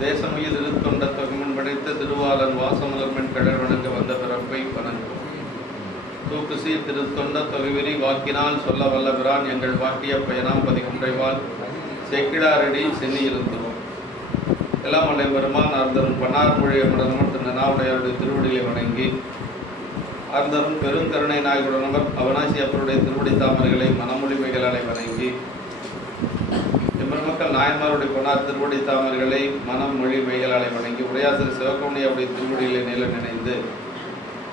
தேசமையில் இருத்தொண்ட தொகுமன் படைத்த திருவாளன் வாசமலர்மென் கடல் வணங்க வந்த பிறப்பை வணங்கும். தூக்கு சீர் திருத்தொண்ட தொகுவிரி வாக்கினால் சொல்ல வல்ல பிரான் எங்கள் வாக்கிய பயனாம் பதிகுன்றைவால் செக்கிடாரடி சென்னி இருத்துவோம். எல்லாம் வல்ல பெருமான் அர்ந்தரும் பன்னார் மொழி அமரனும் திருநாவுடையாருடைய திருவடியை வணங்கி அர்ந்தரும் பெருங்கருணை நாயகுடனவர் அவனாசி அப்பருடைய திருவடி தாமரைகளை மனமொழிமைகளாலை வணங்கி எம்பெருமக்கள் நாயன்மாருடைய பொன்னார் திருவடி தாமரைகளை மனம் மொழி மைகளாலை வணங்கி உடையாசிரியர் சிவகவுனியாருடைய திருவடிகளை நில நினைந்து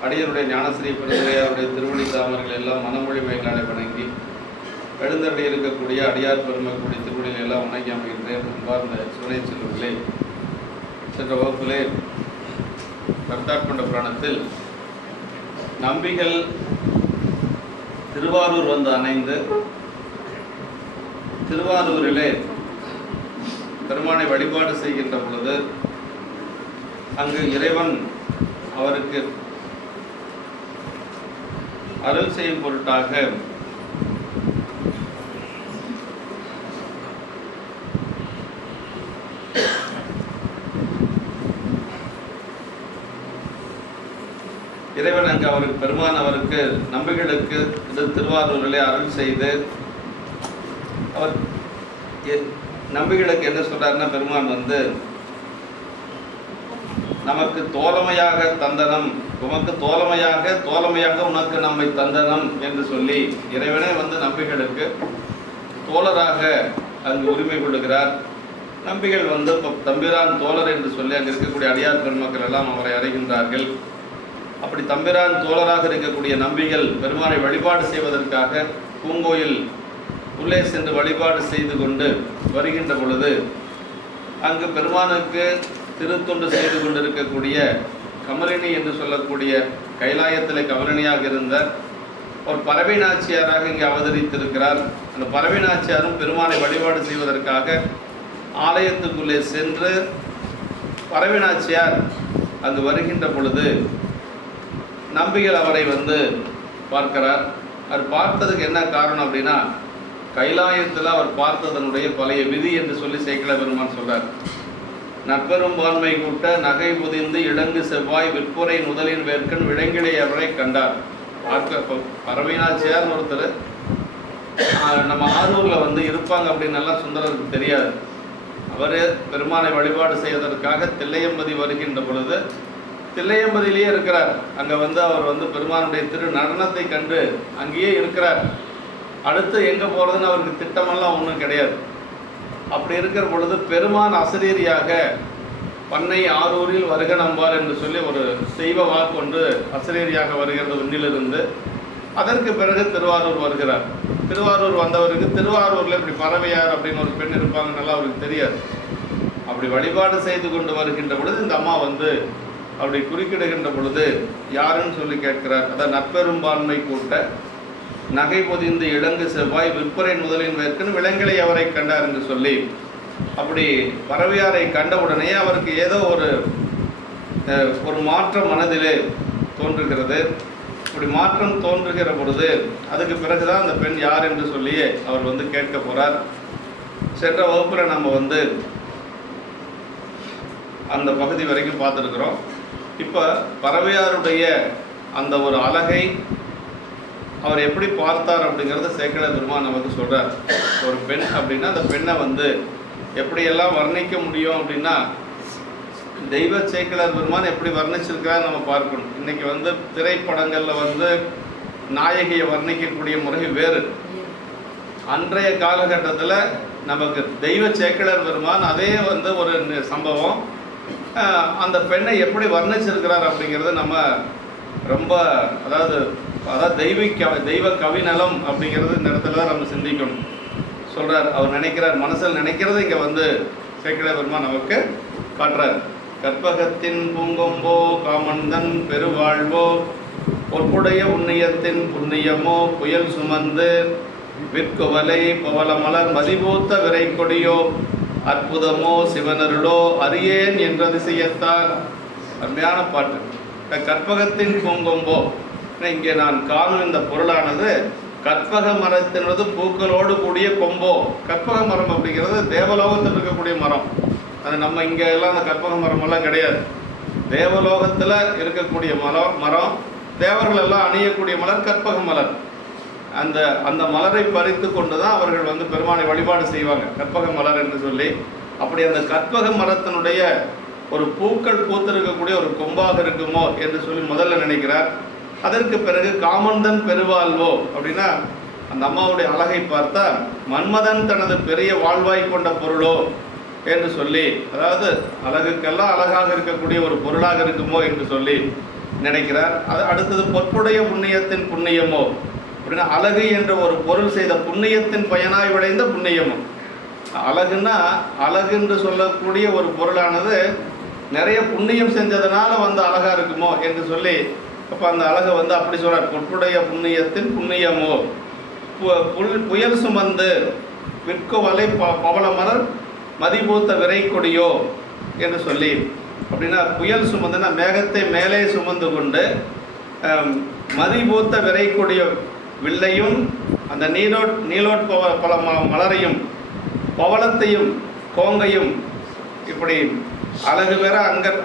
அடியருடைய ஞானஸ்ரீ பெருந்துரையாருடைய திருவடி தாமரைகள் எல்லாம் மனமொழி மைகளாலை வணங்கி எழுந்தடி இருக்கக்கூடிய அடியார் பெருமக்களுடைய திருவடிகளை எல்லாம் வணங்கி அமைகின்றேன். அன்பார்ந்த சுனை செல்வர்களே, சென்ற வகுப்பிலே கர்த்தாட்கொண்ட புராணத்தில் நம்பிகள் திருவாரூர் வந்து அணைந்து திருவாரூரிலே பெருமானை வழிபாடு செய்கின்ற பொழுது அங்கு இறைவன் அவருக்கு அருள் செய்யும் பொருட்டாக இறைவன் அங்கு அவருக்கு பெருமான் அவருக்கு நம்பிகளுக்கு திருவாரூரிலே அருள் செய்து அவர் நம்பிகளுக்கு என்ன சொல்றாருன்னா, பெருமான் வந்து நமக்கு தோழமையாக தந்தனம், உமக்கு தோழமையாக உனக்கு நம்மை தந்தனம் என்று சொல்லி இறைவனே வந்து நம்பிகளுக்கு தோழராக அங்கு உரிமை கொள்ளுகிறார். நம்பிகள் வந்து தம்பிரான் தோழர் என்று சொல்லி அங்கு இருக்கக்கூடிய அடியார் பெருமக்கள் எல்லாம் அவரை அறைகின்றார்கள். அப்படி தம்பிரான் தோழராக இருக்கக்கூடிய நம்பிகள் பெருமானை வழிபாடு செய்வதற்காக பூங்கோயில் உள்ளே சென்று வழிபாடு செய்து கொண்டு வருகின்ற பொழுது அங்கு பெருமானுக்கு திருத்தொண்டு செய்து கொண்டிருக்கக்கூடிய கமலினி என்று சொல்லக்கூடிய கைலாயத்தில் கமலினியாக இருந்த ஒரு பறவை நாச்சியாராக இங்கே அவதரித்திருக்கிறார். அந்த பறவை நாச்சியாரும் பெருமானை வழிபாடு செய்வதற்காக ஆலயத்துக்குள்ளே சென்று பறவை நாச்சியார் அங்கு வருகின்ற பொழுது நம்பிகள் அவரை வந்து பார்க்கிறார். அவர் பார்த்ததுக்கு என்ன காரணம் அப்படின்னா, கைலாயத்தில் அவர் பார்த்ததனுடைய பழைய விதி என்று சொல்லி சேக்கிழ பெருமான் சொல்றார். நற்பெரும்பான்மை கூட்ட நகை புதிந்து இளங்கு செவ்வாய் விற்புரை முதலின் வேர்க்கன் விளங்கிலை அவரை கண்டார். பறவைநாச்சியார் ஒருத்தர் நம்ம ஆரூரில் வந்து இருப்பாங்க அப்படின்னு எல்லாம் சுந்தரருக்கு தெரியாது. அவர் பெருமானை வழிபாடு செய்வதற்காக தில்லையம்பதி வருகின்ற பொழுது தில்லையம்பதியிலேயே இருக்கிறார். அங்கே வந்து அவர் வந்து பெருமானுடைய திரு நடனத்தை கண்டு அங்கேயே இருக்கிறார். அடுத்து எங்கே போகிறதுன்னு அவருக்கு திட்டமெல்லாம் ஒன்றும் கிடையாது. அப்படி இருக்கிற பொழுது பெருமான் அசரீரியாக பண்ணை ஆரூரில் வருக நம்பார் என்று சொல்லி ஒரு தெய்வ வாக்கு ஒன்று அசரீரியாக வருகிறது விண்ணிலிருந்து. அதற்கு பிறகு திருவாரூர் வருகிறார். திருவாரூர் வந்தவருக்கு திருவாரூரில் இப்படி பறவையார் அப்படின்னு ஒரு பெண் இருப்பாங்கன்னெல்லாம் அவருக்கு தெரியாது. அப்படி வழிபாடு செய்து கொண்டு வருகின்ற பொழுது இந்த அம்மா வந்து அப்படி குறுக்கிடுகின்ற பொழுது யாருன்னு சொல்லி கேட்கிறார். அதான் நற்பெரும்பான்மை கூட்ட நகை பொதிந்து இளங்கு செவ்வாய் விற்பரை முதலின் வேர்க்கன் விலங்கிலை அவரை கண்டார் என்று சொல்லி அப்படி பறவையாரை கண்டவுடனே அவருக்கு ஏதோ ஒரு மாற்றம் மனதிலே தோன்றுகிறது. அப்படி மாற்றம் தோன்றுகிற பொழுது அதுக்கு பிறகுதான் அந்த பெண் யார் என்று சொல்லி அவர் வந்து கேட்க போறார். சென்ற வகுப்பில் நம்ம வந்து அந்த பகுதி வரைக்கும் பார்த்துருக்குறோம். இப்போ பறவையாருடைய அந்த ஒரு அழகை அவர் எப்படி பார்த்தார் அப்படிங்கிறத சேக்கிழ பெருமான் நமக்கு சொல்கிறார். ஒரு பெண் அப்படின்னா அந்த பெண்ணை வந்து எப்படியெல்லாம் வர்ணிக்க முடியும் அப்படின்னா, தெய்வ சேக்கிழர் பெருமான் எப்படி வர்ணிச்சிருக்கிறார் நம்ம பார்க்கணும். இன்றைக்கி வந்து திரைப்படங்களில் வந்து நாயகியை வர்ணிக்கக்கூடிய முறை வேறு. அன்றைய காலகட்டத்தில் நமக்கு தெய்வ சேக்கிழர் பெருமான் அதே வந்து ஒரு சம்பவம் அந்த பெண்ணை எப்படி வர்ணிச்சிருக்கிறார் அப்படிங்கிறது நம்ம ரொம்ப அதாவது தெய்வ கவிநலம் அப்படிங்கிறது இந்த இடத்துல தான் நம்ம சிந்திக்கணும். சொல்கிறார், அவர் நினைக்கிறார், மனசில் நினைக்கிறது இங்கே வந்து சேக்கிழ பெருமான் நமக்கு காட்டுறார். கற்பகத்தின் பூங்கொம்போ காமந்தன் பெருவாழ்வோ பொற்புடைய உன்னியத்தின் புண்ணியமோ புயல் சுமந்து விற்குவலை பவளமலர் மதிபூத்த விரை கொடியோ அற்புதமோ சிவனருளோ அறியேன் என்ற அதிசயத்தால். அருமையான பாட்டு. கற்பகத்தின் பூங்கொம்போ, இங்கே நான் காணும் இந்த பொருளானது கற்பக மரத்தினது பூக்களோடு கூடிய கொம்போ. கற்பக மரம் அப்படிங்கிறது தேவலோகத்தில் இருக்கக்கூடிய மரம். அது நம்ம இங்கே எல்லாம் அந்த கற்பக மரமெல்லாம் கிடையாது. தேவலோகத்தில் இருக்கக்கூடிய மரம் தேவர்கள் எல்லாம் அணியக்கூடிய மலர் கற்பக மலர். அந்த அந்த மலரை பறித்து கொண்டு தான் அவர்கள் வந்து பெருமானை வழிபாடு செய்வாங்க, கற்பக மலர் என்று சொல்லி. அப்படி அந்த கற்பக மரத்தினுடைய ஒரு பூக்கள் பூத்திருக்கக்கூடிய ஒரு கொம்பாக இருக்குமோ என்று சொல்லி முதல்ல நினைக்கிறார். அதற்கு பிறகு காமந்தன் பெருவாழ்வோ அப்படின்னா அந்த அம்மாவுடைய அழகை பார்த்தா மன்மதன் தனது பெரிய வாழ்வாய் கொண்ட பொருளோ என்று சொல்லி, அதாவது அழகுக்கெல்லாம் அழகாக இருக்கக்கூடிய ஒரு பொருளாக இருக்குமோ என்று சொல்லி நினைக்கிறார். அது அடுத்தது பொற்புடைய புண்ணியத்தின் புண்ணியமோ அப்படின்னா அழகு என்ற ஒரு பொருள் செய்த புண்ணியத்தின் பயனாய் விளைந்த புண்ணியமோ. அழகுன்னா அழகு என்று சொல்லக்கூடிய ஒரு பொருளானது நிறைய புண்ணியம் செஞ்சதுனால வந்து அழகா இருக்குமோ என்று சொல்லி, அப்போ அந்த அழகை வந்து அப்படி சொல்றார், பொற்புடைய புண்ணியத்தின் புண்ணியமோ. புயல் சுமந்து விற்குவலை பவள மலர் மதிபூத்த விரை கொடியோ என்று சொல்லி, அப்படின்னா புயல் சுமந்துன்னா மேகத்தை மேலே சுமந்து கொண்டு மதிபூத்த விரை கொடிய வில்லையும் அந்த நீலோட் பல மலரையும் பவளத்தையும் கோங்கையும் இப்படி அழகு பெற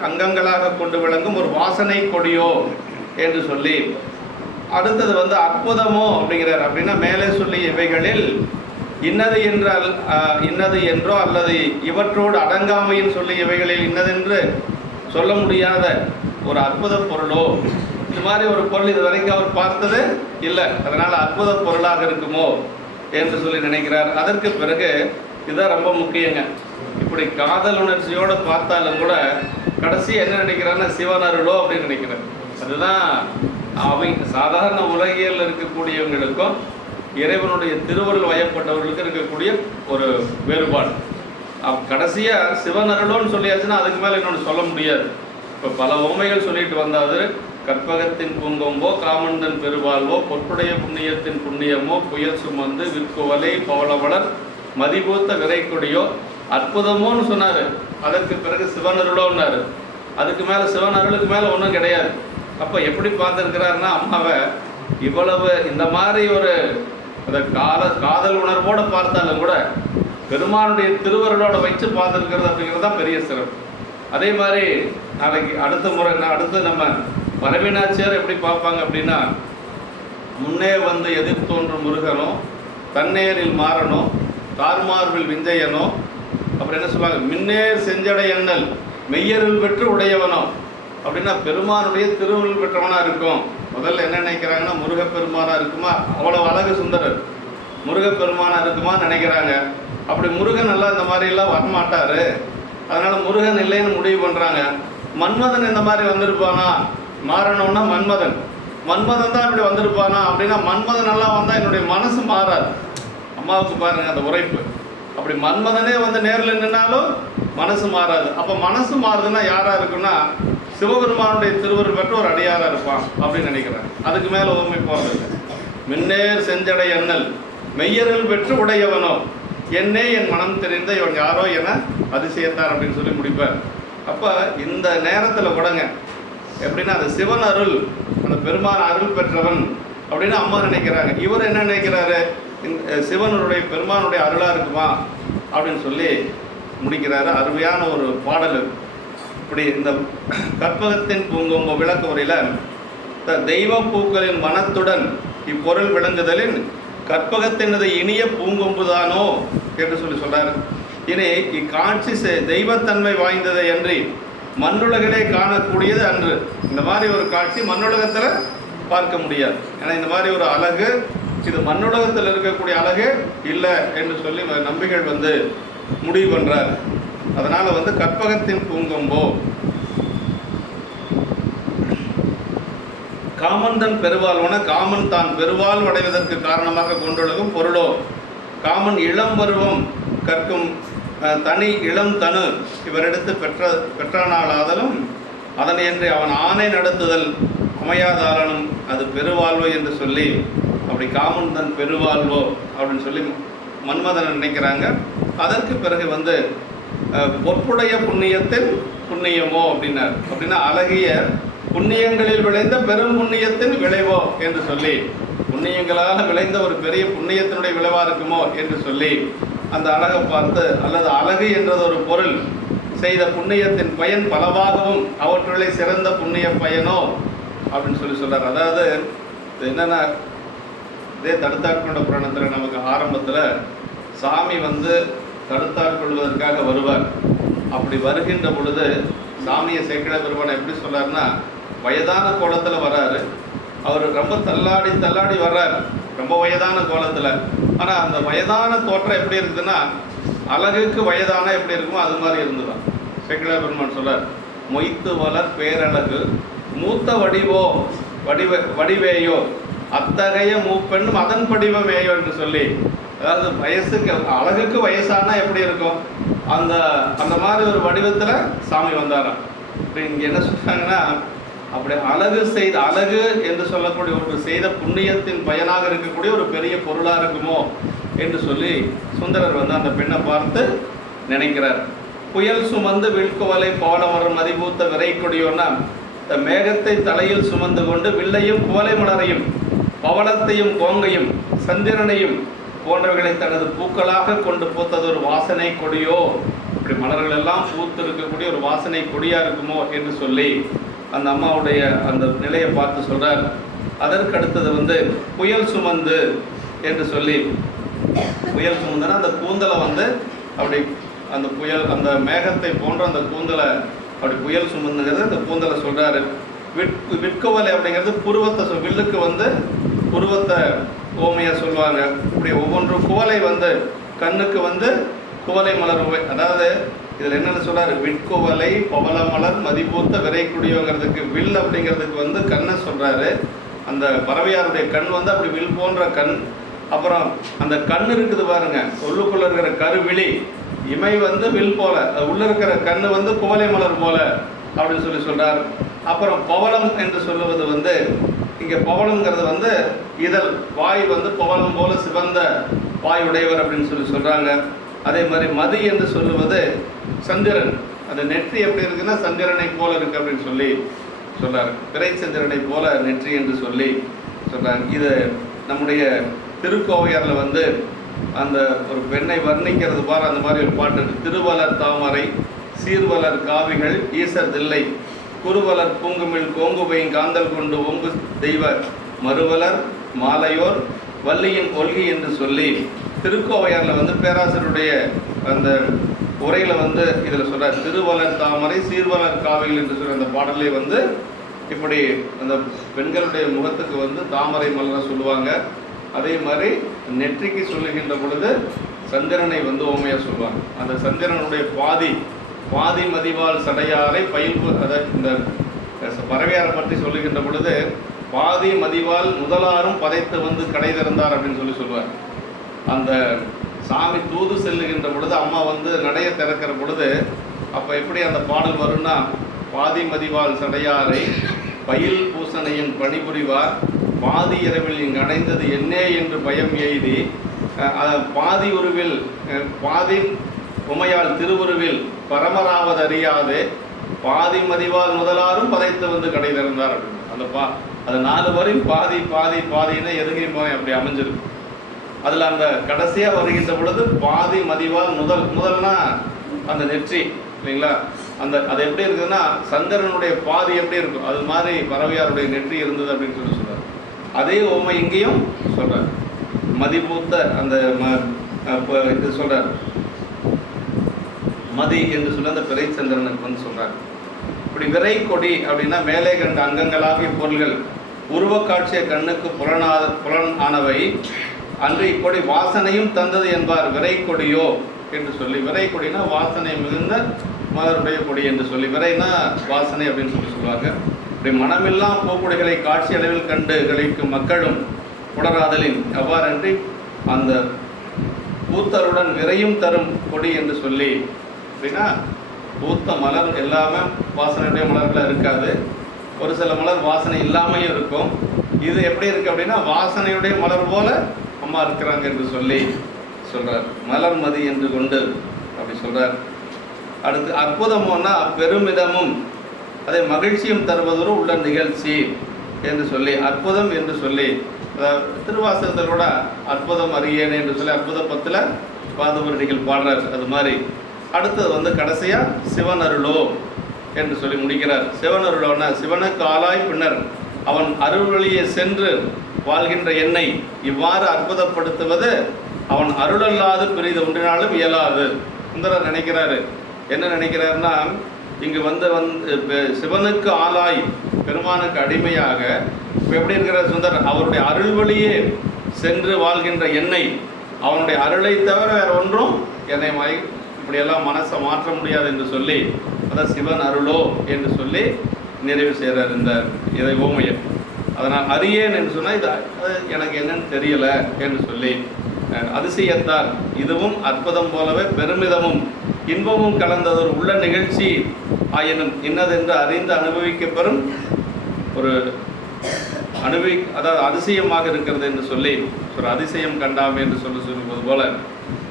அங்கங்களாக கொண்டு விளங்கும் ஒரு வாசனை கொடியோ என்று சொல்லி, அடுத்தது வந்து அற்புதமோ அப்படிங்கிறார். அப்படின்னா மேலே சொல்லி இவைகளில் இன்னது என்றால் இன்னது என்றோ அல்லது இவற்றோடு அடங்காமையின் சொல்லி இவைகளில் இன்னதென்று சொல்ல முடியாத ஒரு அற்புத பொருளோ, இது மாதிரி ஒரு பொருள் இது வரைக்கும் அவர் பார்த்தது இல்லை, அதனால் அற்புத பொருளாக இருக்குமோ என்று சொல்லி நினைக்கிறார். அதற்கு பிறகு இதுதான் ரொம்ப முக்கியங்க. இப்படி காதல் உணர்ச்சியோடு பார்த்தாலும் கூட கடைசி என்ன நினைக்கிறான்னா சிவனருளோ அப்படின்னு நினைக்கிறார். அதுதான் அவங்க சாதாரண உலகியல் இருக்கக்கூடியவங்களுக்கும் இறைவனுடைய திருவருள் வயப்பட்டவர்களுக்கு இருக்கக்கூடிய ஒரு வேறுபாடு. கடைசியாக சிவனருளோன்னு சொல்லியாச்சுன்னா அதுக்கு மேலே இன்னொன்று சொல்ல முடியாது. இப்போ பல உண்மைகள் சொல்லிட்டு வந்தாது, கற்பகத்தின் பூங்கொம்போ காமந்தன் பெருவாழ்வோ பொற்புடைய புண்ணியத்தின் புண்ணியமோ புயல் சுமந்து விற்குவலை பவளவளர் மதிபூத்த விரைக்கொடியோ அற்புதமோன்னு சொன்னார். அதற்கு பிறகு சிவனருளோன்னாரு. அதுக்கு மேலே சிவனருளுக்கு மேலே ஒன்றும் கிடையாது. அப்போ எப்படி பார்த்துருக்கிறாருன்னா அம்மாவை இவ்வளவு இந்த மாதிரி ஒரு அந்த காதல் உணர்வோடு பார்த்தாலும் கூட பெருமானுடைய திருவருளோட வச்சு பார்த்துருக்கிறது அப்படிங்கிறது தான் பெரிய சிறப்பு. அதே மாதிரி நாளைக்கு அடுத்து நம்ம பரவினாச்சியார் எப்படி பார்ப்பாங்க அப்படின்னா, முன்னே வந்து எதிர் தோன்றும் முருகனோ தன்னேரில் மாறனோ தார்மார்பில் விஞ்சையனோ, அப்புறம் என்ன சொல்லுவாங்க, மின்னேர் செஞ்சடை எண்ணல் மெய்யருள் பெற்று உடையவனோ அப்படின்னா பெருமானுடைய திருவுருள் பெற்றவனாக இருக்கும். முதல்ல என்ன நினைக்கிறாங்கன்னா முருகப்பெருமானாக இருக்குமா, அவ்வளோ அழகு சுந்தரர் முருகப்பெருமானாக இருக்குமா நினைக்கிறாங்க. அப்படி முருகன் எல்லாம் இந்த மாதிரிலாம் வரமாட்டார், அதனால் முருகன் இல்லைன்னு முடிவு பண்ணுறாங்க. மன்மதன் இந்த மாதிரி வந்திருப்பானா, மாறணும்னா மன்மதன் தான் இப்படி வந்திருப்பானா அப்படின்னா மன்மதன் எல்லாம் வந்தால் என்னுடைய மனசு மாறாது. அம்மாவுக்கு பாருங்கள் அந்த உரைப்பு. அப்படி மன்மதனே வந்து நேரில் நின்னாலும் மனசு மாறாது. அப்போ மனசு மாறுதுன்னா யாராக இருக்குன்னா சிவபெருமானுடைய திருவருள் பெற்ற ஒரு அடியாராக இருப்பான் அப்படின்னு நினைக்கிறேன். அதுக்கு மேலே உண்மை போகிறதில்லை. மின்னேர் செஞ்சடை எண்ணல் மெய்யருள் பெற்று உடையவனோ என்னே என் மனம் தெரிந்த இவன் யாரோ என அதிசயத்தார் அப்படின்னு சொல்லி முடிப்பார். அப்போ இந்த நேரத்தில் கூடங்க எப்படின்னா அது சிவன் அருள், அந்த பெருமான் அருள் பெற்றவன் அப்படின்னு அம்மா நினைக்கிறாங்க. இவர் என்ன நினைக்கிறாரு, சிவனுடைய பெருமானுடைய அருளாக இருக்குமா அப்படின்னு சொல்லி முடிக்கிறாரு. அருமையான ஒரு பாடல். இப்படி இந்த கற்பகத்தின் பூங்கொம்பு விளக்க உரையில் தெய்வ பூக்களின் மனத்துடன் இப்பொருள் விளங்குதலின் கற்பகத்தினது இனிய பூங்கொம்புதானோ என்று சொல்லி சொல்றாரு. இனி இக்காட்சி தெய்வத்தன்மை வாய்ந்ததை அன்றி மண்ணுலகிலே காணக்கூடியது அன்று. இந்த மாதிரி ஒரு காட்சி மண்ணுலகத்தில் பார்க்க முடியாது. ஏன்னா இந்த மாதிரி ஒரு அழகு இது மண்ணுலகத்தில் இருக்கக்கூடிய அழகு இல்லை என்று சொல்லி நம்பிகள் வந்து முடிவு பண்ணுறார். அதனால் வந்து கற்பகத்தின் பூங்கொம்போ காமந்தன் பெருவாழ்வன காமன் தான் பெருவாழ்வு அடைவதற்கு காரணமாக கொண்டுள்ளதும் பொருளோ காமன் இளம் பருவம் கற்கும் தனி இளம் தனு இவரிடத்து பெற்றானாலாதலும் அதனை என்று அவன் ஆணை நடத்துதல் அமையாதாலும் அது பெருவாழ்வு என்று சொல்லி அப்படி காமன் தன் பெருவாழ்வோ அப்படின்னு சொல்லி மன்மதனை நினைக்கிறாங்க. அதற்கு பிறகு வந்து பொற்புடைய புண்ணியத்தின் புண்ணியமோ அப்படின்னார். அப்படின்னா அழகிய புண்ணியங்களில் விளைந்த பெரும் புண்ணியத்தின் விளைவோ என்று சொல்லி புண்ணியங்களால் விளைந்த ஒரு பெரிய புண்ணியத்தினுடைய விளைவாக இருக்குமோ என்று சொல்லி அந்த அழகை பார்த்து, அல்லது அழகு என்றது ஒரு பொருள் செய்த புண்ணியத்தின் பயன் பலவாகவும் அவற்றுள்ளே சிறந்த புண்ணிய பயனோ அப்படின்னு சொல்றார். அதாவது என்னன்னா, இதே தடுத்தாட்கொண்ட புராணத்தில் நமக்கு ஆரம்பத்தில் சாமி வந்து தடுத்தாட்கொள்வதற்காக வருவார். அப்படி வருகின்ற பொழுது சாமியை சேக்கிழ பெருமான் எப்படி சொல்றாருன்னா, வயதான கோலத்தில் வர்றாரு. அவர் ரொம்ப தள்ளாடி தள்ளாடி வர்றார், ரொம்ப வயதான கோலத்தில். ஆனால் அந்த வயதான தோற்றம் எப்படி இருக்குதுன்னா, அழகுக்கு வயதான எப்படி இருக்குமோ அது மாதிரி இருந்துதான். சேக்கிழ பெருமான் சொல்றார், மொய்த்து வளர் பேரழகு மூத்த வடிவேயோ அத்தகைய மூப்பெண்ணும் அதன் படிவமேயோ என்று சொல்லி, அதாவது வயசுக்கு அழகுக்கு வயசானா எப்படி இருக்கும், அந்த அந்த மாதிரி ஒரு வடிவத்தில் சாமி வந்தாராம். இப்போ இங்கே என்ன சொல்கிறாங்கன்னா, அப்படி அழகு என்று சொல்லக்கூடிய ஒரு செய்த புண்ணியத்தின் பயனாக இருக்கக்கூடிய ஒரு பெரிய பொருளாக இருக்குமோ என்று சொல்லி சுந்தரர் வந்து அந்த பெண்ணை பார்த்து நினைக்கிறார். புயல் சுமந்து விழ்குவலை போலமரம் மதிபூத்த விரை கொடியோன்னா, இந்த மேகத்தை தலையில் சுமந்து கொண்டு வில்லையும் குவலை மலரையும் பவளத்தையும் கோங்கையும் சந்திரனையும் போன்றவைகளை தனது பூக்களாக கொண்டு பூத்தது ஒரு வாசனை கொடியோ, இப்படி மலர்கள் எல்லாம் பூத்து இருக்கக்கூடிய ஒரு வாசனை கொடியா இருக்குமோ என்று சொல்லி அந்த அம்மாவுடைய அந்த நிலையை பார்த்து சொல்றார். அதற்கு அடுத்தது வந்து புயல் சுமந்து என்று சொல்லி, புயல் சுமந்துன்னா அந்த கூந்தலை வந்து அப்படி அந்த புயல் அந்த மேகத்தை போன்ற அந்த கூந்தலை அப்படி புயல் சுமந்துங்கிறது அந்த கூந்தலை சொல்றாரு. விற்குவலை அப்படிங்கிறது புருவத்தை வில்லுக்கு வந்து புருவத்தை ஓமையா சொல்லுவாங்க. இப்படி ஒவ்வொன்றும் குவலை வந்து கண்ணுக்கு வந்து குவலை மலர், அதாவது இதில் என்னென்னு சொல்றாரு, விற்குவலை பவள மலர் மதிபூத்த விரைக்குடியோங்கிறதுக்கு வில் அப்படிங்கிறதுக்கு வந்து கண்ணை சொல்றாரு. அந்த பறவையாருடைய கண் வந்து அப்படி வில் போன்ற கண். அப்புறம் அந்த கண் இருக்குது பாருங்க, உள்ளுக்குள்ள இருக்கிற கருவிழி இமை வந்து வில் போல, உள்ள இருக்கிற கண் வந்து குவலை மலர் போல அப்படின்னு சொல்லி சொல்றார். அப்புறம் பவளம் என்று சொல்லுவது வந்து, இங்கே பவளம்ங்கிறது வந்து இதழ், வாய் வந்து பவளம் போல சிவந்த வாய் உடையவர் அப்படின்னு சொல்லி சொல்றாங்க. அதே மாதிரி மதி என்று சொல்லுவது சந்திரன், அந்த நெற்றி எப்படி இருக்குன்னா சந்திரனை போல இருக்கு அப்படின்னு சொல்லி சொல்றாரு. பிறை சந்திரனை போல நெற்றி என்று சொல்லி சொல்றாங்க. இது நம்முடைய திருக்கோவையாரில் வந்து அந்த ஒரு பெண்ணை வர்ணிக்கிறது பாரு, அந்த மாதிரி ஒரு பாட்டு இருக்கு. திருவலர் தாமரை சீர்வலர் காவிகள் ஈசர் தில்லை குருவலர் பூங்குமிழ் கோங்குபையும் காந்தல் கொண்டு ஒங்கு தெய்வ மறுவலர் மாலையோர் வள்ளியின் ஒல்கி என்று சொல்லி திருக்கோவையாரில் வந்து பேராசிரியருடைய அந்த உரையில் வந்து இதில் சொல்கிறார். திருவலர் தாமரை சீர்வலர் காவிகள் என்று சொல்கிற அந்த பாடலே வந்து இப்படி அந்த பெண்களுடைய முகத்துக்கு வந்து தாமரை மலரை சொல்லுவாங்க. அதே மாதிரி நெற்றிக்கு சொல்லுகின்ற பொழுது சந்திரனை வந்து ஓமையாக சொல்லுவாங்க. அந்த சந்திரனுடைய பாதி மதிவால் சடையாரை பயில்பு, அதை இந்த பறவையாரை பற்றி சொல்லுகின்ற பொழுது பாதி மதிவால் முதலாரும் பதைத்து வந்து கடை திறந்தார் அப்படின்னு சொல்லி சொல்லுவார். அந்த சாமி தூது செல்லுகின்ற பொழுது அம்மா வந்து நடைய திறக்கிற பொழுது அப்போ எப்படி அந்த பாடல் வரும்னா, பாதி மதிவால் சடையாரை பயில் பூசணையின் பணிபுரிவார் பாதி இரவில் இங்கு அடைந்தது என்னே என்று பயம் எய்தி பாதி உருவில் பாதி உமையால் திருவுருவில் பரமராவது அறியாது பாதி மதிவால் முதலாரும் பதைத்து வந்து கடை திறந்தார் அப்படின்னு. அந்த அது 4 வரையும் பாதி பாதி பாதின்னு எதுகையும் போய் அப்படி அமைஞ்சிருக்கு. அதில் அந்த கடைசியாக வருகின்ற பொழுது பாதி மதிவால் முதல்னா அந்த நெற்றி இல்லைங்களா, அது எப்படி இருக்குதுன்னா சந்திரனுடைய பாதி எப்படி இருக்கும் அது மாதிரி பறவையாருடைய நெற்றி இருந்தது அப்படின்னு சொல்லி சொல்றாரு. அதே ஓமை இங்கேயும் சொல்றார். மதிபூத்த அந்த இது சொல்றார், மதி என்று சொல்ல அந்த பிறை சந்திரனுக்கு வந்து சொல்றார். இப்படி விரை கொடி அப்படின்னா மேலே கண்ட அங்கங்களாகிய பொருள்கள் உருவ காட்சிய கண்ணுக்கு புலன் ஆனவை அன்று இக்கொடி வாசனையும் தந்தது என்பார். விரை கொடியோ என்று சொல்லி, விரை கொடினா வாசனை மிகுந்த மலருடைய கொடி என்று சொல்லி, விரைனா வாசனை அப்படின்னு சொல்லி சொல்லுவாங்க. இப்படி மனமில்லா பூக்குடிகளை காட்சி அளவில் கண்டு கழிக்கும் மக்களும் உடராதலின் அவ்வாறன்றி அந்த பூத்தருடன் விரையும் தரும் கொடி என்று சொல்லி, அப்படின்னா பூத்த மலர் எல்லாமே வாசனையுடைய மலர்களாக இருக்காது, ஒரு சில மலர் வாசனை இல்லாமையும் இருக்கும். இது எப்படி இருக்குது அப்படின்னா வாசனையுடைய மலர் போல அம்மா இருக்கிறாங்க என்று சொல்லி சொல்கிறார். மலர் மதி என்று கொண்டு அப்படி சொல்கிறார். அடுத்து அற்புதமோன்னா பெருமிதமும் அதை மகிழ்ச்சியும் தருவதோடு உள்ள நிகழ்ச்சி என்று சொல்லி, அற்புதம் என்று சொல்லி, திருவாசகத்தோட அற்புதம் அறியேன் என்று சொல்லி அற்புத பத்தில் பாதபுரடிகள் பாடுறார். அது மாதிரி அடுத்தது வந்து கடைசியாக சிவனருளோ என்று சொல்லி முடிக்கிறார். சிவனருளோன்னா சிவனுக்கு ஆளாய் பின்னர் அவன் அருள் வழியே சென்று வாழ்கின்ற என்னை இவ்வாறு அற்புதப்படுத்துவது அவன் அருளல்லாது பிரிது ஒன்றினாலும் இயலாது. சுந்தரர் நினைக்கிறாரு, என்ன நினைக்கிறாருன்னா, இங்கு வந்து சிவனுக்கு ஆளாய் பெருமானுக்கு அடிமையாக எப்படி இருக்கிறார் சுந்தரர்? அவருடைய அருள் வழியே சென்று வாழ்கின்ற என்னை, அவனுடைய அருளை தவிர வேறு ஒன்றும் என்னை இப்படியெல்லாம் மனசை மாற்ற முடியாது என்று சொல்லி, அதான் சிவன் அருளோ என்று சொல்லி நிறைவு செய்கிறார் இந்த இதை ஓமையம். அதனால் அறியேன் என்று சொன்னால் இது எனக்கு என்னன்னு தெரியலை என்று சொல்லி அதிசயத்தால் இதுவும் அற்புதம் போலவே பெருமிதமும் இன்பமும் கலந்ததொரு உள்ள நிகழ்ச்சி ஆயினும் இன்னதென்று அறிந்து அனுபவிக்கப்பெறும் ஒரு அதாவது அதிசயமாக இருக்கிறது என்று சொல்லி ஒரு அதிசயம் கண்டாமே என்று சொல்லுவது போல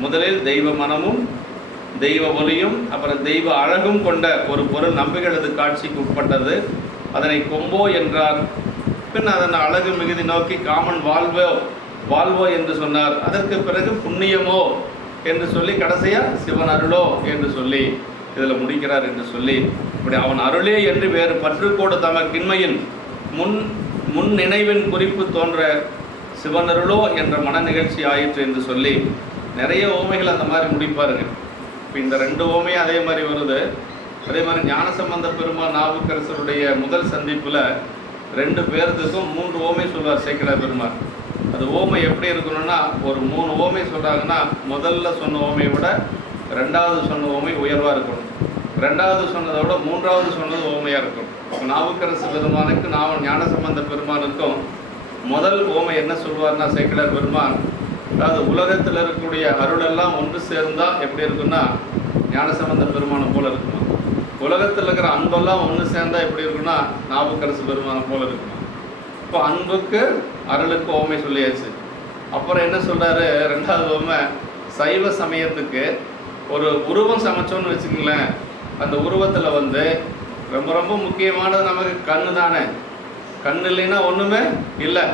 முதலில் தெய்வ மனமும் தெய்வ ஒலியும் அப்புறம் தெய்வ அழகும் கொண்ட ஒரு பொருள் நம்பிகளது காட்சிக்கு உட்பட்டது. அதனை கொம்போ என்றார். பின் அதன் அழகு மிகுதி நோக்கி காமன் வாழ்வோ என்று சொன்னார். அதற்கு பிறகு புண்ணியமோ என்று சொல்லி கடைசியாக சிவன் அருளோ என்று சொல்லி இதில் முடிக்கிறார் என்று சொல்லி, இப்படி அவன் அருளே என்று வேறு பற்றுக்கோடு தமக்கின்மையின் முன் நினைவின் குறிப்பு தோன்ற சிவனருளோ என்ற மன நிகழ்ச்சி ஆயிற்று என்று சொல்லி நிறைய ஓமைகள் அந்த மாதிரி முடிப்பாருங்க. இப்போ இந்த 2 ஓமையும் அதே மாதிரி வருது. அதே மாதிரி ஞானசம்பந்த பெருமாள் நாவுக்கரசருடைய முதல் சந்திப்பில் 2 பேர்த்துக்கும் 3 ஓமை சொல்வார் சேக்கிழார் பெருமாள். அது ஓமை எப்படி இருக்கணும்னா, ஒரு 3 ஓமை சொல்கிறாங்கன்னா முதல்ல சொன்ன ஓமையை விட 2வது சொன்ன ஓமை உயர்வாக இருக்கணும், 2வது சொன்னதை விட 3வது சொன்னது ஓமையாக இருக்கணும். நாவுக்கரசு பெருமானுக்கு ஞானசம்பந்த பெருமானுக்கும் முதல் ஓமை என்ன சொல்வார்னா சேக்கிழார் பெருமான், அதாவது உலகத்தில் இருக்கக்கூடிய அருளெல்லாம் ஒன்று சேர்ந்தால் எப்படி இருக்குன்னா ஞானசம்பந்த பெருமானை போல இருக்குமா, உலகத்தில் இருக்கிற அன்பெல்லாம் ஒன்று சேர்ந்தால் எப்படி இருக்குன்னா நாவுக்கரசு பெருமானை போல இருக்குமா. இப்போ அன்புக்கு அருளுக்கு ஓமை சொல்லியாச்சு. அப்புறம் என்ன சொல்கிறாரு 2வது ஓமை, சைவ சமயத்துக்கு ஒரு உருவம் சமைச்சோன்னு வச்சுக்கங்களேன், அந்த உருவத்தில் வந்து ரொம்ப ரொம்ப முக்கியமானது நமக்கு கண்ணு தானே, கண் இல்லைன்னா ஒன்றுமே இல்லை.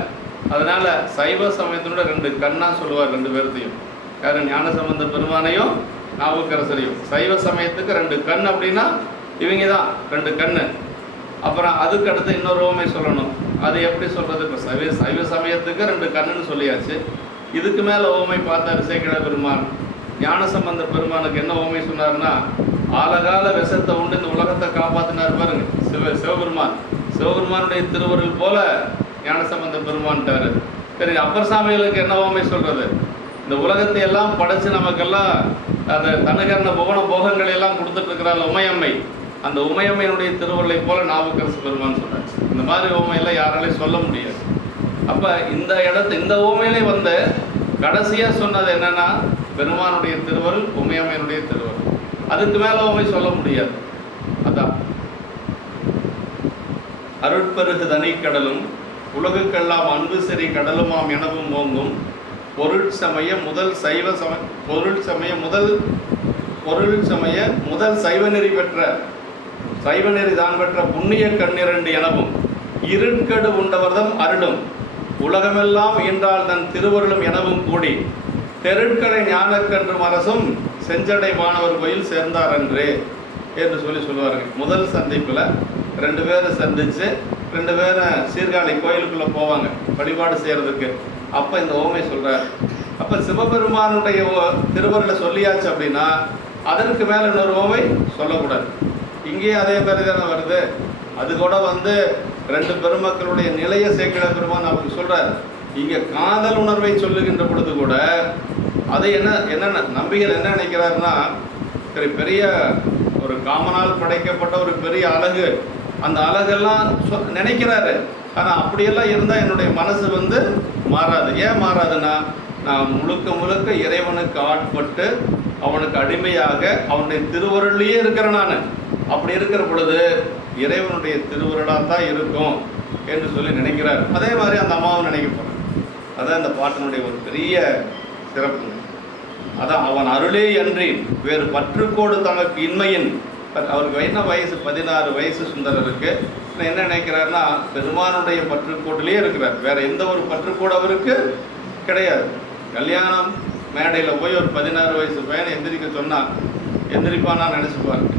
அதனால் சைவ சமயத்தினோட 2 கண்ணாக சொல்லுவார் 2 பேர்த்தையும், யார் ஞானசம்பந்த பெருமானையும் நாவுக்கரசரையும். சைவ சமயத்துக்கு 2 கண் அப்படின்னா இவங்க தான் 2 கண். அப்புறம் அதுக்கு அடுத்து இன்னொரு ஓமை சொல்லணும். அது எப்படி சொல்கிறது? இப்போ சைவ சமயத்துக்கு 2 கண்ணுன்னு சொல்லியாச்சு. இதுக்கு மேலே ஓமை பார்த்தார் சேக்கிழார் பெருமான். ஞானசம்பந்த பெருமானுக்கு என்ன ஓமை சொன்னார்னா, ஆலகால விஷத்தை உண்டு இந்த உலகத்தை காப்பாற்றினார் பாருங்க சிவபெருமானுடைய திருவருள் போல ஞானசம்பந்த பெருமான்ட்டார். சரி, அப்பர் சாமிகளுக்கு என்ன ஓமை சொல்கிறது? இந்த உலகத்தை எல்லாம் படைச்சு நமக்கெல்லாம் அந்த தனகரண புவன போகங்களை எல்லாம் கொடுத்துட்ருக்கிறாள் உமையம்மை, அந்த உமையம்மையினுடைய திருவருளை போல நாவுக்கரசு பெருமான் சொன்னார். இந்த மாதிரி ஓமையெல்லாம் யாராலையும் சொல்ல முடியாது. அப்போ இந்த ஓமையிலே வந்து கடைசியாக சொன்னது என்னென்னா பெருமானுடைய திருவருள், உமையம்மையினுடைய திருவருள். அதுக்கு மேலே ஓமை சொல்ல முடியாது. அதான் அருட்பெருகு தனிக்கடலும் உலகுக்கெல்லாம் அன்பு சரி கடலுமாம் எனவும் ஓங்கும் பொருள் சமய முதல் சைவநெறி பெற்ற சைவநெறி தான் பெற்ற புண்ணிய கண்ணிரண்டு எனவும் இருட்கடு உண்டவர்தம் அருளும் உலகமெல்லாம் ஈன்றால் தன் திருவருளும் எனவும் கூடி தெருட்கடை ஞானக்கன்றும் அரசும் செஞ்சடை மாணவர் கோயில் சேர்ந்தார் அன்றே என்று சொல்லுவார்கள். முதல் சந்திப்பில் 2 பேரை சந்தித்து 2 பேரும் சீர்காழி கோயிலுக்குள்ளே போவாங்க வழிபாடு செய்கிறதுக்கு. அப்போ இந்த ஓமை சொல்கிறார். அப்போ சிவபெருமானுடைய திருவருளை சொல்லியாச்சு அப்படின்னா அதற்கு மேலே இன்னொரு ஓமை சொல்லக்கூடாது. இங்கேயும் அதே மாதிரி தானே வருது. அது கூட வந்து 2 பெருமக்களுடைய நிலைய சேக்கிழார் பெருமான் நமக்கு சொல்கிறார். இங்கே காதல் உணர்வை சொல்லுகின்ற பொழுது கூட அதை என்ன நம்பிகள் என்ன நினைக்கிறாருன்னா, சரி பெரிய ஒரு காமனால் படைக்கப்பட்ட ஒரு பெரிய அழகு, அந்த அழகெல்லாம் நினைக்கிறாரு. ஆனால் அப்படியெல்லாம் இருந்தால் என்னுடைய மனசு வந்து மாறாது. ஏன் மாறாதுன்னா, நான் முழுக்க இறைவனுக்கு ஆட்பட்டு அவனுக்கு அடிமையாக அவனுடைய திருவருள்லேயே இருக்கிறேன். நான் அப்படி இருக்கிற பொழுது இறைவனுடைய திருவருளாக தான் இருக்கும் என்று சொல்லி நினைக்கிறார். அதே மாதிரி அந்த அம்மாவும் நினைக்க போகிறேன். அதான் இந்த பாட்டினுடைய ஒரு பெரிய சிறப்பு. அதான் அவன் அருளே அன்றி வேறு பற்றுக்கோடு தனக்கு இன்மையின். அவருக்கு என்ன வயசு? 16 வயசு சுந்தரருக்கு. என்ன நினைக்கிறாருன்னா, பெருமானுடைய பற்றுக்கோட்டிலே இருக்கிறார். வேற எந்த ஒரு பற்றுக்கோடு அவருக்கு கிடையாது. கல்யாணம் மேடையில் போய் ஒரு 16 வயசு பையனை எந்திரிக்க சொன்னால் எந்திரிப்பானா நினச்சி பாருங்க.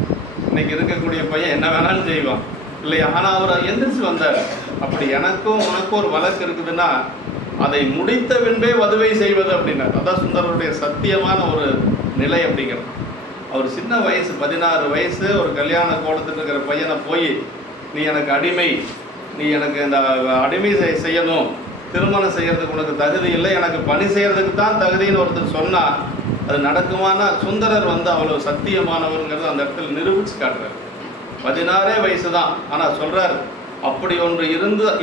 இன்னைக்கு இருக்கக்கூடிய பையன் என்ன வேணாலும் செய்வான் இல்லையா? ஆனால் அவர் எந்திரிச்சு வந்தார். அப்படி எனக்கும் உனக்கும் ஒரு வழக்கு இருக்குதுன்னா அதை முடித்த பின்பே வதுவை செய்வது அப்படின்னார். அதான் சுந்தரருடைய சத்தியமான ஒரு நிலை அப்படிங்கிறது. அவர் சின்ன வயசு 16 வயசு ஒரு கல்யாண கோலத்தில் இருக்கிற பையனை போய் நீ எனக்கு அடிமை, நீ எனக்கு இந்த அடிமை செய்யணும், திருமணம் செய்யறதுக்கு உனக்கு தகுதி இல்லை, எனக்கு பணி செய்யறதுக்கு தான் தகுதின்னு ஒருத்தர் சொன்னால் அது நடக்குமானா சுந்தரர் அவ்வளோ சத்தியமானவருங்கிறது அந்த இடத்துல நிரூபித்து காட்டுறார். 16 வயசு தான், ஆனால் சொல்கிறார் அப்படி ஒன்று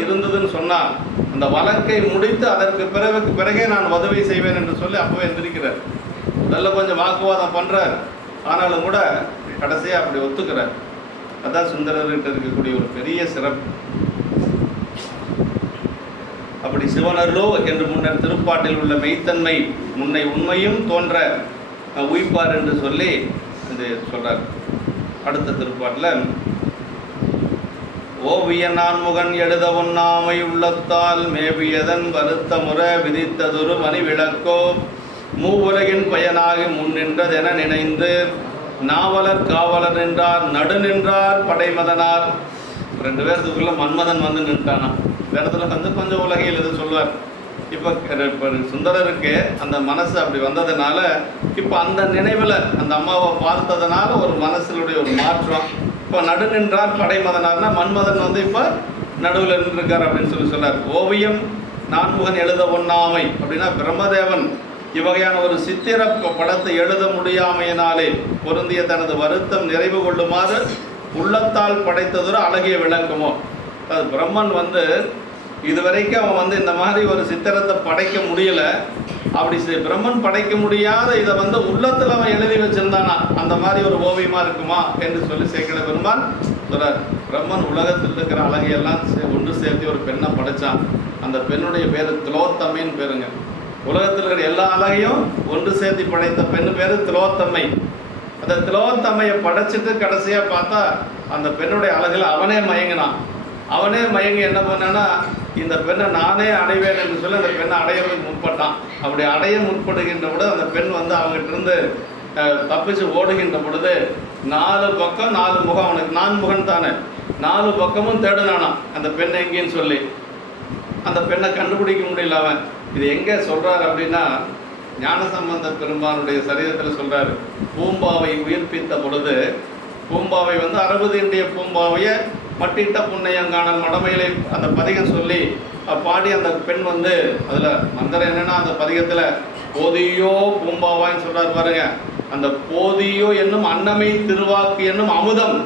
இருந்ததுன்னு சொன்னால் அந்த வழக்கை முடித்து அதற்கு பிறகே நான் வதுவை செய்வேன் என்று சொல்லி அப்போவே எந்திரிக்கிறார். முதல்ல கொஞ்சம் வாக்குவாதம் பண்ணுறார், ஆனாலும் கூட கடைசியாக அப்படி ஒத்துக்கிறார். அதான் சுந்தரர்கிட்ட இருக்கக்கூடிய ஒரு பெரிய சிறப்பு. அப்படி சிவனருளோ என்று முன்னர் திருப்பாட்டில் உள்ள மெய்த்தன்மை முன்னை உண்மையும் தோன்ற உயிப்பார் என்று சொல்லி இது சொல்றார். அடுத்த திருப்பாட்டில் ஓவிய நான்முகன் எழுத ஒண்ணாமை உள்ளத்தால் மேவியதன் வருத்த முறை விதித்ததொரு மணி விளக்கோ மூவுலகின் பயனாகி முன் நின்றதென நினைந்து நாவலர் காவலர் நின்றார் நடு நின்றார் படைமதனார். 2 பேர்த்துக்குள்ள மன்மதன் நின்றானா. இந்த இடத்துல கொஞ்சம் உலகையில் இது சொல்வார். இப்போ சுந்தரருக்கு அந்த மனசு அப்படி வந்ததுனால இப்போ அந்த நினைவில் அந்த அம்மாவை பார்த்ததுனால ஒரு மனசுடைய ஒரு மாற்றம். இப்போ நடு நின்றார் படைமதனார்னா மன்மதன் இப்போ நடுவில் நின்றுருக்கார் அப்படின்னு சொன்னார். ஓவியம் நான்முகன் எழுத ஒண்ணாமை அப்படின்னா பிரம்மதேவன் இவ்வகையான ஒரு சித்திர படத்தை எழுத முடியாமையினாலே பொருந்திய தனது வருத்தம் நிறைவு கொள்ளுமாறு உள்ளத்தால் படைத்ததொரு அழகிய விளக்கமோ. அது பிரம்மன் இதுவரைக்கும் அவன் இந்த மாதிரி ஒரு சித்திரத்தை படைக்க முடியல. அப்படி பிரம்மன் படைக்க முடியாத இதை உள்ளத்தில் அவன் எழுதி வச்சிருந்தானா அந்த மாதிரி ஒரு ஓவியமாக இருக்குமா என்று சொல்லி சேக்கிழ பெருமான் சொல்றார். பிரம்மன் உலகத்தில் இருக்கிற அழகையெல்லாம் ஒன்று சேர்த்து ஒரு பெண்ணை படைச்சான். அந்த பெண்ணுடைய பேர் திலோத்தமைன்னு பேருங்க. உலகத்தில் இருக்கிற எல்லா அழகையும் ஒன்று சேர்த்து படைத்த பெண்ணு பேர் திலோத்தமை. அந்த திலோத்தமையை படைச்சிட்டு கடைசியாக பார்த்தா அந்த பெண்ணுடைய அழகில் அவனே மயங்கினான். அவனே மயங்கி என்ன பண்ணான்னா இந்த பெண்ணை நானே அடைவேன் என்று சொல்லி அந்த பெண்ணை அடையிறதுக்கு முற்பட்டான். அப்படி அடைய முற்படுகின்ற பொழுது அந்த பெண் அவங்ககிட்ட இருந்து தப்பிச்சு ஓடுகின்ற பொழுது 4 பக்கம் 4 முகம், அவனுக்கு 4 முகம் தானே, 4 பக்கமும் தேடினானா அந்த பெண் எங்கேன்னு சொல்லி. அந்த பெண்ணை கண்டுபிடிக்க முடியல அவன். இது எங்கே சொல்கிறார் அப்படின்னா ஞானசம்பந்த பெருமானுடைய சரீரத்தில் சொல்கிறாரு. பூம்பாவை உயிர்ப்பித்த பொழுது பூம்பாவை 60 இண்டிய பூம்பாவையை மட்டிட்ட புண்ணையங்கானல் மடமையிலே அந்த பதிகம் சொல்லி பாடி அந்த பெண் அதில் மந்திரம் என்னென்னா அந்த பதிகத்தில் போதியோ பூம்பாவான்னு சொல்கிறார் பாருங்க. அந்த போதியோ என்னும் அன்னமை திருவாக்கு என்னும் அமுதம்,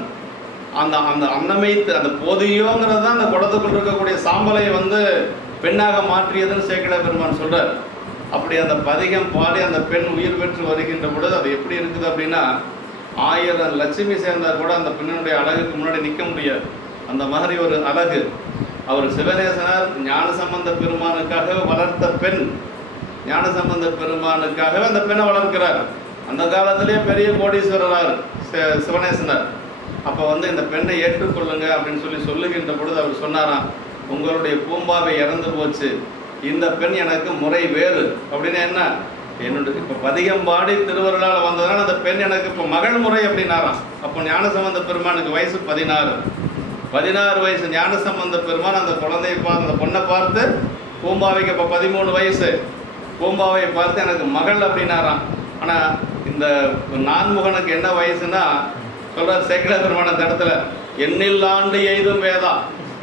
அந்த அந்த அன்னமை அந்த போதியோங்கிறது தான் அந்த குடத்துக்குள் இருக்கக்கூடிய சாம்பலை பெண்ணாக மாற்றியதுன்னு சேக்கிழ பெருமான் சொல்கிறார். அப்படி அந்த பதிகம் பாடி அந்த பெண் உயிர் பெற்று வருகின்ற பொழுது அது எப்படி இருக்குது அப்படின்னா 1000 லட்சுமி சேர்ந்தால் கூட அந்த பெண்ணினுடைய அழகுக்கு முன்னாடி நிற்க முடியாது. அந்த மாதிரி ஒரு அழகு. அவர் சிவநேசனார் ஞானசம்பந்த பெருமானுக்காக வளர்த்த பெண். ஞானசம்பந்த பெருமானுக்காகவே அந்த பெண்ணை வளர்க்கிறார். அந்த காலத்திலே பெரிய கோடீஸ்வரரார் சிவநேசனார். அப்போ இந்த பெண்ணை ஏற்றுக்கொள்ளுங்க அப்படின்னு சொல்லுகின்ற பொழுது அவர் சொன்னாராம், உங்களுடைய பூம்பாவை இறந்து போச்சு, இந்த பெண் எனக்கு முறை வேறு. அப்படின்னு என்ன, என்னுடைய இப்போ பதிகம் பாடி திருவருளால் வந்ததுனால அந்த பெண் எனக்கு இப்போ மகள் முறை அப்படின்னாராம். அப்போ ஞானசம்பந்த பெருமானுக்கு வயசு 16 வயசு. ஞானசம்பந்த பெருமான் அந்த குழந்தையை பார்த்து அந்த பொண்ணை பார்த்து பூம்பாவைக்கு இப்போ 13 வயசு. பூம்பாவையை பார்த்து எனக்கு மகள் அப்படின்னாராம். ஆனால் இந்த நான்முகனுக்கு என்ன வயசுன்னா சொல்கிறார் சேக்கிழ பெருமான அந்த இடத்துல எண்ணில்லாண்டு எய்தும் வேதா.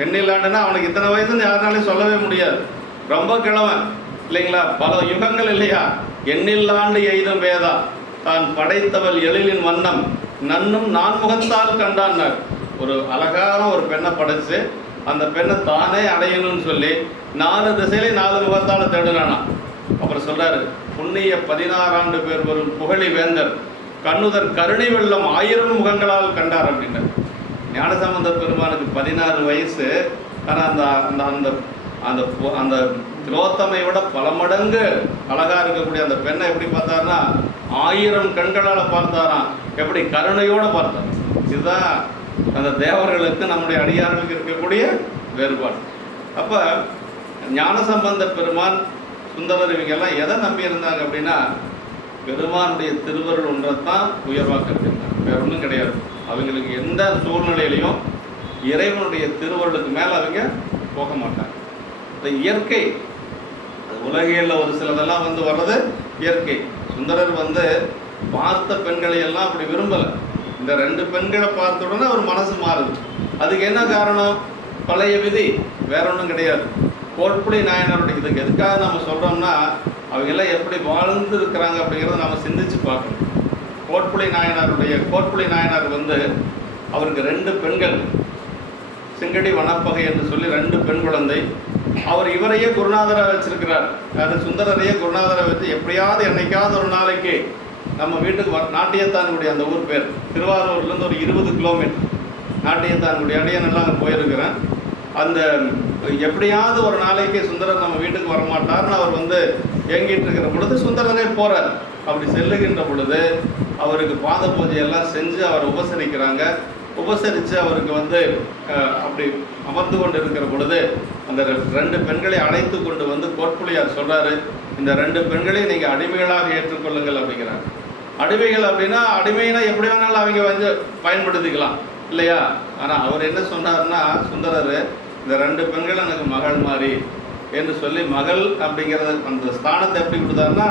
எண்ணில்லாண்டுன்னா அவனுக்கு இத்தனை வயசுன்னு யாருனாலையும் சொல்லவே முடியாது. ரொம்ப கிழவன் இல்லைங்களா, பல யுகங்கள் இல்லையா. எண்ணில்லாண்டு எய்தும் வேதா தான் படைத்தவள் எழிலின் வண்ணம் நன்னும் நான்முகத்தால் கண்டான்னார். ஒரு அழகான ஒரு பெண்ணை படைச்சு அந்த பெண்ணை தானே அடையணும்னு சொல்லி 4 திசையிலே 4 முகத்தால் தேடுனானா. அப்புறம் சொல்றாரு, புண்ணிய 16 ஆண்டு பேர் வரும் புகழி வேந்தர் கண்ணுதர் கருணை வெள்ளம் 1000 முகங்களால் கண்டார் அப்படின்னார். ஞானசம்பந்த பெருமானுக்கு 16 வயசு. ஆனால் அந்த அந்த அந்த அந்த அந்த திலோத்தமையோட பல மடங்கு அழகா இருக்கக்கூடிய அந்த பெண்ணை எப்படி பார்த்தாருன்னா 1000 கண்களால் பார்த்தாராம். எப்படி கருணையோடு பார்த்தார். இதுதான் அந்த தேவர்களுக்கு நம்முடைய அடியார்களுக்கு இருக்கக்கூடிய வேறுபாடு. அப்போ ஞானசம்பந்த பெருமான் சுந்தரர் இவங்கெல்லாம் எதை நம்பி இருந்தாங்க அப்படின்னா பெருமானுடைய திருவருள் ஒன்றைத்தான் உயர்வாக கருதுகிறார், வேற ஒன்றும் கிடையாது. அவங்களுக்கு எந்த சூழ்நிலையிலையும் இறைவனுடைய திருவருளுக்கு மேலே அவங்க போக மாட்டாங்க. இந்த இயற்கை, அது உலகியல்ல ஒரு சிலதெல்லாம் வர்றது இயற்கை. சுந்தரர் பார்த்த பெண்களை எல்லாம் அப்படி விரும்பலை. இந்த 2 பெண்களை பார்த்த உடனே அவர் மனசு மாறுது. அதுக்கு என்ன காரணம்? பழைய விதி, வேற ஒன்றும் கிடையாது. கோட்புலி நாயனாருடைய இதுக்கு எதுக்காக நம்ம சொல்கிறோம்னா, அவங்க எல்லாம் எப்படி வாழ்ந்து இருக்கிறாங்க அப்படிங்கிறத நம்ம சிந்திச்சு பார்க்கணும். கோட்புலி நாயனார் அவருக்கு 2 பெண்கள், சிங்கடி வனப்பகை என்று சொல்லி 2 பெண் குழந்தை. அவர் இவரையே குருநாதராக வச்சிருக்கிறார். அது சுந்தரரையே குருநாதராக வச்சு எப்படியாவது என்னைக்காவது ஒரு நாளைக்கு நம்ம வீட்டுக்கு நாட்டியத்தான்குடி, அந்த ஊர் பேர் திருவாரூர்லேருந்து ஒரு 20 கிலோமீட்டர் நாட்டியத்தான்குடி, அடியனெல்லாம் அங்கே போயிருக்கிறேன். அந்த எப்படியாவது ஒரு நாளைக்கு சுந்தரர் நம்ம வீட்டுக்கு வரமாட்டார்னு அவர் ஏங்கிட்டு இருக்கிற பொழுது சுந்தரரே போகிறார். அப்படி செல்லுகின்ற பொழுது அவருக்கு பாத பூஜையெல்லாம் செஞ்சு அவரை உபசரிக்கிறாங்க. உபசரித்து அவருக்கு அப்படி அமர்ந்து கொண்டு இருக்கிற பொழுது அந்த 2 பெண்களை அழைத்து கொண்டு கோட்புலியார் சொல்கிறாரு, இந்த 2 பெண்களையும் நீங்கள் அடிமைகளாக ஏற்றுக்கொள்ளுங்கள் அப்படிங்கிறாங்க. அடிமைகள் அப்படின்னா, அடிமைனா எப்படி வேணாலும் அவங்க பயன்படுத்திக்கலாம் இல்லையா? ஆனால் அவர் என்ன சொன்னார்னா, சுந்தரர் இந்த 2 பெண்கள் எனக்கு மகள் மாதிரி என்று சொல்லி, மகள் அப்படிங்கிறத அந்த ஸ்தானத்தை எப்படி கொடுத்தாருன்னா,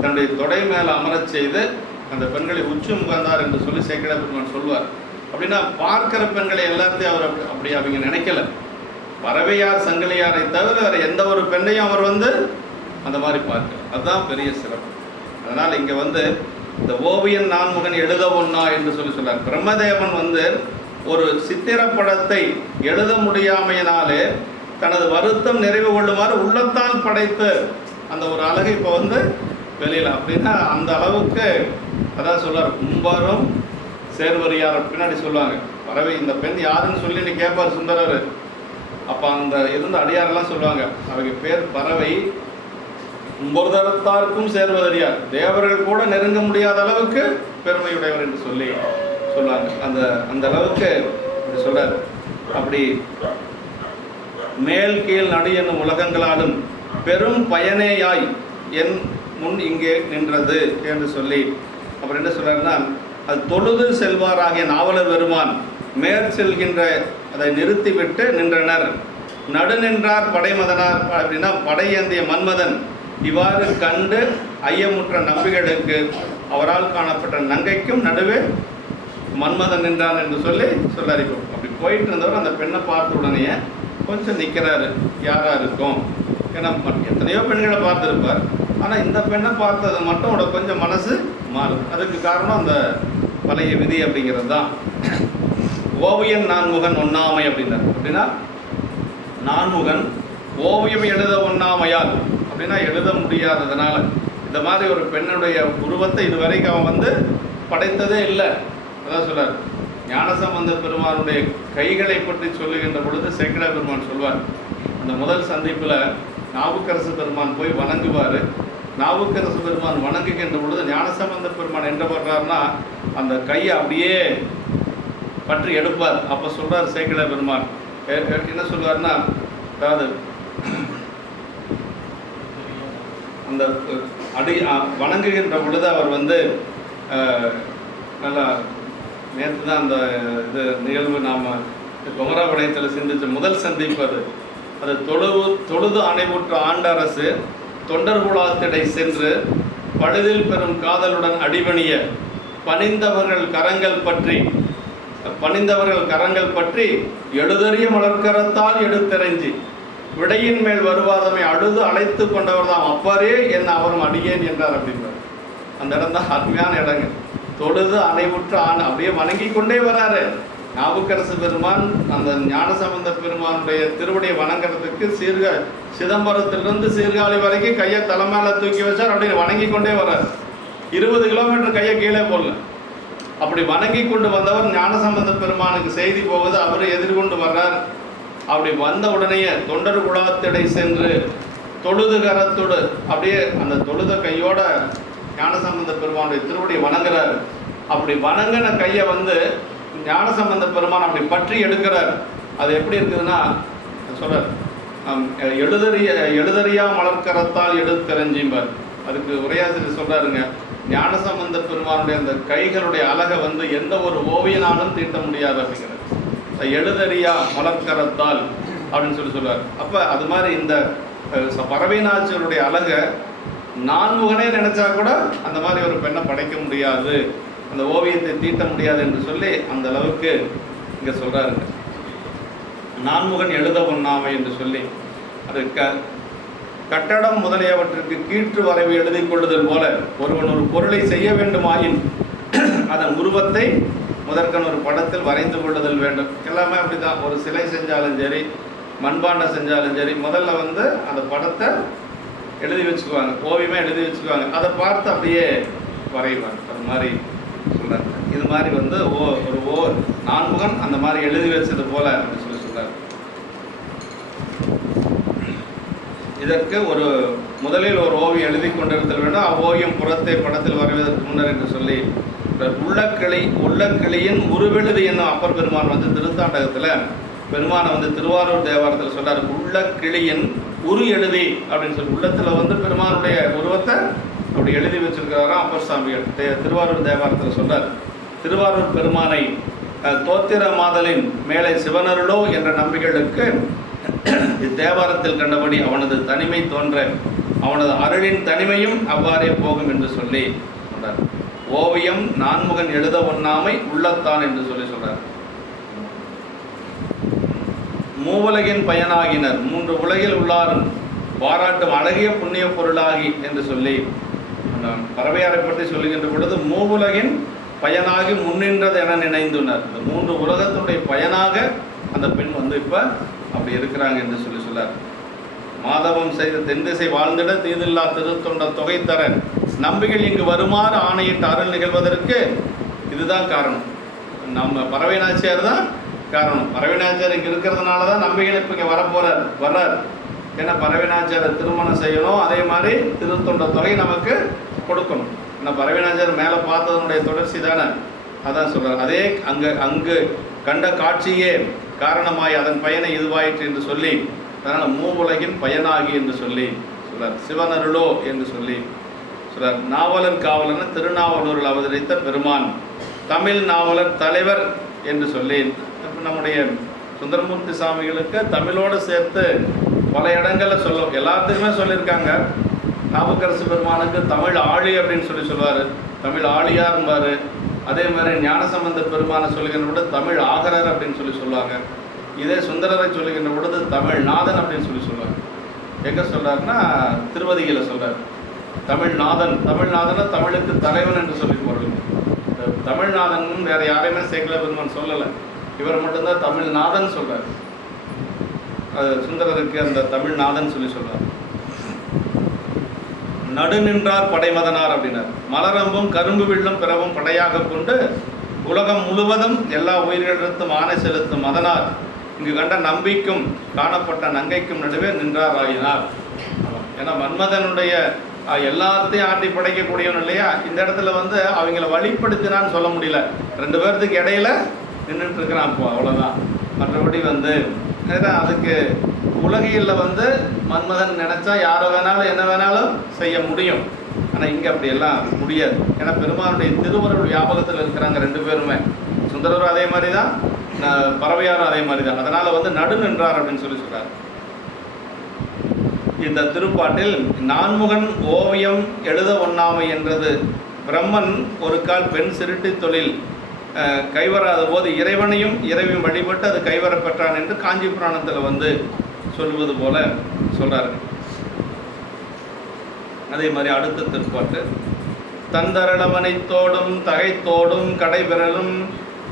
தன்னுடைய தொடை மேலே அமரச் செய்து அந்த பெண்களை உச்சி முகந்தார் என்று சொல்லி சேக்கிழ பெருமான் சொல்வார். அப்படின்னா பார்க்கிற பெண்களை எல்லாத்தையும் அவர் அப்படி அவங்க நினைக்கல. பறவையார் சங்கிலியாரை தவிர வேறு எந்த ஒரு பெண்ணையும் அவர் அந்த மாதிரி பார்க்கல. அதுதான் பெரிய சிறப்பு. அதனால் இங்கே இந்த ஓவியன் நான்முகன் எழுத ஒன்னா என்று சொல்றார். பிரம்மதேவன் ஒரு சித்திரப்படத்தை எழுத முடியாமையினாலே தனது வருத்தம் நிறைவு கொள்ளுமாறு உள்ளத்தால் படைத்து அந்த ஒரு அழகை இப்போ வெளியில், அப்படின்னா அந்த அளவுக்கு அதான் சொல்றார். கும்பரும் சேர்வரியார் பின்னாடி சொல்லுவாங்க, பறவை இந்த பெண் யாருன்னு சொல்லி நீ கேட்பார் சுந்தரர். அப்போ அந்த இருந்த அடியாரெல்லாம் சொல்லுவாங்க, அவங்க பேர் பறவை, கும்பர்தரத்தாருக்கும் சேர்வதறியார், தேவர்கள் கூட நெருங்க முடியாத அளவுக்கு பெருமையுடையவர் என்று சொல்லி சொல்லுவாங்க. அந்த அளவுக்கு சொல்றார். அப்படி மேல் கீழ் நடு என்னும் உலகங்களாலும் பெரும் பயனேயாய் என் முன் இங்கே நின்றது என்று சொல்லி அப்புறம் என்ன சொல்றாருன்னா, அது தொழுது செல்வாராகிய நாவலர் பெருமான் மேற் செல்கின்ற அதை நிறுத்திவிட்டு நின்றனர். நடு நின்றார் படைமதனார், அப்படின்னா படையேந்திய மன்மதன் இவ்வாறு கண்டு ஐயமுற்ற நம்பிகளுக்கு அவரால் காணப்பட்ட நங்கைக்கும் நடுவே மன்மதன் நின்றான் என்று சொல்லி சொல்லார். இப்போ அப்படி போயிட்டு இருந்தவர் அந்த பெண்ணை பார்த்த உடனே கொஞ்சம் நிற்கிறாரு, யாராக இருக்கும். ஏன்னா எத்தனையோ பெண்களை பார்த்துருப்பார், ஆனால் இந்த பெண்ணை பார்த்தது மட்டும் அவட கொஞ்சம் மனசு மாறும். அதுக்கு காரணம் அந்த பழைய விதி அப்படிங்கிறது தான். ஓவியன் நான்முகன் ஒண்ணாமை அப்படின்னார். அப்படின்னா நான்முகன் ஓவியம் எழுத ஒண்ணாமையால், அப்படின்னா எழுத முடியாததுனால இந்த மாதிரி ஒரு பெண்ணுடைய உருவத்தை இதுவரைக்கும் அவன் படைத்ததே இல்லை. அதான் சொல்றார். ஞானசம்பந்த பெருமானுடைய கைகளை பற்றி சொல்லுகின்ற பொழுது சேக்கிழ பெருமான் சொல்வார், அந்த முதல் சந்திப்பில் நாவுக்கரசு பெருமான் போய் வணங்குவார். நாவுக்கரசு பெருமான் வணங்குகின்ற பொழுது ஞானசம்பந்த பெருமான் என்ன பண்ணுறாருன்னா, அந்த கையை அப்படியே பற்றி எடுப்பார். அப்போ சொல்கிறார் சேக்கிழ பெருமான், என்ன சொல்வார்னா, அதாவது அந்த அடி வணங்குகின்ற பொழுது அவர் நல்லா நேற்று தான் அந்த இது நிகழ்வு நாம் குமரபாளையத்தில் சிந்திச்ச முதல் சந்திப்பு. அது தொழுது அணைவுற்ற ஆண்டரசு தொண்டர்குலாத்திடை சென்று பழுதில் பெறும் காதலுடன் அடிபணிய பணிந்தவர்கள் கரங்கள் பற்றி எழுதறிய மலர்கரத்தால் எடுத்தெறிஞ்சி விடையின் மேல் வருவாதமை அழுது அழைத்து கொண்டவர் தான் அப்பாரே என்ன அவரும் அடியேன் என்றார் அப்படின்றார். அந்த இடம் தான் அருமையான இடங்க. தொழுது அணைவுற்ற அப்படியே வணங்கி கொண்டே வராரு. நாவுக்கரசு பெருமான் அந்த ஞானசம்பந்த பெருமானுடைய திருவடியை வணங்குறதுக்கு சிதம்பரத்திலிருந்து சீர்காழி வரைக்கும் கையை தலைமையில தூக்கி வச்சார். அப்படியே வணங்கி கொண்டே வர்றார். 20 கிலோமீட்டர் கையை கீழே போடல. அப்படி வணங்கி கொண்டு வந்தவர் ஞானசம்பந்த பெருமானுக்கு செய்தி போகுது, அவரை எதிர்கொண்டு வர்றார். அப்படி வந்த உடனேயே தொண்டர் குலாத்திடை சென்று தொழுது கரத்தோடு அப்படியே அந்த தொழுத கையோட ஞானசம்பந்த பெருமானுடைய திருவடியை வணங்குறாரு. அப்படி வணங்கின கையை ஞானசம்பந்த பெருமான் அப்படி பற்றி எடுக்கிறார். அது எப்படி இருக்குதுன்னா சொல்றார், எழுதறியா மலர்கரத்தால் எடுத்தெறிஞ்சிம்பார். அதுக்கு உரையாசிரியர் சொல்றாருங்க, ஞானசம்பந்த பெருமானுடைய அந்த கைகளுடைய அழகை வந்து எந்த ஒரு ஓவியனாலும் தீட்ட முடியாது அப்படிங்கிறது. எழுதறியா மலர்கரத்தால் அப்படின்னு சொல்லுவார். அப்போ அது மாதிரி இந்த பறவைநாச்சியருடைய அழகை நான்முகனே நினைச்சா கூட அந்த மாதிரி ஒரு பெண்ணை படைக்க முடியாது, அந்த ஓவியத்தை தீட்ட முடியாது என்று சொல்லி அந்த அளவுக்கு இங்கே சொல்றாருங்க. நான்முகன் எழுத ஒண்ணாமை என்று சொல்லி அது கட்டடம் முதலியவற்றிற்கு கீற்று வரைவு எழுதி கொள்ளுதல் போல ஒருவன் ஒரு பொருளை செய்ய வேண்டுமாயின் அதன் உருவத்தை முதற்கன் ஒரு படத்தில் வரைந்து கொள்ளுதல் வேண்டும். எல்லாமே அப்படிதான். ஒரு சிலை செஞ்சாலும் சரி, மண்பாண்டம் செஞ்சாலும் சரி, முதல்ல வந்து அந்த படத்தை எழுதி வச்சுக்குவாங்க, ஓவியமே எழுதி வச்சுக்குவாங்க, அதை பார்த்து அப்படியே வரைவாங்க. அது மாதிரி சொல்றாங்க. இது மாதிரி வந்து ஒரு நான்முகன் அந்த மாதிரி எழுதி வச்சது போல அப்படின்னு சொல்லி சொல்றாரு. இதற்கு ஒரு முதலில் ஒரு ஓவியம் எழுதி கொண்டிருத்தல் வேண்டும். அவ்வோவியம் புறத்தை படத்தில் வரைவதற்கு முன்னர் என்று சொல்லி உள்ளக்கிளியின் உருவெழுதி என்னும் அப்பர் பெருமான் வந்து திருத்தாண்டகத்தில் பெருமானை வந்து திருவாரூர் தேவாரத்தில் சொல்றாரு. உள்ளக்கிளியின் உரு எழுதி அப்படின்னு சொல்லி உள்ளத்தில் வந்து பெருமானுடைய உருவத்தை அப்படி எழுதி வச்சிருக்கிறாராம் அப்பர் சாமிகள். திருவாரூர் தேவாரத்தில் சொல்றார். திருவாரூர் பெருமானை தோத்திர மாதலின் மேலே சிவனருளோ என்ற நம்பிக்கைகளுக்கு இத்தேவாரத்தில் கண்டபடி அவனது தனிமை தோன்ற அவனது அருளின் தனிமையும் அவ்வாறே போகும் என்று சொல்லி சொல்றார். ஓவியம் நான்முகன் எழுத ஒண்ணாமை உள்ளத்தான் என்று சொல்லி சொல்றார். மூவுலகின் பயனாகினர், மூன்று உலகில் உள்ளாரும் பாராட்டும் அழகிய புண்ணிய பொருளாகி என்று சொல்லி பறவையாரை பற்றி சொல்லுகின்ற பொழுது மூவுலகின் பயனாகி முன்னின்றது என நினைந்துனர். இந்த மூன்று உலகத்துடைய பயனாக அந்த பெண் வந்து இப்ப அப்படி இருக்கிறாங்க என்று சொல்லி சொல்லார். மாதவம் செய்த தென்திசை வாழ்ந்திட தீதில்லா திருத்தொண்ட தொகை தர நம்பிகள் இங்கு வருமாறு ஆணையிட்டு அருள் நிகழ்வதற்கு இதுதான் காரணம். நம்ம பறவை நாச்சியார் தான் காரணம். பறவை நாச்சியார் இங்கே இருக்கிறதுனால தான் நம்பிகள் இப்போ இங்கே வர்றார். ஏன்னா பறவை நாச்சியாரை திருமணம் செய்யணும், அதே மாதிரி திருத்தொண்ட தொகை நமக்கு கொடுக்கணும். ஏன்னா பறவை நாச்சியார் மேலே பார்த்ததனுடைய தொடர்ச்சி தானே, அதான் சொல்கிறார். அதே அங்கு கண்ட காட்சியே காரணமாய் அதன் பயனை இதுவாயிற்று என்று சொல்லி அதனால் மூவுலகின் பயனாகி என்று சொல்லி சொல்றார். சிவனருளோ என்று சொல்லி சொல்றார். நாவலர் காவலர் திருநாவலூரில் அவதரித்த பெருமான் தமிழ் நாவலர் தலைவர் என்று சொல்லி நம்முடைய சுந்தரமூர்த்தி சாமிகளுக்கு தமிழோடு சேர்த்து பல இடங்களில் சொல்லும், எல்லாத்துக்குமே சொல்லியிருக்காங்க. நாவுக்கரசு பெருமானுக்கு தமிழ் ஆழி அப்படின்னு சொல்லி சொல்லுவார், தமிழ் ஆழியார்பார். அதே மாதிரி ஞானசம்பந்த பெருமானை சொல்லுகின்ற பொழுது தமிழ் ஆகரர் அப்படின்னு சொல்லி சொல்லுவாங்க. இதே சுந்தரரை சொல்லுகின்ற பொழுது தமிழ் நாதன் அப்படின்னு சொல்லி சொல்லுவாங்க. எங்கே சொல்கிறாருன்னா திருவதிகையில் சொல்கிறார். தமிழ்நாதனை தமிழுக்கு தலைவன் என்று சொல்லி போடுறீங்க. தமிழ்நாதன் வேறு யாரையுமே சேக்கல பெருமான் சொல்லலை, இவர் மட்டும்தான் தமிழ்நாதன் சொல்கிறார். அது சுந்தரருக்கு அந்த தமிழ்நாதன் சொல்லி சொல்கிறார். நடு நின்றார் படைமதனார் அப்படின்னார். மலரம்பும் கரும்பு வில்லும் பிறவும் படையாக கொண்டு உலகம் முழுவதும் எல்லா உயிரிழத்தும் ஆணை செலுத்தும் மதனார் இங்கு கண்ட நம்பிக்கும் காணப்பட்ட நங்கைக்கும் நடுவே நின்றார் ஆயினார். ஏன்னா மன்மதனுடைய எல்லாத்தையும் ஆட்டி படைக்கக்கூடியவன் இல்லையா, இந்த இடத்துல வந்து அவங்கள வழிப்படுத்தினான்னு சொல்ல முடியல, ரெண்டு பேர்த்துக்கு இடையில நின்றுட்டு இருக்கிறான். அப்போ அவ்வளோதான். மற்றபடி வந்து அதுக்கு உலகில் வந்து மன்மதன் நினைச்சா யாரை வேணாலும் என்ன வேணாலும் செய்ய முடியும். ஆனால் இங்கே அப்படி எல்லாம் முடியாது. ஏன்னா பெருமானுடைய திருவருள் வியாபகத்தில் இருக்கிறாங்க ரெண்டு பேருமே. சுந்தரரும் அதே மாதிரி தான், பறவையாரும் அதே மாதிரி தான். அதனால் வந்து நடு நின்றார் அப்படின்னு சொல்லி சொல்கிறார். இந்த திருப்பாட்டில் நான்முகன் ஓவியம் எழுத ஒண்ணாமை என்றது பிரம்மன் ஒரு கால் பெண் சிருட்டி தொழில் கைவராத போது இறைவனையும் இறைவையும் வழிபட்டு அது கைவர பெற்றான் என்று காஞ்சி புராணத்தில் வந்து சொல்வது போல சொல்றாரு. அதே மாதிரி அடுத்த திருப்பாட்டு தந்தரளவனை தோடும் தகைத்தோடும் கடைவிரலும்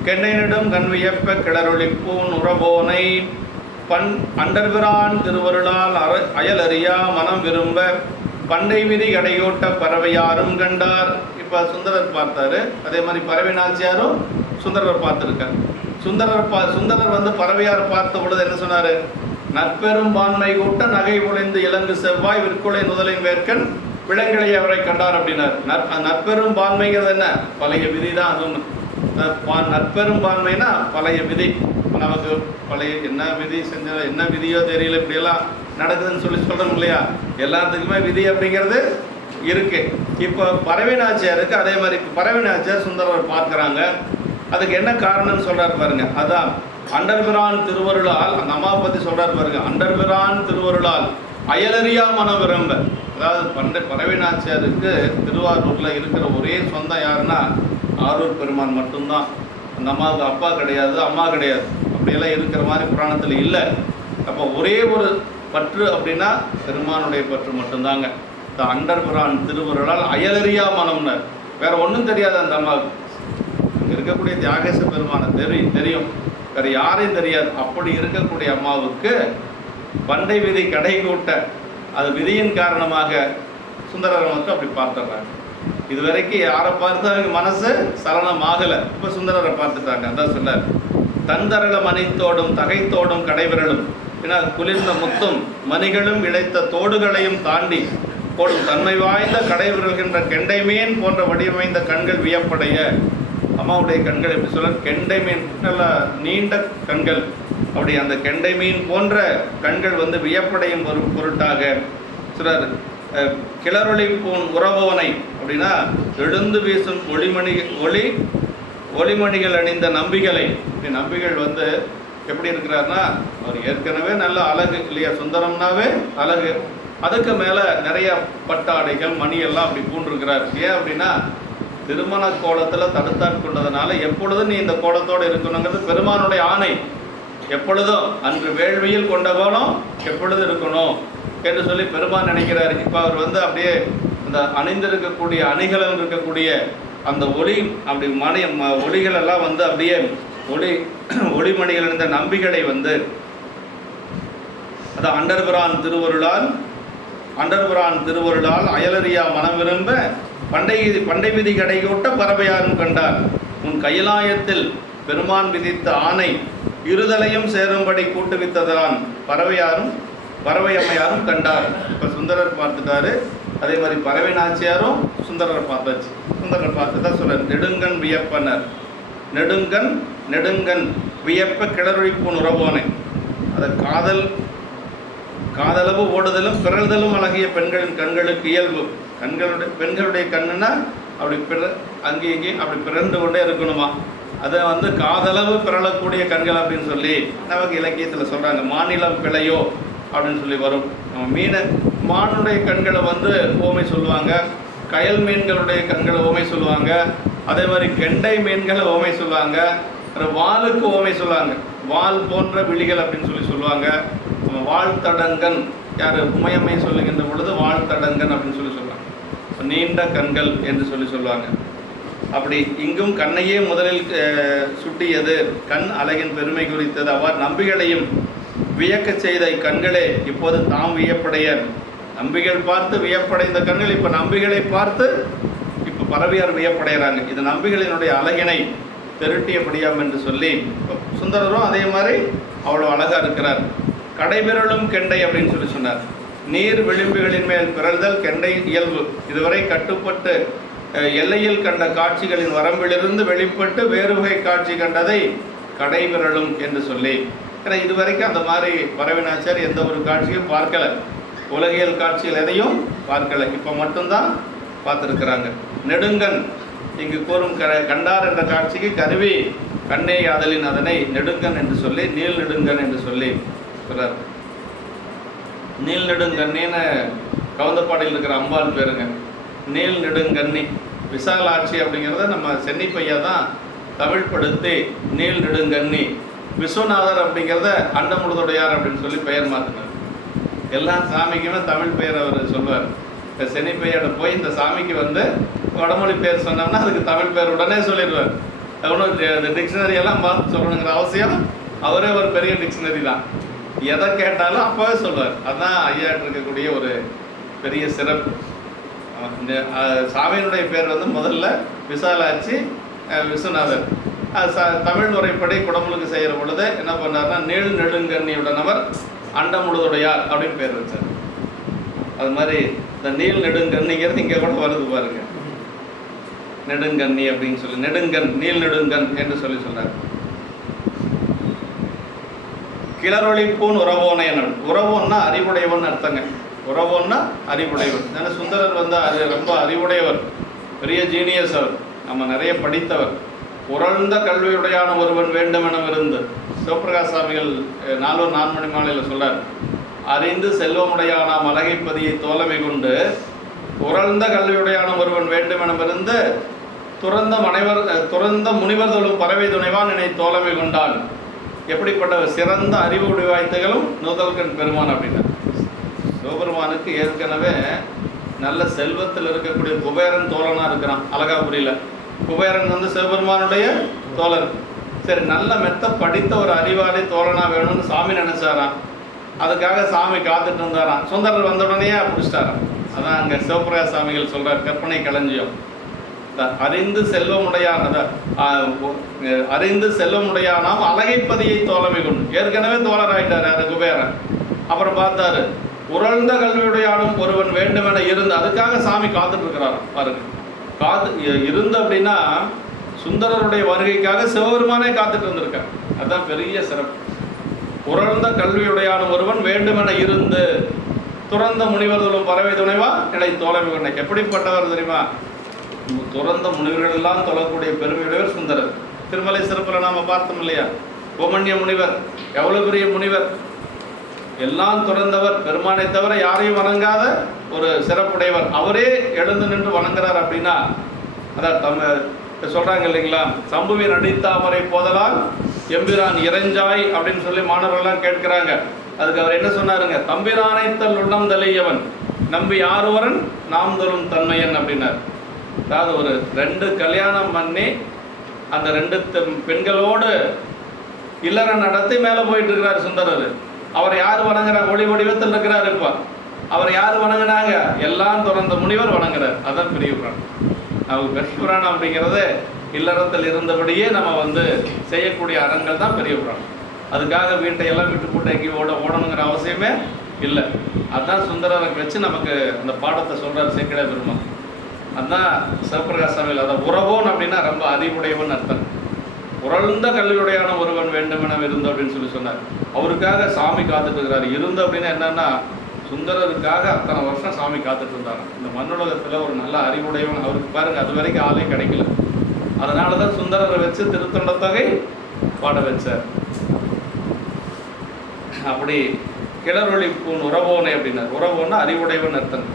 கெண்ணையிடும் கண் வியப்ப கிளரொளிப்பூன் உறவோனை அண்டர்பிரான் திருவருளால் அயலறியா மனம் விரும்ப பண்டை விதி கடையோட்ட பறவையாரும் கண்டார். இப்போ சுந்தரர் பார்த்தாரு, அதே மாதிரி பறவை நாச்சியாரும் சுந்தரர் பார்த்துருக்கார். சுந்தரர் வந்து பறவையார் பார்த்த பொழுது என்ன சொன்னார்? நற்பெரும் பான்மை கூட்ட நகை உழைந்து இலங்கு செவ்வாய் விற்குலை முதலின் வேர்க்கன் விலங்கிலை அவரை கண்டார் அப்படின்னார். நற்பெரும் பான்மைங்கிறது என்ன? பழைய விதி தான். அது நற்பெரும் பான்மைனா பழைய விதி. நமக்கு பழைய என்ன விதி செஞ்ச என்ன விதியோ தெரியல, இப்படியெல்லாம் நடக்குதுன்னு சொல்லி சொல்கிறோம் இல்லையா? எல்லாத்துக்குமே விதி அப்படிங்கிறது இருக்கு. இப்போ பறவை நாச்சியாருக்கு அதே மாதிரி பறவை நாச்சியார் சுந்தரர் பார்க்குறாங்க. அதுக்கு என்ன காரணம்னு சொல்றாரு பாருங்க. அதான் அண்டர்பிரான் திருவருளால், அந்த அம்மாவை பற்றி சொல்றாரு பாருங்க. அண்டர்பிரான் திருவருளால் அயலறியா மனம் விரும்ப. அதாவது பறவை நாச்சியாருக்கு திருவாரூரில் இருக்கிற ஒரே சொந்தம் யாருன்னா ஆரூர் பெருமான் மட்டும்தான். அந்த அம்மாவுக்கு அப்பா கிடையாது, அம்மா கிடையாது. அப்படியெல்லாம் இருக்கிற மாதிரி புராணத்தில் இல்லை. அப்போ ஒரே ஒரு பற்று அப்படின்னா பெருமானுடைய பற்று மட்டும்தாங்க. இந்த அண்டர்பிரான் திருவருளால் அயலறியா மனம்னு வேற ஒன்றும் தெரியாது அந்த அம்மாவுக்கு. இங்கே இருக்கக்கூடிய தியாகேச பெருமானை தெரியும், வேற யாரையும் தெரியாது. அப்படி இருக்கக்கூடிய அம்மாவுக்கு பண்டை விதி கடை கூட்ட, அது விதியின் காரணமாக சுந்தரரை மட்டும் அப்படி பார்த்துடுறாங்க. இது வரைக்கும் யாரை பார்த்து அவங்க மனசு சலனம் ஆகலை. இப்போ சுந்தரரை பார்த்துட்டாங்க. அதான் சொன்னார், தந்தரள மணித்தோடும் தகைத்தோடும் கடைவிரலும், ஏன்னா குளிர்ந்த முத்தும் மணிகளும் இழைத்த தோடுகளையும் தாண்டி போடும் தன்மை வாய்ந்த கடைவிரல்கின்ற கெண்டைமீன் போன்ற வடிவமைந்த கண்கள் வியப்படைய. அம்மாவுடைய கண்கள் எப்படி சொல்ல, கெண்டை மீன், நல்ல நீண்ட கண்கள். அப்படி அந்த கெண்டை மீன் போன்ற கண்கள் வந்து வியப்படையும் ஒரு பொருட்டாக சிலர் கிளறொளி பூன் உறவோனை அப்படின்னா எழுந்து வீசும் ஒளிமணிகள் அணிந்த நம்பிகளை. நம்பிகள் வந்து எப்படி இருக்கிறாருன்னா, அவர் ஏற்கனவே நல்ல அழகு இல்லையா, சுந்தரம்னாவே அழகு. அதுக்கு மேலே நிறைய பட்டாடைகள் மணியெல்லாம் அப்படி பூண்டிருக்கிறார். ஏன் அப்படின்னா திருமண கோலத்தில் தடுத்தாட் கொண்டதுனால எப்பொழுதும் நீ இந்த கோலத்தோடு இருக்கணுங்கிறது பெருமானுடைய ஆணை. எப்பொழுதும் அன்று வேள்வியில் கொண்ட கோலம் எப்பொழுதும் இருக்கணும் என்று சொல்லி பெருமான் நினைக்கிறார். இப்போ அவர் வந்து அப்படியே அந்த அணிந்திருக்கக்கூடிய அணிகலன் இருக்கக்கூடிய அந்த ஒளி அப்படி ஒளிகள் எல்லாம் வந்து அப்படியே ஒளிமணிகள் இருந்த நம்பிகளை வந்து அது அண்டர்பிரான் திருவருளால் அயலறியா மனம் விரும்ப பண்டை விதி கடைகூட்ட பறவையாரும் கண்டார். உன் கைலாயத்தில் பெருமான் விதித்த ஆணை இருதலையும் சேரும்படி கூட்டுவித்ததான் பறவை அம்மையாரும் கண்டார். இப்போ சுந்தரர் பார்த்துட்டாரு. அதே மாதிரி பறவை நாச்சியாரும் சுந்தரரை பார்த்தாச்சு. சுந்தரரை பார்த்து தான் சொல்ற, நெடுங்கண் வியப்பனர், நெடுங்கண் வியப்ப கிளறொழிப்புன் உறவோனை. அதை காதளவு ஓடுதலும் பிறழ்தலும் அழகிய பெண்களின் கண்களுக்கு இயல்பு. பெண்களுடைய கண்ணுன்னா அப்படி அங்கே இங்கேயும் அப்படி பிறந்து கொண்டே இருக்கணுமா. அதை வந்து காதளவு பிறழக்கூடிய கண்கள் அப்படின்னு சொல்லி நமக்கு இலக்கியத்தில் சொல்கிறாங்க. மாநிலம் பிழையோ அப்படின்னு சொல்லி வரும். மானுடைய கண்களை வந்து ஓமை சொல்லுவாங்க, கயல் மீன்களுடைய கண்களை ஓமை சொல்லுவாங்க, அதே மாதிரி கெண்டை மீன்களை ஓமை சொல்லுவாங்க, வாளுக்கு ஓமை சொல்லுவாங்க, வால் போன்ற விழிகள் அப்படின்னு சொல்லுவாங்க. வாழ்த்தடங்கன் யார் உமையம்மை சொல்லுகின்ற பொழுது வாழ்த்தடங்கன் அப்படின்னு சொல்லுவாங்க. நீண்ட கண்கள் என்று சொல்லுவாங்க. அப்படி இங்கும் கண்ணையே முதலில் சுட்டியது, கண் அழகின் பெருமை குறித்தது. அவ்வாறு நம்பிகளையும் வியக்க செய்த கண்களே இப்போது தாம் வியப்படைய. நம்பிகள் பார்த்து வியப்படைந்த கண்கள் இப்போ நம்பிகளை பார்த்து இப்போ பறவையார் வியப்படைகிறாங்க. இது நம்பிகளினுடைய அழகினை தெருட்டியபடியாம் என்று சொல்லி சுந்தரரும் அதே மாதிரி அவ்வளோ அழகாக இருக்கிறார். கடைபிரலும் கெண்டை அப்படின்னு சொன்னார். நீர் விளிம்புகளின் மேல் பிறழ்தல் கெண்டை இயல்பு. இதுவரை கட்டுப்பட்டு எல்லையில் கண்ட காட்சிகளின் வரம்பிலிருந்து வெளிப்பட்டு வேறு வகை காட்சி கண்டதை கடைபிரலும் என்று சொல்லி. ஏன்னா இதுவரைக்கும் அந்த மாதிரி பறவை நாச்சியார் எந்த ஒரு காட்சியும் பார்க்கலை, உலகியல் காட்சிகள் எதையும் பார்க்கலை. இப்போ மட்டும்தான் பார்த்துருக்குறாங்க. நெடுங்கண் இங்கு கூறும் கண்டார் என்ற காட்சிக்கு கருவி கண்ணே யாதலின் அதனை நெடுங்கண் என்று சொல்லி நீள் நெடுங்கண் என்று சொல்லி சொல்றார். நீள் நெடுங்கண்ணின்னு கவுந்தப்பாடியில் இருக்கிற அம்பாள் பேருங்க. நீள் நெடுங்கண்ணி விசாலாட்சி அப்படிங்கிறத நம்ம சென்னிப்பையா தான் தமிழ் படுத்தி நீள் நெடுங்கண்ணி. விஸ்வநாதர் அப்படிங்கிறத அண்டமுழுதுடையார் அப்படின்னு சொல்லி பெயர் மாற்றினார். எல்லா சாமிக்குமே தமிழ் பெயர் அவர் சொல்லுவார். இந்த சென்னிப்பையோட போய் இந்த சாமிக்கு வந்து வடமொழி பேர் சொன்னோம்னா அதுக்கு தமிழ் பேர் உடனே சொல்லிடுவார். ஒன்றும் இந்த டிக்ஷனரி எல்லாம் பார்த்து சொல்லணுங்கிற அவசியம், அவரே ஒரு பெரிய டிக்ஷனரி தான். எதை கேட்டாலும் அப்போவே சொல்லுவார். அதுதான் ஐயாட்டு இருக்கக்கூடிய ஒரு பெரிய சிறப்பு. இந்த சாமியினுடைய பேர் வந்து முதல்ல விசாலாட்சி விஸ்வநாதர். தமிழ் முறைப்படி குடமுழுக்கு செய்கிற பொழுது என்ன பண்ணார்னா நீள் நெடுங்கண்ணியுடனவர் அண்டமுழுதுடையார் அப்படின்னு பேர் வச்சார். அது மாதிரி இந்த நீள் நெடுங்கண்ணிங்கிறது இங்கே கூட வருது பாருங்க. நெடுங்கண்ணி அப்படின்னு சொல்லி நெடுங்கண் நீள் நெடுங்கண் என்று சொல்லி சொன்னார். கிளறொழிப்பூன் உறவோனை. உறவோன்னா அறிவுடையவன் அர்த்தங்க. உறவோன்னா அறிவுடையவர். ஏன்னா சுந்தரர் வந்து அது ரொம்ப அறிவுடையவர், பெரிய ஜீனியஸ் அவர், நம்ம நிறைய படித்தவர். உறழ்ந்த கல்வியுடையான ஒருவன் வேண்டுமென இருந்து சிவபிரகாஷ் சுவாமிகள் நால்வர் நான்மணி மாலையில் சொல்றார், அறிந்து செல்வமுடையானாம் அழகைப்பதியை தோழமை கொண்டு உறழ்ந்த கல்வியுடையான ஒருவன் வேண்டுமென இருந்து துறந்த முனிவர் தொழும் பறவை துணைவான் என்னை தோழமை கொண்டான். எப்படிப்பட்ட சிறந்த அறிவு உடைவாய்த்துகளும் நுதல்கண் பெருமான் அப்படின்னா, சிவபெருமானுக்கு ஏற்கனவே நல்ல செல்வத்தில் இருக்கக்கூடிய குபேரன் தோழனா இருக்கிறான். அழகாபுரியில் குபேரன் வந்து சிவபெருமானுடைய தோழர். சரி, நல்ல மெத்த படித்த ஒரு அறிவாளி தோழனா வேணும்னு சாமி நினைச்சாராம். அதுக்காக சாமி காத்துட்டு இருந்தாராம். சுந்தரர் வந்த உடனே பிடிச்சிட்டாராம். அதான் அங்கே சிவபிரகாஷ் சாமிகள் சொல்றார், கற்பனை களஞ்சியம். அறிந்து செல்வமுடையானாம் அழகைப்பதியை தோழமை கொண்டு, ஏற்கனவே தோழர் ஆயிட்டார் யாரு, குபேரன். அப்புறம் பார்த்தாரு, உறழ்ந்த கல்வியுடையானும் ஒருவன் வேண்டுமென இருந்து, அதுக்காக சாமி காத்துட்டு இருக்கிறார் பாருங்க. இருந்து அப்படின்னா சுந்தரருடைய வருகைக்காக சிவபெருமானே காத்துட்டு இருந்திருக்கார். அதுதான் பெரிய சிறப்பு. உறழ்ந்த கல்வியுடையானும் ஒருவன் வேண்டுமென இருந்து துறந்த முனிவர்களும் பறவை துணைவா இடை தோழமை கொண்ட. எப்படிப்பட்டவர் தெரியுமா? துறந்த முனிவர்கள் எல்லாம் தொழக்கூடிய பெருமையுடையவர் சுந்தரர். திருமலை சிறப்பில் நாம பார்த்தோம் இல்லையா, கோமண்ய முனிவர் எவ்வளவு பெரிய முனிவர், எல்லாம் துறந்தவர், பெருமானை தவிர யாரையும் வணங்காத ஒரு சிறப்புடையவர். அவரே எழுந்து நின்று வணங்குறார் அப்படின்னா, அதான் சொல்றாங்க இல்லைங்களா, சம்புவின் அடித்தாமரை போதலால் எம்பிரான் இறைஞ்சாய் அப்படின்னு சொல்லி மாணவர்கள்லாம் கேட்கிறாங்க. அதுக்கு அவர் என்ன சொன்னாருங்க, தம்பிரானை தல் உள்ளம் தலையவன் நம்பி யாருவரன் நாம் தரும் தன்மையன் அப்படின்னார். அதாவது ஒரு 2 கல்யாணம் பண்ணி அந்த 2 பெண்களோடு இல்லற நடத்தி மேலே போயிட்டு இருக்கிறார் சுந்தரர். அவர் யார் வணங்குறாங்க? ஒளி வடிவத்தில் இருக்கிறார். இப்போ அவர் யார் வணங்கினாங்க? எல்லாம் துறந்த முனிவர் வணங்குறார். அதான் பெரிய புராணம். நமக்கு பெரிய புராணம் அப்படிங்கிறது இல்லறத்தில் இருந்தபடியே நம்ம வந்து செய்யக்கூடிய அறங்கள் தான் பெரிய புராணம். அதுக்காக வீட்டையெல்லாம் விட்டு போட்டு எங்கேயும் ஓடணுங்கிற அவசியமே இல்லை. அதுதான் சுந்தரரை வச்சு நமக்கு அந்த பாடத்தை சொல்கிறார் சேக்கிழ பெருமான். அதுதான் சிவபிரகாஷ் சாமிகள். அதை உறவோன் அப்படின்னா ரொம்ப அறிவுடையவன் அர்த்தம். உறழ்ந்த கல்வியுடையான ஒருவன் வேண்டுமென இருந்து அப்படின்னு சொல்லி சொன்னார். அவருக்காக சாமி காத்துட்டு இருக்கிறார். இருந்து அப்படின்னா என்னன்னா, சுந்தரருக்காக அத்தனை வருஷம் சாமி காத்துட்டு இருந்தாங்க. இந்த மண்ணுலகத்தில் ஒரு நல்ல அறிவுடையவன் அவருக்கு பாருங்க, அது வரைக்கும் ஆளே கிடைக்கல. அதனால தான் சுந்தரரை வச்சு திருத்தொண்ட தொகை பாட வச்சார். அப்படி கிளறொளி பூன் உறவோனை அப்படின்னார். உறவோன்னா அறிவுடையவன் அர்த்தம்.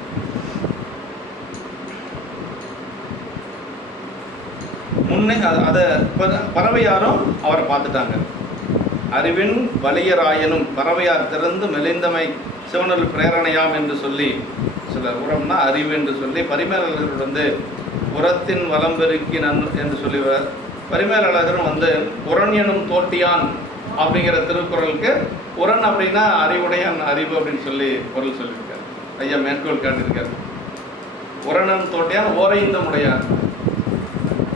முன்னே அதை பறவையாரும் அவரை பார்த்துட்டாங்க. அறிவின் வலியராயனும் பறவையார் திறந்து மெலிந்தமை சிவனல் பிரேரணையாம் என்று சொல்லி, சில உரம்னா அறிவு என்று சொல்லி, பரிமேலழகர் வந்து உரத்தின் வலம் பெருக்கி என்று சொல்லி, பரிமேலழகரும் வந்து உரன் எனும் தோட்டியான் அப்படிங்கிற திருக்குறளுக்கு உரன் அப்படின்னா அறிவுடையான், அறிவு அப்படின்னு சொல்லி பொருள் சொல்லியிருக்காரு. ஐயா மேற்கோள் காட்டியிருக்காரு. உரனும் தோட்டியான் ஓரைந்தும் உடையான்,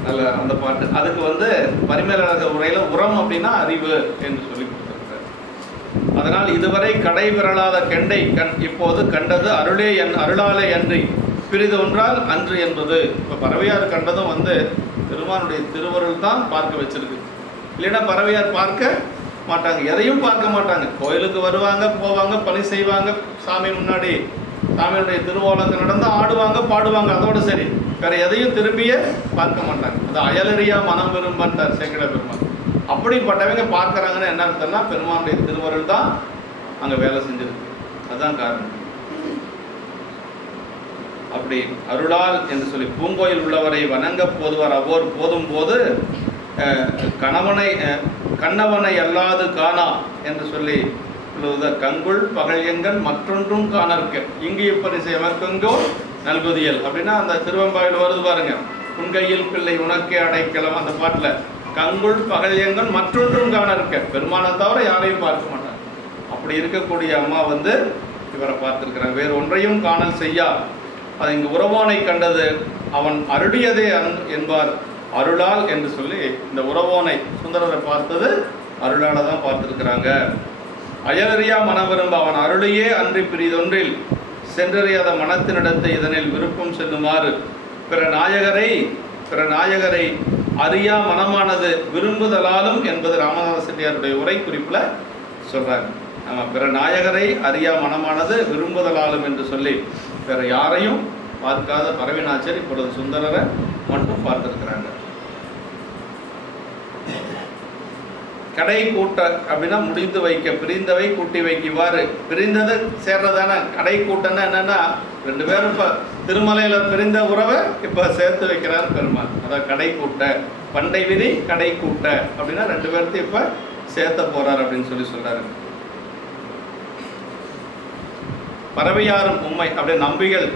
நல்ல அந்த பாட்டு. அதுக்கு வந்து பரிமேலழகர் உரையில உரம் அப்படின்னா அறிவு என்று சொல்லி கொடுத்திருக்காரு. அதனால் இதுவரை கடை விரலாத கெண்டை இப்போது கண்டது அருளே அருளாலே அன்றி பிரிது ஒன்றால் அன்று என்பது. இப்போ பறவையார் கண்டதும் வந்து பெருமானுடைய திருவருள் தான் பார்க்க வச்சிருக்கு. இல்லைன்னா பறவையார் பார்க்க மாட்டாங்க, எதையும் பார்க்க மாட்டாங்க. கோயிலுக்கு வருவாங்க, போவாங்க, பணி செய்வாங்க, சாமி முன்னாடி சாமியுடைய திருவோலங்கள் நடந்து ஆடுவாங்க, பாடுவாங்க, அதோடு சரி. வேற எதையும் திரும்பியே பார்க்க மாட்டாங்க. அது அயலறியா மனம் விரும்பார் சேக்கிழ பெருமான். அப்படிப்பட்டவங்க பார்க்குறாங்கன்னு என்ன அர்த்தம்னா, பெருமானுடைய திருவருள் தான் அங்கே வேலை செஞ்சிருக்கு. அதுதான் காரணம். அப்படி அருளால் என்று சொல்லி பூங்கோயில் உள்ளவரை வணங்க போதுவார் அவ்வோர் போதும் போது கண்ணவனை அல்லாது காணா என்று சொல்லி கங்குள் பகழியங்கள் மற்றொன்றும் காணற்க இங்கு இப்பரிசை எமக்கெங்கோ நல்குதியல் அப்படின்னா அந்த திருவம்பாயில் வருது பாருங்க, உன்கையில் பிள்ளை உனக்கே அடைக்கலாம். அந்த பாட்டில் கங்குள் பகழியங்கள் மற்றொன்றும் காணற்க, பெருமானை தவிர யாரையும் பார்க்க மாட்டாங்க. அப்படி இருக்கக்கூடிய அம்மா வந்து இவரை பார்த்துருக்கிறாங்க. வேறு ஒன்றையும் காணல் செய்யா. அது இங்கு உறவோனை கண்டது அவன் அருளியதே என்பார் அருளால் என்று சொல்லி இந்த உறவோனை சுந்தரரை பார்த்தது அருளால தான் பார்த்துருக்கிறாங்க. அயலறியா மனம் விரும்ப அவன் அருளையே அன்றி பிரிதொன்றில் சென்றறியாத மனத்தினிடத்தை இதனில் விருப்பம் செல்லுமாறு பிற நாயகரை அறியா மனமானது விரும்புதலாலும் என்பது ராமநாத செட்டியாருடைய உரை குறிப்பில் சொல்கிறாங்க. நம்ம பிற நாயகரை அறியா மனமானது விரும்புதலாலும் என்று சொல்லி வேற யாரையும் பார்க்காத பரவி நாச்சியார் இப்பொழுது சுந்தரரை மட்டும் பார்த்துருக்கிறாங்க. கடை கூட்ட அப்படின்னா முடிந்து வைக்க, பிரிந்தவை கூட்டி வைக்க, இவ்வாறு பிரிந்தது சேர்றதான கடை கூட்டன்னா என்னன்னா, ரெண்டு பேரும் இப்போ திருமலையில் பிரிந்த உறவை இப்போ சேர்த்து வைக்கிறார் பெருமாள். அதான் கடை கூட்ட, பண்டை விதி கடை கூட்ட அப்படின்னா ரெண்டு பேர்த்தையும் இப்போ சேர்த்த போறார் அப்படின்னு சொல்லி சொல்றாரு. பறவையாரும் உண்மை அப்படி நம்பிகள்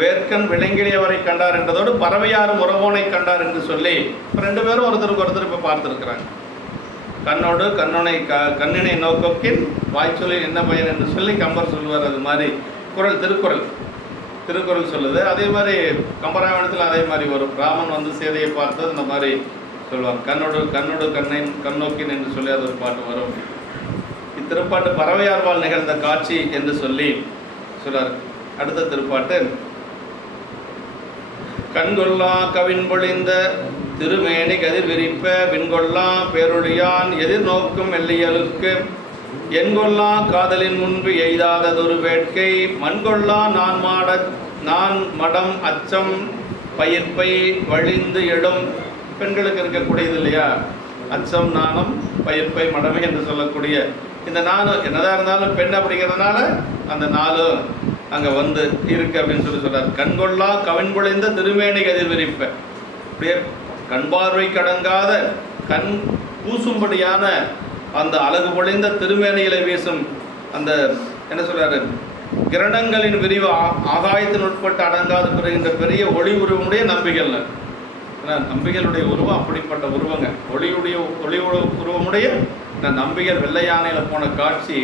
வேர்க்கன் விளங்கியவரை கண்டார் என்றதோடு பறவையாரும் உறவோனை கண்டார் என்று சொல்லி ரெண்டு பேரும் ஒருத்தருக்கு ஒருத்தர் இப்போ பார்த்துருக்கிறாங்க. கண்ணோடு கண்ணினை நோக்கோக்கின் வாய்ச்சொல்லில் என்ன பயன் என்று சொல்லி கம்பர் சொல்லுவார். அது மாதிரி திருக்குறள் சொல்லுது. அதே மாதிரி கம்பராமாயணத்தில் அதே மாதிரி வரும். ராமன் வந்து சீதையை பார்த்தது இந்த மாதிரி சொல்லுவார். கண்ணோடு கண்ணோக்கின் என்று சொல்லி அது ஒரு பாட்டு வரும். இத்திருப்பாட்டு பறவையார்வால் நிகழ்ந்த காட்சி என்று சொல்லி சொல்றார். அடுத்த திருப்பாட்டு கண்கொள்ளா கவின் பொழிந்த திருமேனி கதிர் விரிப்ப விண்கொள்ளா பேரொழியான் எதிர்நோக்கும் எல்லையலுக்கு எண்கொள்ளா காதலின் முன்பு எய்தாததொரு வேட்கை மண்கொள்ளா நான் மடம் அச்சம் பயிர்ப்பை வழிந்து எழும். பெண்களுக்கு இருக்கக்கூடியது இல்லையா, அச்சம் நாணம் பயிர்ப்பை மடமை என்று சொல்லக்கூடிய இந்த நானும் என்னதான் இருந்தாலும் பெண் அப்படிங்கிறதுனால அந்த நாளும் அங்கே வந்து இருக்கு அப்படின்னு சொல்றார். கண்கொள்ளா கவின் பொழிந்த திருமேனி கதிர் விரிப்ப, அப்படியே கண் பார்வை கடங்காத கண் பூசும்படியான அந்த அழகு பொழிந்த திருமேனிகளை வீசும் அந்த என்ன சொல்றாரு, கிரணங்களின் விரிவு ஆகாயத்தின் உட்பட்டு அடங்காது பெறுகின்ற பெரிய ஒளி உருவமுடைய நம்பிகள். நம்பிகளுடைய உருவம் அப்படிப்பட்ட உருவங்க. ஒளி உருவமுடைய இந்த நம்பிகள் வெள்ளை யானையில் போன காட்சி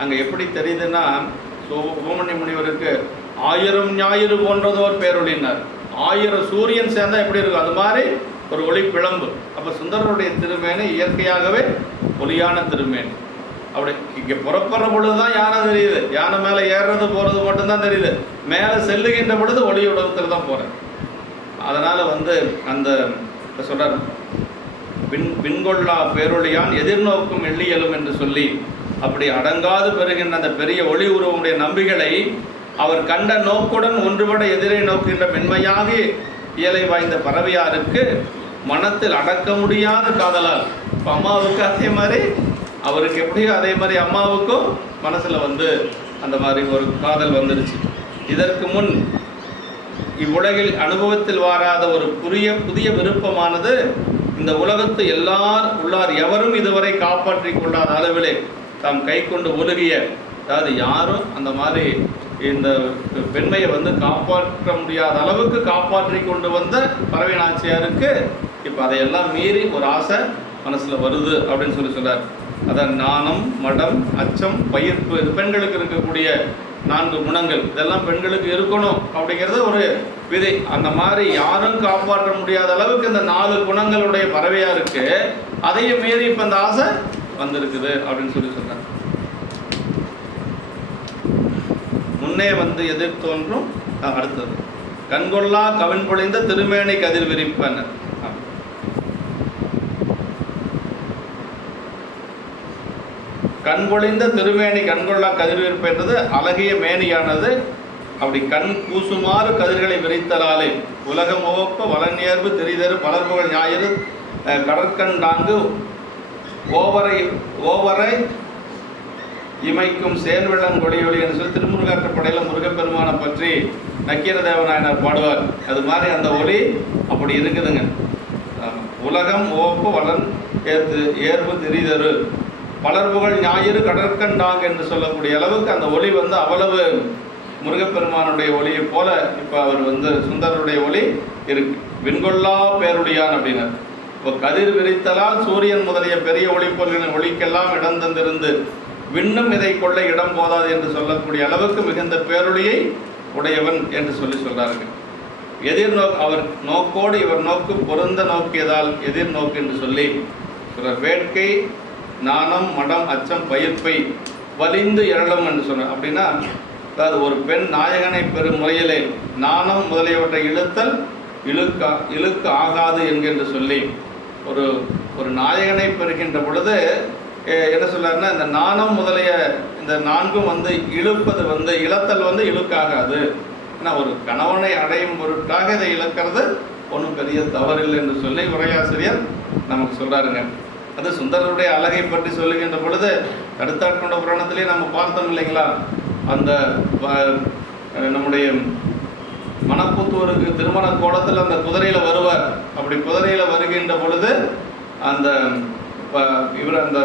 அங்கே எப்படி தெரியுதுன்னா, சுப்பிரமணிய முனிவருக்கு 1000 ஞாயிறு போன்றதோர் பேரொழினார். 1000 சூரியன் சேர்ந்தா எப்படி இருக்கும், அது மாதிரி ஒரு ஒளி பிளம்பு. அப்போ சுந்தரருடைய திருமேனி இயற்கையாகவே ஒளியான திருமேனி. அப்படி இங்கே புறப்படுற பொழுது தான் யானை தெரியுது, யானை மேலே ஏறுறது போகிறது மட்டும்தான் தெரியுது. மேலே செல்லுகின்ற பொழுது ஒளி உலகத்தில் தான் போகிறேன். அதனால் வந்து அந்த சொல்கிறார், விண்கொள்ளா பேரொழியான் எதிர்நோக்கும் எள்ளியலும் என்று சொல்லி அப்படி அடங்காது பெறுகின்ற அந்த பெரிய ஒளி உருவமுடைய நம்பிகளை அவர் கண்ட நோக்குடன் ஒன்றுபட எதிரே நோக்குகின்ற மென்மையாக இயலை வாய்ந்த பறவையாருக்கு மனத்தில் அடக்க முடியாத காதலால், இப்போ அம்மாவுக்கு அதே மாதிரி அவருக்கு எப்படியோ அதே மாதிரி அம்மாவுக்கும் மனசில் வந்து அந்த மாதிரி ஒரு காதல் வந்துடுச்சு. இதற்கு முன் இவ்வுலகில் அனுபவத்தில் வாராத ஒரு புதிய விருப்பமானது இந்த உலகத்து உள்ளார் எவரும் இதுவரை காப்பாற்றி கொள்ளாத அளவிலே தாம் கை கொண்டு ஒழுகிய, அதாவது யாரும் அந்த மாதிரி இந்த பெண்மையை வந்து காப்பாற்ற முடியாத அளவுக்கு காப்பாற்றி கொண்டு வந்த பறவை நாச்சியாருக்கு இப்போ அதையெல்லாம் மீறி ஒரு ஆசை மனசில் வருது அப்படின்னு சொல்கிறார். அதான் நாணம் மடம் அச்சம் பயிர்ப்பு, இது பெண்களுக்கு இருக்கக்கூடிய 4 குணங்கள். இதெல்லாம் பெண்களுக்கு இருக்கணும் அப்படிங்கிறது ஒரு விதை. அந்த மாதிரி யாரும் காப்பாற்ற முடியாத அளவுக்கு இந்த 4 குணங்களுடைய பறவையாருக்கு அதையும் மீறி இப்போ இந்த ஆசை வந்திருக்குது அப்படின்னு சொல்கிறார். முன்னே வந்து எதிர் தோன்றும் அடுத்தது கண்கொள்ளா கவின் பொழிந்த திருமேனி கதிர் விரிப்பன. கண்பொழிந்த திருமேனி கண்கொள்ளா கதிர் விரிப்பு என்றது அழகிய மேனியானது. அப்படி கண் கூசுமாறு கதிர்களை விரித்தலாலே உலகம் ஓப்ப வளநேர்வு தெரிதரு பலர்புகள் ஞாயிறு கடற்கண்டாங்கு ஓவரை இமைக்கும் சேர்வெள்ளம் கொடியொலி என்று சொல்லி திருமுருகாற்றுப்படையில் முருகப்பெருமானை பற்றி நக்கீர தேவநாயனார் பாடுவார். அது மாதிரி அந்த ஒளி அப்படி இருக்குதுங்க. உலகம் ஓப்பு வளன் ஏர்வு திரிதரு பலர்புகள் ஞாயிறு கடற்கண்டாங் என்று சொல்லக்கூடிய அளவுக்கு அந்த ஒளி வந்து அவ்வளவு முருகப்பெருமானுடைய ஒளியை போல இப்போ அவர் வந்து சுந்தரருடைய ஒளி இருக்கு. விண்கொள்ளா பேருடையான் அப்படின்னார். இப்போ கதிர் விரித்தலால் சூரியன் முதலிய பெரிய ஒளிப்பொருளின் ஒளிக்கெல்லாம் இடம் தந்திருந்து விண்ணும் இதை கொள்ள இடம் போதாது என்று சொல்லக்கூடிய அளவுக்கு மிகுந்த பேரொழியை உடையவன் என்று சொல்கிறார்கள். அவர் நோக்கோடு இவர் நோக்கு பொருந்த நோக்கியதால் எதிர்நோக்கு என்று சொல்லி சொல்றார். வேட்கை நாணம் மடம் அச்சம் பயிர்ப்பை வலிந்து எழலும் என்று சொன்னார். அப்படின்னா அதாவது ஒரு பெண் நாயகனை பெறும் முறையிலே நாணம் முதலியவற்றை இழுத்தல் இழுக்கு ஆகாது என்கின்ற சொல்லி ஒரு நாயகனை பெறுகின்ற பொழுது என்ன சொல்றாருன்னா, இந்த நாணம் முதலிய இந்த நான்கும் வந்து இழுப்பது வந்து இழத்தல் வந்து இழுக்காகாது. ஏன்னா ஒரு கணவனை அடையும் பொருட்டாக இதை இழக்கிறது ஒன்றும் பெரிய தவறில்லை என்று சொல்லி உரையாசிரியர் நமக்கு சொல்றாருங்க. அது சுந்தரருடைய அழகை பற்றி சொல்லுகின்ற பொழுது கடுத்தாட்கொண்ட புராணத்திலே நம்ம பார்த்தோம் இல்லைங்களா, அந்த நம்முடைய மணப்புத்தூருக்கு திருமண கோலத்தில் அந்த குதிரையில் வருவார். அப்படி குதிரையில் வருகின்ற பொழுது அந்த இவர் அந்த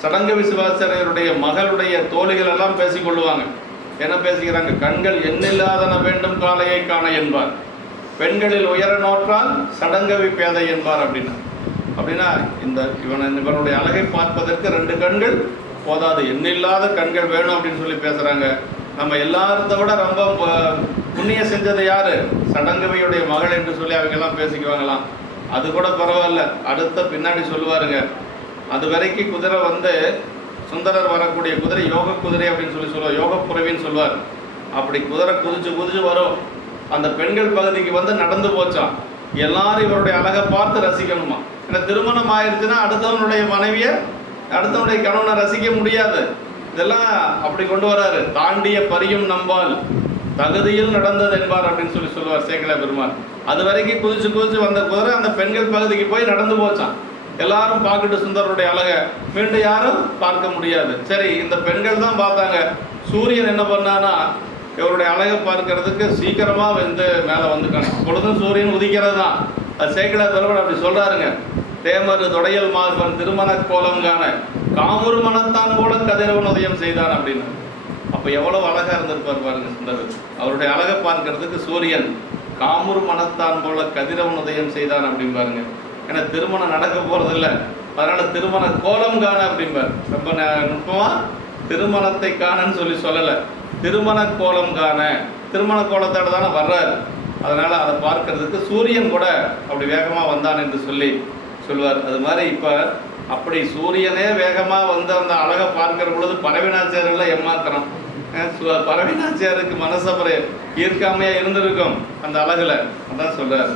சடங்க விசுவாசரையருடைய மகளுடைய தோழிகள் எல்லாம் பேசிக்கொள்ளுவாங்க. என்ன பேசிக்கிறாங்க? கண்கள் எண்ணில்லாதன வேண்டும் காளையை காண என்பார், பெண்களில் உயர நோற்றால் சடங்கவி பேதை என்பார். அப்படின்னா இந்த இவனுடைய அழகை பார்ப்பதற்கு 2 கண்கள் போதாது, எண்ணில்லாத கண்கள் வேணும் அப்படின்னு சொல்லி பேசுகிறாங்க. நம்ம எல்லாத்த விட ரொம்ப புண்ணியம் செஞ்சது யாரு? சடங்கவியுடைய மகள் என்று சொல்லி அவங்கெல்லாம் பேசிக்குவாங்களாம். அது கூட பரவாயில்ல, அடுத்த பின்னாடி சொல்லுவாருங்க. அது வரைக்கும் குதிரை வந்து சுந்தரர் வரக்கூடிய குதிரை யோக குதிரை அப்படின்னு சொல்லி சொல்லுவார், யோக புறவின்னு சொல்லுவார். அப்படி குதிரை குதிச்சு வரும். அந்த பெண்கள் பகுதிக்கு வந்து நடந்து போச்சான். எல்லாரும் இவருடைய அழகை பார்த்து ரசிக்கணுமா. ஏன்னா திருமணம் ஆயிடுச்சுன்னா அடுத்தவனுடைய மனைவியை அடுத்தவனுடைய கணவனை ரசிக்க முடியாது. இதெல்லாம் அப்படி கொண்டு வராரு. தாண்டிய பரியும் நம்பால் தகுதியில் நடந்தது என்பார் அப்படின்னு சொல்லி சொல்லுவார் சேக்கிழார் பெருமான். அது வரைக்கும் குதிச்சு வந்த குதிரை அந்த பெண்கள் பகுதிக்கு போய் நடந்து போச்சான். எல்லாரும் பார்த்துட்டு சுந்தரருடைய அழகை மீண்டும் யாரும் பார்க்க முடியாது. சரி, இந்த பெண்கள் தான் பார்த்தாங்க. சூரியன் என்ன பண்ணானா, இவருடைய அழகை பார்க்கறதுக்கு சீக்கிரமா வந்து மேலே வந்துக்கணும். பொழுதும் சூரியன் உதிக்கிறது தான். அது சேக்கிழார் பெருமான் அப்படி சொல்றாருங்க. தேமரு தொடையல் மார்பன் திருமண கோலம் காண காமுறு மனத்தான் போல கதிரவன் உதயம் செய்தான் அப்படின்னு. அப்போ எவ்வளவு அழகா இருந்திருப்பார் பாருங்க சுந்தரர். அவருடைய அழகை பார்க்கறதுக்கு சூரியன் காமுறு மனத்தான் போல கதிரவன் உதயம் செய்தான் அப்படின்பாருங்க. ஏன்னா திருமணம் நடக்க போறதில்லை, அதனால திருமண கோலம் காண அப்படின்பார். ரொம்ப நுட்பமா திருமணத்தை காணன்னு சொல்லலை, திருமண கோலம் காண, திருமண கோலத்தோட தானே வர்றாரு. அதனால அதை பார்க்கறதுக்கு சூரியன் கூட அப்படி வேகமா வந்தான் என்று சொல்லி சொல்வார். அது மாதிரி இப்போ அப்படி சூரியனே வேகமா வந்து அந்த அழகை பார்க்கிற பொழுது பரவினாச்சியாரெல்லாம் ஏமாத்துறோம். பரவினாச்சியாருக்கு மனசப்பரை ஈர்க்காமையா இருந்திருக்கும் அந்த அழகுல. அதான் சொல்றாரு,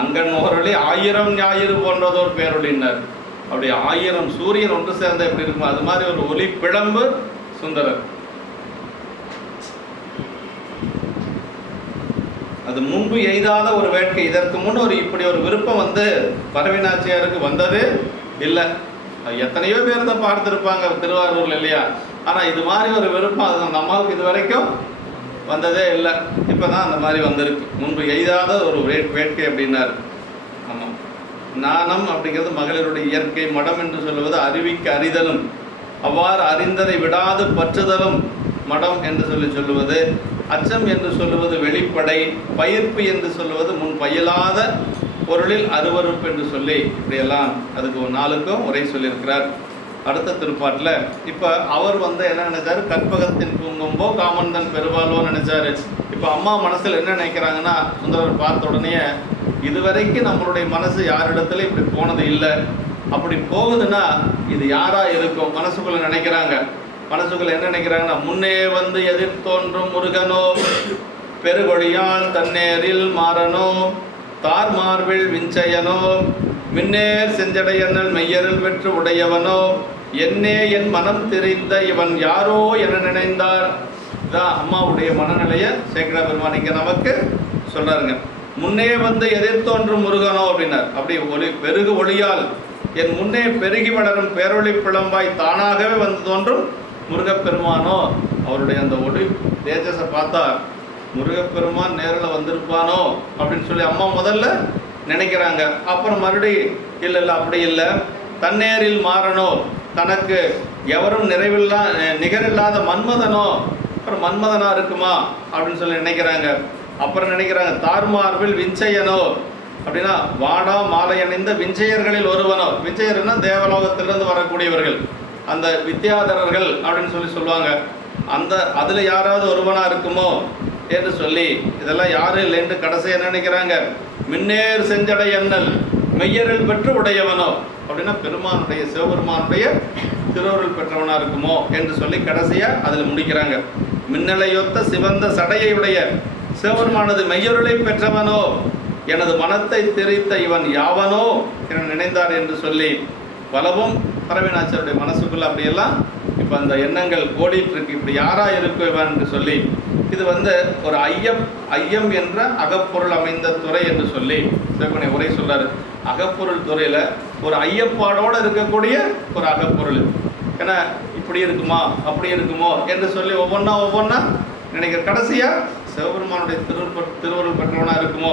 அங்கன் ஓரொளி 1000 ஞாயிறு போன்றதோர் பேரொழின்னார். அப்படி 1000 சூரியன் ஒன்று சேர்ந்த எப்படி இருக்கும், அது மாதிரி ஒரு ஒளி பிழம்பு சுந்தரர். அது முன்பு எய்தாத ஒரு வேட்கை. இதற்கு முன் இப்படி ஒரு விருப்பம் வந்து பரவினாச்சியாருக்கு வந்தது இல்லை. எத்தனையோ பேர் தான் பார்த்துருப்பாங்க திருவாரூர்ல இல்லையா. ஆனால் இது மாதிரி ஒரு விருப்பம் அது அந்த அம்மாவுக்கு இது வரைக்கும் வந்ததே இல்லை. இப்போ தான் அந்த மாதிரி வந்திருக்கு. முன்பு எய்தாத ஒரு வேட்கை அப்படின்னாரு. ஆமாம், நாணம் அப்படிங்கிறது மகளிருடைய இயற்கை. மடம் என்று சொல்லுவது அறிவிக்க அறிதலும், அவ்வாறு அறிந்ததை விடாது பற்றுதலும் மடம் என்று சொல்லுவது. அச்சம் என்று சொல்லுவது வெளிப்படை. பயிர்ப்பு என்று சொல்லுவது முன் பயிலாத பொருளில் அருவருப்பு என்று சொல்லி இப்படியெல்லாம் அதுக்கு ஒரு 4க்கும் உரை சொல்லியிருக்கிறார். அடுத்த திருப்பாட்டில் இப்போ அவர் வந்து என்ன நினைச்சாரு, கற்பகத்தின் பூங்கும்போ காமந்தன் பெருவாளோ நினைச்சாரு. இப்போ அம்மா மனசில் என்ன நினைக்கிறாங்கன்னா, சுந்தரர் பார்த்த உடனே இதுவரைக்கும் நம்மளுடைய மனசு யாரிடத்துல இப்படி போனது இல்லை. அப்படி போகுதுன்னா இது யாரா இருக்கும் மனசுக்குள்ள நினைக்கிறாங்க. மனசுக்குள்ள என்ன நினைக்கிறாங்கன்னா, முன்னே வந்து எதிர் தோன்றும் முருகனோ, பெருகொழியால் தன்னேரில் மாறனோ, தார் மார்பில் விஞ்சயனோ, மின்னேர் செஞ்சடையனல் மெய்யரில் வெற்று உடையவனோ, என்னே என் மனம் தெரிந்த இவன் யாரோ என நினைந்தார். இதான் அம்மாவுடைய மனநிலையை சேக்கிழார் பெருமான் இங்கே நமக்கு சொல்றாருங்க. முன்னே வந்து எதிர்த்தோன்றும் முருகனோ அப்படின்னார். அப்படி பெருகு ஒளியால் என் முன்னே பெருகி வளரும் பேரொளி பிளம்பாய் தானாகவே வந்து தோன்றும் முருகப்பெருமானோ. அவருடைய அந்த ஒளி தேஜஸை பார்த்தா முருகப்பெருமான் நேரில் வந்திருப்பானோ அப்படின்னு சொல்லி அம்மா முதல்ல நினைக்கிறாங்க. அப்புறம் மறுபடியும் இல்லை அப்படி இல்லை, தன்னேரில் மாறனோ, தனக்கு எவரும் நிகரில்லாத மன்மதனோ, அப்புறம் மன்மதனா இருக்குமா அப்படின்னு சொல்லி நினைக்கிறாங்க. அப்புறம் நினைக்கிறாங்க தார்மார்பில் விஞ்சையனோ அப்படின்னா வாடா மாலை அணிந்த விஞ்சையர்களில் ஒருவனோ. விஞ்சையர்னா தேவலோகத்திலிருந்து வரக்கூடியவர்கள், அந்த வித்யாதரர்கள் அப்படின்னு சொல்லுவாங்க. அந்த அதில் யாராவது ஒருவனாக இருக்குமோ என்று சொல்லி இதெல்லாம் யாரும் இல்லைன்னு கடைசியாக நினைக்கிறாங்க. மின்னேர் செஞ்சடை எண்ணல் மெய்யரில் பெற்று உடையவனோ அப்படின்னா பெருமானுடைய சிவபெருமானுடைய திருவருள் பெற்றவனாக இருக்குமோ என்று சொல்லி கடைசியாக அதில் முடிக்கிறாங்க. மின்னலையொத்த சிவந்த சடையுடைய சிவபெருமானது மெய்யருளை பெற்றவனோ, எனது மனத்தை திரித்த இவன் யாவனோ என நினைந்தார் என்று சொல்லி பலவும் பரவினாச்சருடைய மனசுக்குள்ள அப்படியெல்லாம் இப்போ அந்த எண்ணங்கள் ஓடிட்டு இருக்கு. இப்படி யாரா இருக்குவான் என்று சொல்லி இது ஒரு ஐயம் என்ற அகப்பொருள் அமைந்த துறை என்று சொல்லி சிவகணி உரை சொல்றாரு. அகப்பொருள் துறையில ஒரு ஐயப்பாடோடு இருக்கக்கூடிய ஒரு அகப்பொருள். ஏன்னா இப்படி இருக்குமா அப்படி இருக்குமோ என்று சொல்லி ஒவ்வொன்றா நினைக்கிற. கடைசியா சிவபெருமானுடைய திருவருள் பெற்றவனா இருக்குமோ,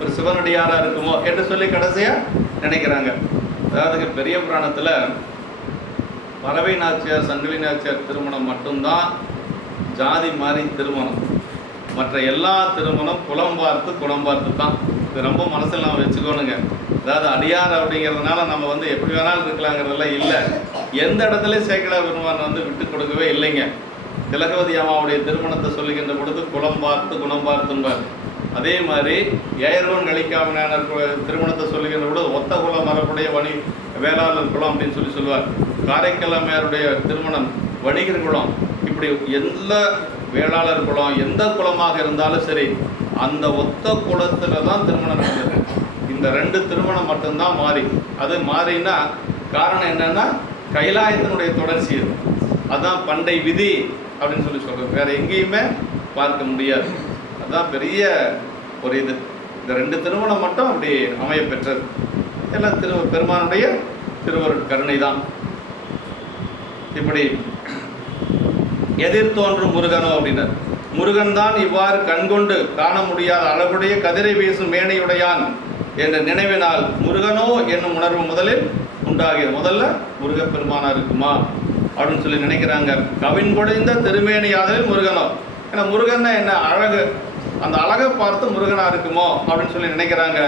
ஒரு சிவனடியாரா இருக்குமோ என்று சொல்லி கடைசியா நினைக்கிறாங்க. அதாவது பெரிய புராணத்துல பறவை நாச்சியார் சங்கிலி நாச்சியார் திருமணம் மட்டும்தான் ஜாதி மாறி திருமணம். மற்ற எல்லா திருமணம் குலம் பார்த்து குணம் பார்த்து தான். இது ரொம்ப மனசில் நம்ம வச்சுக்கோணுங்க. அதாவது அடியார் அப்படிங்கிறதுனால நம்ம எப்படி வேணாலும் இருக்கலாங்கிறதெல்லாம் இல்லை. எந்த இடத்துலையும் சேக்கிழார் பெருமான் விட்டு கொடுக்கவே இல்லைங்க. திலகவதி அம்மாவுடைய திருமணத்தை சொல்லுகின்ற பொழுது குலம் பார்த்து குணம் பார்த்தும்பார். அதே மாதிரி ஏயர்வன் கலிக்காமனார் திருமணத்தை சொல்லுகின்ற பொழுது ஒத்த குலம் வரக்கூடிய வேளாளர் குலம் அப்படின்னு சொல்லுவார். காரைக்கல்லாமையாருடைய திருமணம் வணிகர் குலம். இப்படி எல்லா வேளாளர் குலம் எந்த குலமாக இருந்தாலும் சரி அந்த ஒத்த குலத்துல தான் திருமணம் நடந்தது. இந்த 2 திருமணம் மட்டும்தான் மாறி. அது மாறினா காரணம் என்னன்னா கைலாயத்தினுடைய தொடர்ச்சி. அதுதான் பண்டை விதி அப்படின்னு சொல்றது. வேற எங்கேயுமே பார்க்க முடியாது. அதுதான் பெரிய ஒரு இது. இந்த 2 திருமணம் மட்டும் அப்படி அமைய பெற்றது. எல்லாம் பெருமானுடைய திருவருட் கருணை தான். இப்படி எதிர் தோன்றும் முருகனோ அப்படின்னார். முருகன் தான் இவ்வாறு கண்கொண்டு காண முடியாத அளவுடைய கதிரை வீசும் மேனையுடையான் என்ற நினைவினால் முருகனோ என்னும் உணர்வு முதலில் உண்டாகியது. முதல்ல முருகப்பெருமானா இருக்குமா அப்படின்னு சொல்லி நினைக்கிறாங்க. கவின் கொடைந்த திருமேனியாதலில் முருகனோ. ஏன்னா முருகன்னா என்ன அழகு, அந்த அழகை பார்த்து முருகனா இருக்குமோ அப்படின்னு சொல்லி நினைக்கிறாங்க.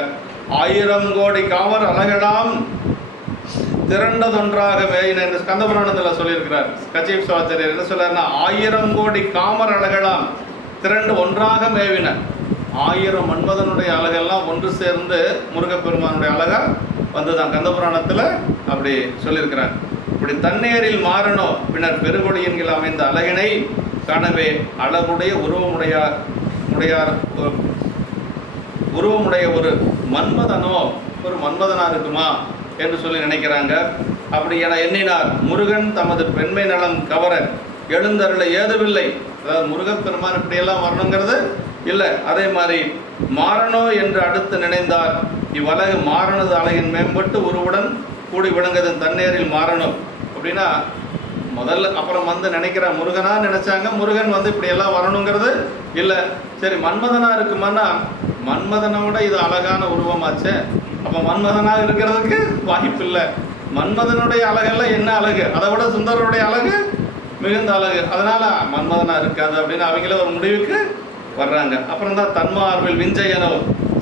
1000 கோடி காமர் அழகெல்லாம் திரண்டதொன்றாக மேயின என்று ஸ்கந்தபுராணத்தில் சொல்லியிருக்கிறார். கச்சீப் சிவாச்சாரியர் என்ன சொல்றாருன்னா 1000 கோடி காமர் அழகெல்லாம் திரண்டு ஒன்றாக மேவின. 1000 மன்மதனுடைய அழகெல்லாம் ஒன்று சேர்ந்து முருகப்பெருமானுடைய அழகா வந்துதான் கந்தபுராணத்தில் அப்படி சொல்லியிருக்கிறார். இப்படி தன்னேரில் மாறனோ பின்னர் பெருகொடியின்கள் அமைந்த அழகினை காணவே அழகுடைய உருவமுடைய ஒரு மன்மதனோ ஒரு மன்மதனா இருக்குமா என்று சொல்லி நினைக்கிறாங்க. அப்படி என எண்ணினார். முருகன் தமது பெண்மை நலம் கவர எழுந்தருள ஏதுவில்லை. அதாவது முருகப்பெருமான் இப்படியெல்லாம் வரணுங்கிறது இல்லை. அதே மாதிரி மாறனோ என்று அடுத்து நினைந்தார். இவ்வழகு மாறனது அழகின் மேம்பட்டு உருவுடன் கூடி விளங்குதன் தன்னேரில் மாறணும் அப்படின்னா முதல்ல அப்புறம் நினைக்கிற முருகனா நினைச்சாங்க. முருகன் இப்படியெல்லாம் வரணுங்கிறது இல்லை. சரி மன்மதனா இருக்குமான்னா மன்மதனை விட இது அழகான உருவமாச்சே, அப்போ மன்மதனாக இருக்கிறதுக்கு வாய்ப்பு இல்லை. மன்மதனுடைய அழகெல்லாம் என்ன அழகு, அதை விட சுந்தரனுடைய அழகு மிகுந்த அழகு, அதனால மன்மதனா இருக்காது அப்படின்னு அவங்கள ஒரு முடிவுக்கு வர்றாங்க. அப்புறம் தான் தன்மார்பில் விஞ்சயனோ.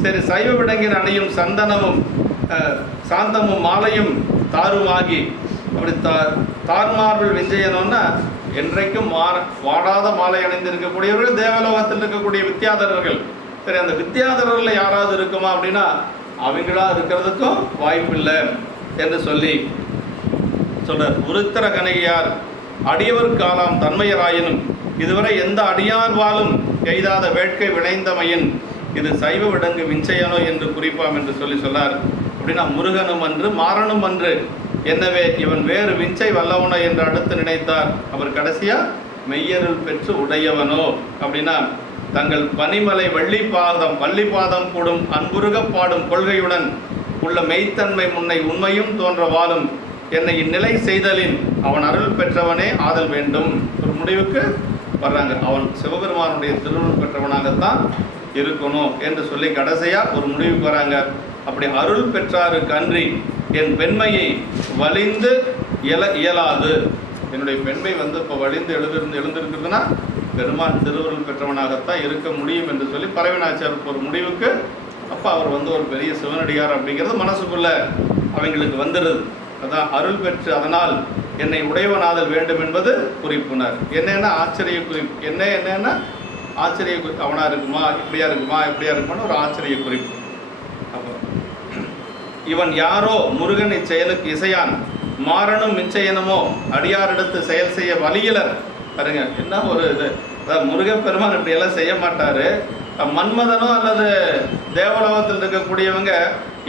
சரி சைவ விடங்கின் அணியும் சந்தனமும் சாந்தமும் மாலையும் தாருமாகி அப்படி தார்மார்பில் விஞ்சயனோன்னா என்றைக்கும் வாடாத மாலை அணிந்திருக்கக்கூடியவர்கள் தேவலோகத்தில் இருக்கக்கூடிய வித்தியாதரர்கள். சரி அந்த வித்தியாதரர்கள் யாராவது இருக்குமா அப்படின்னா அவங்களா இருக்கிறதுக்கும் வாய்ப்பில்லை என்று சொல்லி சொல்றார். உருத்தர கனகையார் அடியவர் காலாம் தன்மையராயினும் இதுவரை எந்த அடியார் வாழும் எய்தாத வேட்கை விளைந்தமையின் இது சைவ விடங்கு விஞ்சயனோ என்று குறிப்பாம் என்று சொன்னார். அப்படின்னா முருகனும் அன்று மாறனும் அன்று என்னவே இவன் வேறு விஞ்சை வல்லவனோ என்று அடுத்து நினைத்தார். அவர் கடைசியா மெய்யருள் பெற்று உடையவனோ அப்படின்னா தங்கள் பனிமலை வள்ளிப்பாதம் கூடும் அன்புருக பாடும் கொள்கையுடன் உள்ள மெய்த்தன்மை முன்னை உண்மையும் தோன்ற வாழும் என்னை இந்நிலை செய்தலின் அவன் அருள் பெற்றவனே ஆதல் வேண்டும் ஒரு முடிவுக்கு வர்றாங்க. அவன் சிவபெருமானுடைய திருவுருள் பெற்றவனாகத்தான் இருக்கணும் என்று சொல்லி கடைசியா ஒரு முடிவுக்கு வராங்க. அப்படி அருள் பெற்றாருக்கு அன்றி என் பெண்மையை வலிந்து இயலாது. என்னுடைய பெண்மை இப்போ வலிந்து எழுந்திருக்குதுன்னா பெருமான் திருவுருள் பெற்றவனாகத்தான் இருக்க முடியும் என்று சொல்லி பரவினாச்சார் ஒரு முடிவுக்கு அப்போ அவர் ஒரு பெரிய சிவனடியார் அப்படிங்கிறது மனசுக்குள்ள அவங்களுக்கு வந்துடுது. அதான் அருள் பெற்று அதனால் என்னை உடையவனாதல் வேண்டும் என்பது குறிப்புனர். என்னென்ன ஆச்சரிய குறிப்பு என்னன்னா ஆச்சரிய குறிப்பு அவனா இருக்குமா இப்படியா இருக்குமான்னு ஒரு ஆச்சரிய குறிப்பு. அப்போ இவன் யாரோ முருகன் இச்செயலுக்கு இசையான் மாறனும் மிச்சயனமோ அடியாரிடத்து செயல் செய்ய வழியிலர். பாருங்க என்ன ஒரு இது. அதாவது முருகப்பெருமான் இப்படியெல்லாம் செய்ய மாட்டாரு. மன்மதனோ அல்லது தேவலோகத்தில் இருக்கக்கூடியவங்க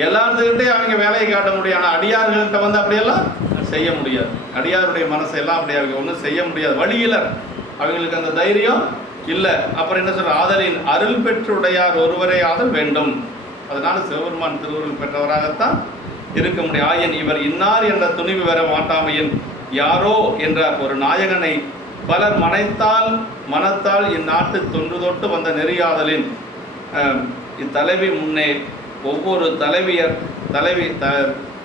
எல்லாத்துக்கிட்டே அவங்க வேலையை காட்ட முடியும். ஆனால் அடியார்கள்ட்ட அப்படியெல்லாம் செய்ய முடியாது. அடியாருடைய மனசை எல்லாம் அப்படி அவங்க ஒன்றும் செய்ய முடியாது, வழியில் அவங்களுக்கு அந்த தைரியம் இல்லை. அப்புறம் என்ன சொல்ற, ஆதலின் அருள் பெற்றுடையார் ஒருவரே ஆதல் வேண்டும். அதனால சிவபெருமான் திருவுருள் பெற்றவராகத்தான் இருக்க முடியும். ஆயன் இவர் இன்னார் என்ற துணிவு வர மாட்டாமையின் யாரோ என்ற ஒரு நாயகனை பலர் மனத்தால் இந்நாட்டு தொன்று தொட்டு வந்த நெறியாதலின் இத்தலைவி முன்னே ஒவ்வொரு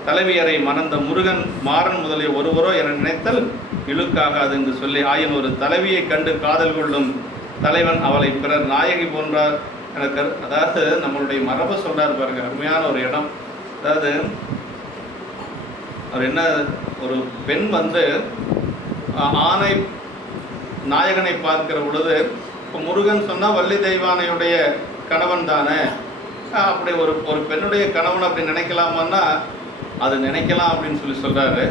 தலைவியரை மணந்த முருகன் மாறன் முதலிய ஒருவரோ என நினைத்தல் இழுக்காகாது என்று சொல்லி, ஆயின் ஒரு தலைவியை கண்டு காதல் கொள்ளும் தலைவன் அவளை பிறர் நாயகி போன்றார் எனக்கு. அதாவது நம்மளுடைய மரபு சொல்றாரு பாருங்க, அருமையான ஒரு இடம். அதாவது அவர் என்ன, ஒரு பெண் ஆணை நாயகனை பார்க்கிற பொழுது, இப்போ முருகன் சொன்னால் வள்ளி தெய்வானையுடைய கணவன் தானே, அப்படி ஒரு பெண்ணுடைய கணவன் அப்படி நினைக்கலாமான்னா அது நினைக்கலாம் அப்படின்னு சொல்கிறாரு.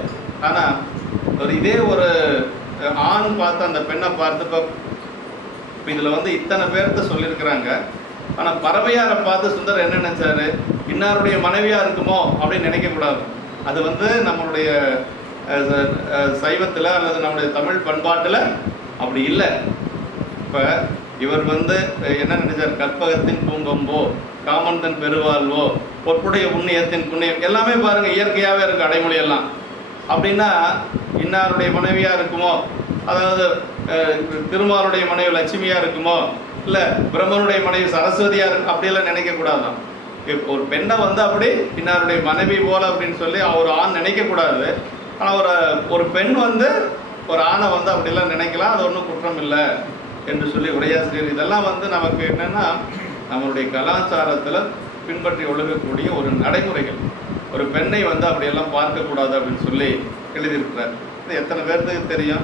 ஆனால் இதே ஒரு ஆண் பார்த்து அந்த பெண்ணை பார்த்து இப்போ இதில் இத்தனை பேர்த்த சொல்லியிருக்கிறாங்க. ஆனால் பறவையாரை பார்த்து சுந்தரர் என்ன நினைச்சாரு, இன்னாருடைய மனைவியாக இருக்குமோ அப்படின்னு நினைக்கக்கூடாது. அது நம்மளுடைய சைவத்தில் அல்லது நம்முடைய தமிழ் பண்பாட்டில் அப்படி இல்லை. இப்போ இவர் என்ன நினைச்சார், கற்பகத்தின் பூங்கொம்போ, காமந்தன் பெருவாழ்வோ, பொற்புடைய புண்ணியத்தின் புண்ணியம், எல்லாமே பாருங்கள் இயற்கையாகவே இருக்குது அடைமொழி எல்லாம். அப்படின்னா இன்னாருடைய மனைவியாக இருக்குமோ, அதாவது திருமாலுடைய மனைவி லட்சுமியாக இருக்குமோ, இல்லை பிரம்மனுடைய மனைவி சரஸ்வதியாக இருக்கும், அப்படியெல்லாம் நினைக்கக்கூடாதான். ஒரு பெண்ணை அப்படி இன்னாருடைய மனைவி போல அப்படின்னு சொல்லி ஒரு ஆண் நினைக்கக்கூடாது. ஆனால் ஒரு பெண் ஒரு ஆணை அப்படிலாம் நினைக்கலாம், அது ஒன்றும் குற்றம் இல்லை என்று சொல்லி உரையாசிரியர். இதெல்லாம் நமக்கு என்னென்னா நம்மளுடைய கலாச்சாரத்தில் பின்பற்றி ஒழுகக்கூடிய ஒரு நடைமுறைகள். ஒரு பெண்ணை அப்படியெல்லாம் பார்க்கக்கூடாது அப்படின்னு சொல்லி எழுதியிருக்கிறார். இது எத்தனை பேர்த்துக்கு தெரியும்?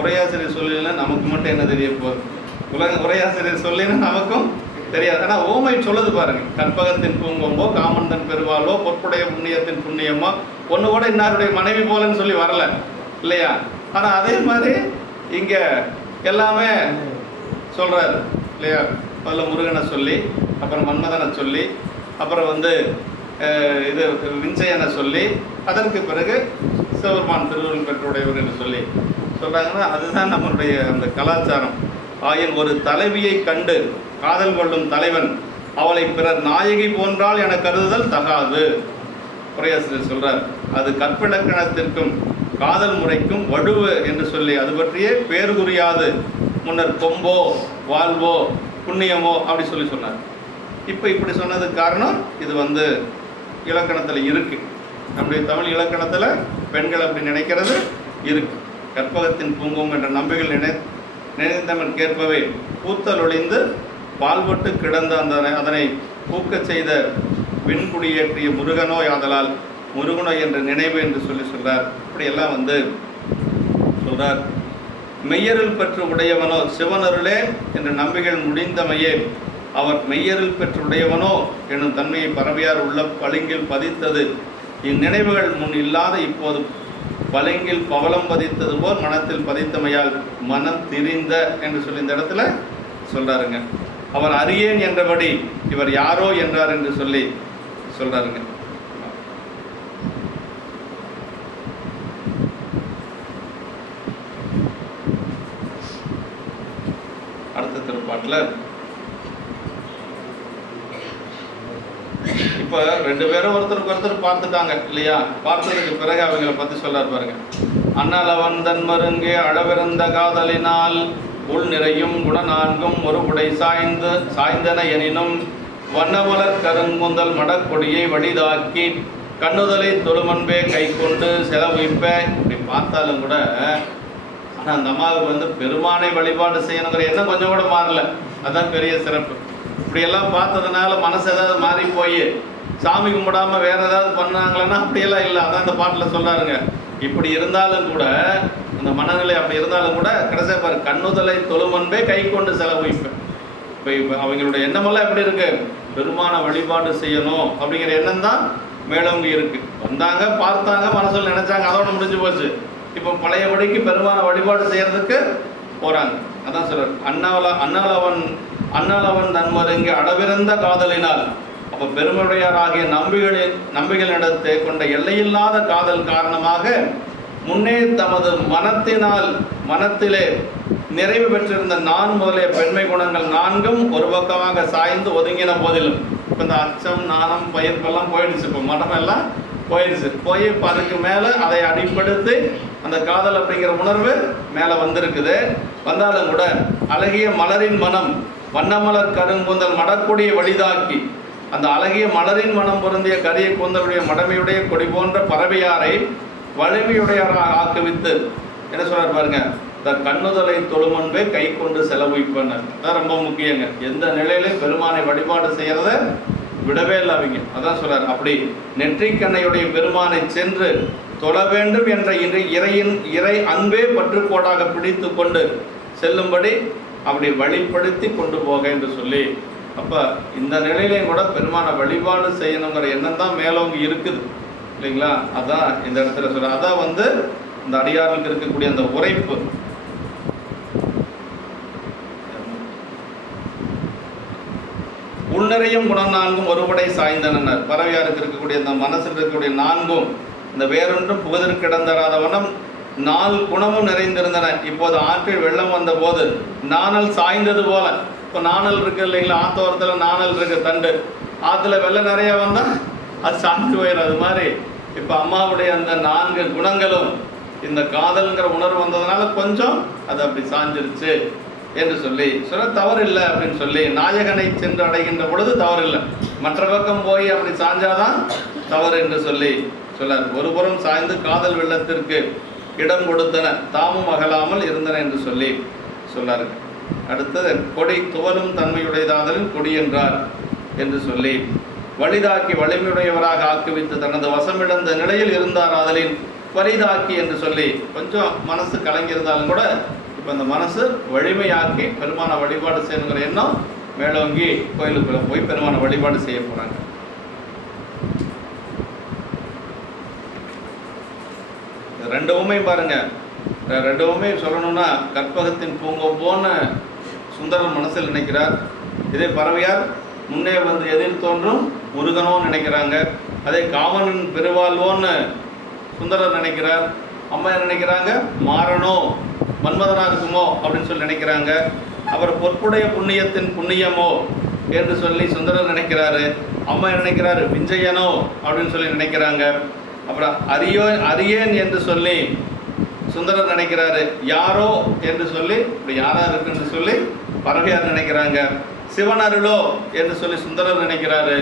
உரையாசிரியர் சொல்லினா நமக்கு மட்டும் என்ன தெரிய போகுது, உரையாசிரியர் சொல்லினா நமக்கும் தெரியாது. ஆனால் ஓமை சொல்லுது பாருங்கள், கற்பகத்தின் பூங்கொம்போ, காமந்தன் பெருவாழ்வோ, பொற்புடைய புண்ணியத்தின் புண்ணியமோ, ஒன்று கூட இன்னாருடைய மனைவி போலன்னு சொல்லி வரல இல்லையா? ஆனால் அதே மாதிரி இங்கே எல்லாமே சொல்கிறாரு இல்லையா? முதல்ல முருகனை சொல்லி, அப்புறம் மன்மதனை சொல்லி, அப்புறம் இது விஞ்சயனை சொல்லி, அதற்கு பிறகு சிவபெருமான் திருவுருள் பெற்றுடையவர் என்று சொல்லி சொல்கிறாங்கன்னா அதுதான் நம்மளுடைய அந்த கலாச்சாரம். ஆயின் ஒரு தலைவியை கண்டு காதல் கொள்ளும் தலைவன் அவளை பிறர் நாயகி போன்றால் என கருதுதல் தகாது. உரையாசிரியர் சொல்றார், அது கற்பிலக்கணத்திற்கும் காதல் முறைக்கும் வடுவு என்று சொல்லி அது பற்றியே பேர் குறியாது முன்னர் கொம்போ வாழ்வோ புண்ணியமோ அப்படி சொல்லி சொன்னார். இப்போ இப்படி சொன்னதுக்கு காரணம் இது இலக்கணத்தில் இருக்கு, நம்முடைய தமிழ் இலக்கணத்தில் பெண்கள் அப்படி நினைக்கிறது இருக்கு. கற்பகத்தின் பூங்கும் என்ற நம்பிகள் நினைந்தவன் கேட்பவை பூத்தல் ஒளிந்து பால்பட்டு கிடந்த அதனை பூக்கச் செய்த விண்குடியேற்றிய முருகனோ யாதலால் முருகனோ என்ற நினைவு என்று சொல்றார். இப்படியெல்லாம் சொல்றார். மெய்யருள் பெற்று உடையவனோ சிவனருளே என்ற நம்பிகள் முடிந்தமையே அவர் மெய்யருள் பெற்று உடையவனோ எனும் தன்மையை பறவையார் உள்ள பளிங்கில் பதித்தது. இந்நினைவுகள் முன் இல்லாத இப்போது பளிங்கில் பவளம் பதித்தது போல் மனத்தில் பதித்தமையால் மனம் திரிந்த என்று சொல்லி இந்த இடத்துல சொல்றாருங்க. அவர் அறியேன் என்றபடி இவர் யாரோ என்றார் என்று சொல்லி சொல்றாருங்க. அடுத்த திருப்பாட்டில் இப்போ ரெண்டு பேரும் ஒருத்தருக்கு ஒருத்தர் பார்த்துட்டாங்க இல்லையா? பார்த்ததுக்கு பிறகு அவங்களை பற்றி சொல்றாரு பாருங்க. அண்ணலவன் தன்மருங்கே அளவிறந்த காதலினால் உள் நிறையும் குணநான்கும் ஒரு உடை சாய்ந்தன எனினும் வண்ணமலர் கருங்குந்தல் மடக்கொடியை வடிதாக்கி கண்ணுதலை தொழுமன்பே கை கொண்டு செலவிப்ப. இப்படி பார்த்தாலும் கூட ஆனால் அந்த அம்மாவுக்கு பெருமானை வழிபாடு செய்யணுங்கிற எண்ணம் கொஞ்சம் கூட மாறல. அதுதான் பெரிய சிறப்பு. இப்படியெல்லாம் பார்த்ததுனால மனசு ஏதாவது மாறி போய் சாமி கும்பிடாம வேற ஏதாவது பண்ணாங்களன்னா அப்படியெல்லாம் இல்லை. அதான் இந்த பாட்டில் சொல்றாருங்க. இப்படி இருந்தாலும் கூட அந்த மனநிலை அப்படி இருந்தாலும் கூட கடைசியாக பாரு, கண்ணுதலை தொழுமன்பே கை கொண்டு செலவிப்பேன். இப்போ அவங்களுடைய எண்ணமெல்லாம் எப்படி இருக்கு? பெருமான வழிபாடு செய்யணும் அப்படிங்கிற எண்ணம் தான் மேலோங்கி இருக்கு. வந்தாங்க, பார்த்தாங்க, மனசில் நினைச்சாங்க, அதோட முடிஞ்சு போச்சு. இப்போ பழையபடிக்கு பெருமான வழிபாடு செய்யறதுக்கு போறாங்க. அதான் சொல்றார், அண்ணாளவன் தன்மருங்கே அளவிறந்த காதலினால். அப்போ பெருமையுடையாராகிய நம்பிகளிடத்தை கொண்ட எல்லையில்லாத காதல் காரணமாக முன்னே தமது மனத்திலே நிறைவு பெற்றிருந்த முதலிய பெண்மை குணங்கள் 4ம் ஒரு பக்கமாக சாய்ந்து ஒதுங்கின போதிலும், இப்போ இந்த அச்சம், நாணம், பயிர்ப்பெல்லாம் போயிடுச்சு. இப்போ மனம் எல்லாம் போயிடுச்சு. போய் இப்போ அதுக்கு மேலே அதை அடிப்படுத்தி அந்த காதல் அப்படிங்கிற உணர்வு மேலே வந்திருக்குது. வந்தாலும் கூட அழகிய மலரின் மனம் வண்ணமலர் கருங்கூந்தல் மடக்கூடிய வழிதாக்கி, அந்த அழகிய மலரின் மனம் பொருந்திய கரிய கூந்தலுடைய மடமையுடைய கொடி போன்ற பறவையாரை வலிமையுடையவராக ஆக்குவித்து என்ன சொல்றார் பாருங்க, இந்த கண்ணுதலை தொழுமன்பே கை கொண்டு செலவுப்பனர். அதான் ரொம்ப முக்கியங்க. எந்த நிலையிலும் பெருமானை வழிபாடு செய்யறத விடவே இல்லை அவங்க. அதான் சொல்றார், அப்படி நெற்றிக்கண்ணையுடைய பெருமானை சென்று தொழ வேண்டும் என்ற இறை அன்பே பற்றுக்கோடாக பிடித்து கொண்டு செல்லும்படி அப்படி வழிப்படுத்தி கொண்டு போக என்று சொல்லி, அப்போ இந்த நிலையிலையும் கூட பெருமானை வழிபாடு செய்யணுங்கிற எண்ணம் தான் மேலோங்கி இருக்குது இல்லைங்களா? அதான் இந்த இடத்துல சொல்ற. அதான் இந்த அடியார்களுக்கு இருக்கக்கூடிய அந்த உரைப்பு. உள்நிறையும் குணம் 4ம் ஒருபடை சாய்ந்தனர். பறவையாருக்கு இருக்கக்கூடிய அந்த மனசில் இருக்கக்கூடிய 4ம் இந்த வேறொன்றும் புகதற்கு கிடந்தராதவனம் 4 குணமும் நிறைந்திருந்தன. இப்போது ஆற்றில் வெள்ளம் வந்த போது நாணல் சாய்ந்தது போல. இப்போ நாணல் இருக்கு இல்லைங்களா? ஆத்தோரத்தில் நாணல் இருக்கு, தண்டு. ஆற்றுல வெள்ளம் நிறைய வந்தால் அது சாய்ந்து போயிடும். அது மாதிரி இப்போ அம்மாவுடைய அந்த 4 குணங்களும் இந்த காதல்ங்கிற உணர்வு வந்ததுனால கொஞ்சம் அது அப்படி சாஞ்சிருச்சு என்று சொல்லி சொல்ல தவறு இல்லை அப்படின்னு சொல்லி, நாயகனை சென்று அடைகின்ற பொழுது தவறு இல்லை, மற்ற பக்கம் போய் அப்படி சாஞ்சாதான் தவறு என்று சொல்லி சொல்லார். ஒருபுறம் சாய்ந்து காதல் வெள்ளத்திற்கு இடம் கொடுத்தன, தாமும் அகலாமல் இருந்தன என்று சொல்லி சொன்னார். அடுத்தது கொடி துவலும் தன்மையுடையதாதலின் கொடி என்றார் என்று சொல்லி, வலிதாக்கி வலிமையுடையவராக ஆக்குவித்து தனது வசமிழந்த நிலையில் இருந்தார் ஆதலின் வலிதாக்கி என்று சொல்லி, கொஞ்சம் மனசு கலங்கியிருந்தாலும் கூட இப்போ அந்த மனசு வலிமையாக்கி பெருமான வழிபாடு செய்யணுங்கிற எண்ணம் மேலோங்கி கோயிலுக்குள்ள போய் பெருமான வழிபாடு செய்ய போறாங்க. ரெண்டுமே பாருங்க, ரெண்டுமே சொல்லணும்னா கற்பகத்தின் பூங்கொம்போன்னு சுந்தரர் மனசில் நினைக்கிறார். இதே பறவையார் முன்னே எதிர் தோன்றும் முருகனோன்னு நினைக்கிறாங்க. அதே காமனின் பெருவாழ்வோன்னு சுந்தரர் நினைக்கிறார். அம்மா என்ன நினைக்கிறாங்க, மாறனோ மன்மதனாக இருக்குமோ அப்படின்னு சொல்லி நினைக்கிறாங்க. அவர் பொற்புடைய புண்ணியத்தின் புண்ணியமோ என்று சொல்லி சுந்தரர் நினைக்கிறாரு. அம்மா நினைக்கிறாரு விஞ்சயனோ அப்படின்னு சொல்லி நினைக்கிறாங்க. அப்புறம் அரியேன் என்று சொல்லி சுந்தரர் நினைக்கிறாரு. யாரோ என்று சொல்லி இப்படி யாரா இருக்குன்னு சொல்லி பறவையார் நினைக்கிறாங்க. சிவனருளோ என்று சொல்லி சுந்தரர் நினைக்கிறாரு.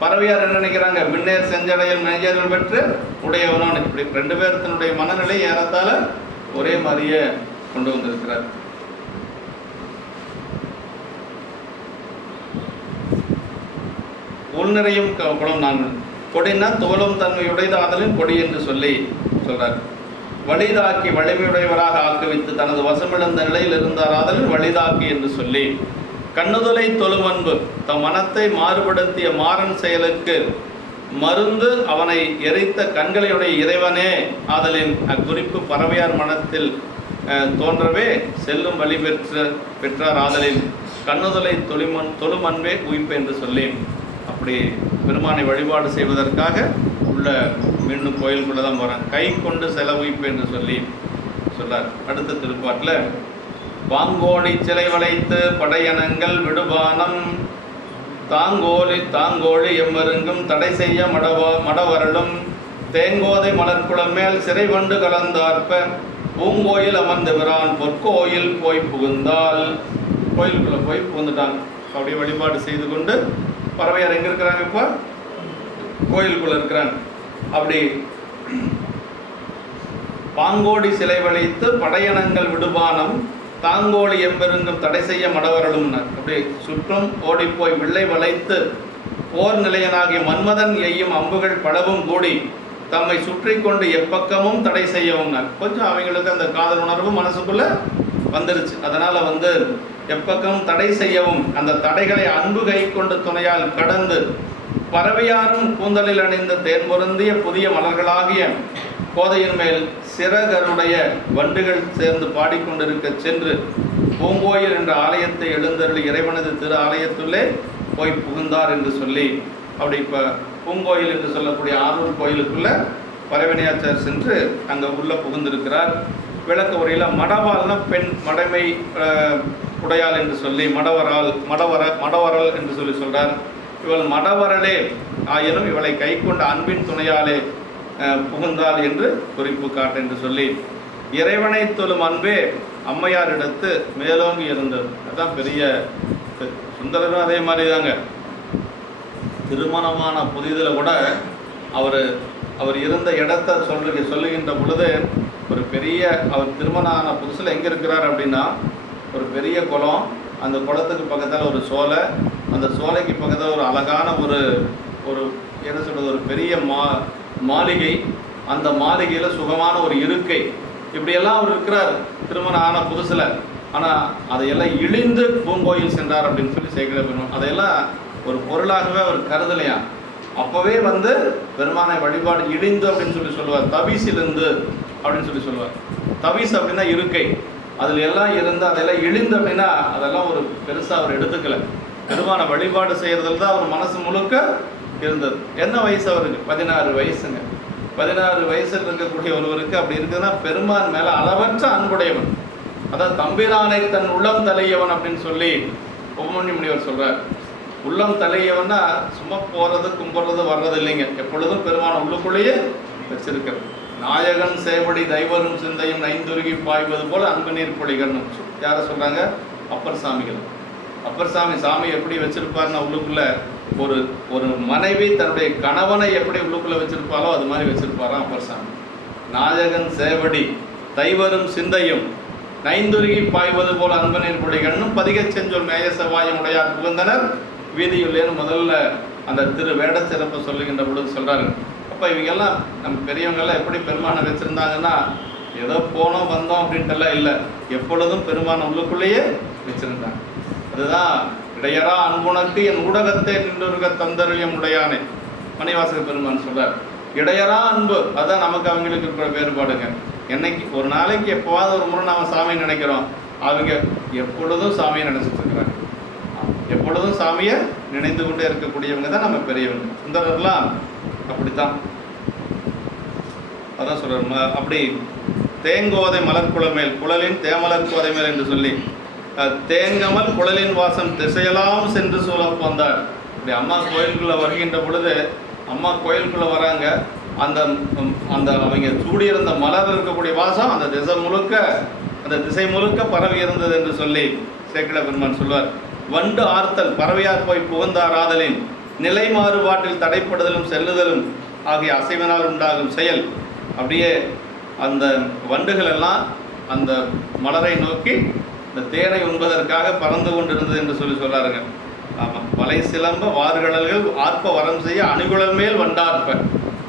பறவையார் என்ன நினைக்கிறாங்க, மின்னேர் செஞ்சடையில் நெஞ்சர்கள் பெற்று உடையவனோன்னு. இப்படி 2 பேர்த்தினுடைய மனநிலை ஏறத்தால ஒரே மாதிரியே கொண்டு வந்திருக்கிறார். உள்நிறையும் குணம் 4 கொடினா துவலும் தன்மையுடையதாதலின் கொடி என்று சொல்லி சொல்றார். வலிதாக்கி வலிமையுடையவராக ஆக்குவித்து தனது வசமிழந்த நிலையில் இருந்தாராதலின் வலிதாக்கி என்று சொல்லி, கண்ணுதலை தொழுமன்பு தம் மனத்தை மாறுபடுத்திய மாறன் செயலுக்கு மருந்து அவனை எரித்த கண்களையுடைய இறைவனே ஆதலின் அக்குறிப்பு பறவையார் மனத்தில் தோன்றவே செல்லும் வழி பெற்றார் ஆதலின் கண்ணுதலை தொழுமன்பே உயிர்ப்பு என்று சொல்லி, அப்படி பெருமானை வழிபாடு செய்வதற்காக உள்ள மீண்டும் கோயிலுக்குள்ள தான் போகிறாங்க. கை கொண்டு செலவுயிப்பு என்று சொல்லி சொன்னார். அடுத்த திருப்பாட்டில் பாங்கோடி சிலை வளைத்து படையனங்கள் விடுபானம் தாங்கோழி எம்மருங்கும் தடை செய்ய மடவரலும் தேங்கோதை மலர்குளம் மேல் சிறை வண்டு கலந்தார்ப்ப பூங்கோயில் அமர்ந்து விரான் பொற்கோயில் போய் புகுந்தால். கோயிலுக்குள்ளே போய் புகுந்துட்டாங்க. அப்படியே வழிபாடு செய்து கொண்டு பறவையார் எங்கே இருக்கிறாங்க, இப்போ கோயிலுக்குள்ளே இருக்கிறாங்க. அப்படி பாங்கோடி சிலை வளைத்து படையனங்கள் விடுபானம் தாங்கோழி எம்பெருங்கும் தடை செய்ய மடவரலும்னார். அப்படி சுற்றும் ஓடிப்போய் வில்லை வளைத்து போர் நிலையனாகிய மன்மதன் எய்யும் அம்புகள் பலவும் கூடி தம்மை சுற்றி கொண்டு எப்பக்கமும் தடை செய்யவும்னார். கொஞ்சம் அவங்களுக்கு அந்த காதல் உணர்வு மனசுக்குள்ள வந்துருச்சு. அதனால எப்பக்கம் தடை செய்யவும் அந்த தடைகளை அன்பு கை கொண்டு துணையால் கடந்து பறவையாரும் கூந்தலில் அணிந்த தேன் பொருந்திய புதிய மலர்களாகிய கோதையின் மேல் சிறகருடைய வண்டுகள் சேர்ந்து பாடிக்கொண்டிருக்க சென்று பூங்கோயில் என்ற ஆலயத்தை எழுந்தருளி இறைவனது திரு ஆலயத்துள்ளே போய் புகுந்தார் என்று சொல்லி, அப்படி இப்போ பூங்கோயில் என்று சொல்லக்கூடிய ஆரூர் கோயிலுக்குள்ள பரவணியாச்சார் சென்று அங்கே உள்ளே புகுந்திருக்கிறார். விளக்க உரையில் மடவாள்னா பெண், மடமை உடையாள் என்று சொல்லி மடவரல் என்று சொல்லி சொல்கிறார். இவள் மடவரலே ஆயினும் இவளை கை கொண்ட அன்பின் துணையாலே புகுந்தாள் என்று குறிப்பு காட்டு என்று சொல்லி, இறைவனை தொழும் அன்பே அம்மையாரிடத்து மேலோங்கி இருந்தது. அதுதான் பெரிய சுந்தரரும் அதே மாதிரி தாங்க. திருமணமான புதிதில் கூட அவர் இருந்த இடத்தை சொல்லுகின்ற பொழுது ஒரு பெரிய, அவர் திருமணம் ஆன புதுசில் எங்கே இருக்கிறார் அப்படின்னா ஒரு பெரிய குளம், அந்த குளத்துக்கு பக்கத்தில் ஒரு சோலை, அந்த சோலைக்கு பக்கத்தில் ஒரு அழகான ஒரு என்ன சொல்கிறது ஒரு பெரிய மாளிகை, அந்த மாளிகையில் சுகமான ஒரு இருக்கை, இப்படியெல்லாம் அவர் இருக்கிறார் திருமணம் ஆன புதுசில். ஆனால் அதையெல்லாம் இழிந்து பூங்கோயில் சென்றார் அப்படின்னு சொல்லி சேக்கிழ பெருமான் அதையெல்லாம் ஒரு பொருளாகவே அவர் கருதலையா. அப்போவே பெருமானை வழிபாடு இழிந்து அப்படின்னு சொல்லி சொல்லுவார். தவிசிலிருந்து அப்படின்னு சொல்லி சொல்லுவார். தவிஸ் அப்படின்னா இருக்கை, அதில் எல்லாம் இருந்து அதெல்லாம் இழிந்து அப்படின்னா அதெல்லாம் ஒரு பெருசாக அவர் எடுத்துக்கலை. பெருமானை வழிபாடு செய்கிறதுல தான் அவர் மனசு முழுக்க இருந்தது. என்ன வயசு அவருக்கு? 16 வயசுங்க. 16 வயசில் இருக்கக்கூடிய ஒருவருக்கு அப்படி இருக்குதுன்னா பெருமான் மேலே அளவற்ற அன்புடையவன். அதான் தம்பிரானை தன் உள்ளம் தலையவன் அப்படின்னு சொல்லி உபமன்யு முனிவர் சொல்கிறார். உள்ளம் தலையவன்னா சும்மா போகிறது கும்பிட்றது வர்றது இல்லைங்க, எப்பொழுதும் பெருமான உள்ளுக்குள்ளேயே வச்சிருக்கிறது. நாயகன் சேவடி தெய்வரும் சிந்தையும் நைந்துருகி பாய்வது போல் அன்பு நீர் பொழிகன்னு யாரை சொல்கிறாங்க? அப்பர் சாமிகள். அப்பர் சாமி எப்படி வச்சிருப்பாருன்னா உள்ளுக்குள்ள ஒரு மனைவி தன்னுடைய கணவனை எப்படி உள்ளுக்குள்ள வச்சிருப்பாரோ அது மாதிரி வச்சிருப்பாராம் அப்பர் சாமி. நாயகன் சேவடி தெய்வரும் சிந்தையும் நைந்துருகி பாய்வது போல் அன்பு நீர் பொழிகன்னும் பதிக செஞ்சொல் மேய செவ்வாயம் உடையார் புகுந்தனர் வீதியுள்ளேன்னு முதல்ல அந்த திரு வேட சிறப்பை சொல்லுகின்ற பொழுது சொல்கிறாரு. அப்போ இவங்கெல்லாம் நம்ம பெரியவங்கெல்லாம் எப்படி பெருமானை வச்சுருந்தாங்கன்னா ஏதோ போனோம் வந்தோம் அப்படின்ட்டுலாம் இல்லை, எப்பொழுதும் பெருமானை உள்ளுக்குள்ளேயே வச்சுருந்தாங்க. அதுதான் இடையரா அன்புனக்கு என் ஊடகத்தை நின்றுருக தந்தருளியம் உடையானே மணிவாசக பெருமான் சொல்கிறார். இடையரா அன்பு, அதுதான் நமக்கு அவங்களுக்கு இருக்கிற வேறுபாடுங்க. என்னைக்கு ஒரு நாளைக்கு எப்போவாவது ஒரு முறை நாம் சாமியை நினைக்கிறோம், அவங்க எப்பொழுதும் சாமியை நினச்சிட்டு இருக்கிறாங்க. எப்பொழுதும் சாமியை நினைந்து கொண்டே இருக்கக்கூடியவங்க தான் நம்ம பெரியவங்க. சுந்தரர்லாம் அப்படித்தான். அதான் சொல்ற அப்படி தேங்கோதை மலர் குளமேல் குழலின் தேமலர் கோதை மேல் என்று சொல்லி தேங்கமல் குழலின் வாசம் திசையெல்லாம் சென்று சூழப் வந்தார். இப்படி அம்மா கோயிலுக்குள்ளே வருகின்ற பொழுது அம்மா கோயிலுக்குள்ளே வராங்க. அந்த அந்த அவங்க சூடியிருந்த மலர் இருக்கக்கூடிய வாசம் அந்த திசை முழுக்க பரவி இருந்தது என்று சொல்லி சேக்கிழ பெருமான் சொல்வார். வண்டு ஆர்த்தல் பறவையார் போய் புகுந்தார் ஆதலின் நிலை மாறுபாட்டில் தடைப்படுதலும் செல்லுதலும் ஆகிய அசைவனால் உண்டாகும் செயல். அப்படியே அந்த வண்டுகள் எல்லாம் அந்த மலரை நோக்கி இந்த தேனை உண்பதற்காக பறந்து கொண்டிருந்தது என்று சொல்லி சொல்லாருங்க. ஆமாம், வலை சிலம்ப வார்கடல்கள் ஆர்ப்ப வரம் செய்ய அணிகுழல் மேல் வண்டார்ப்ப.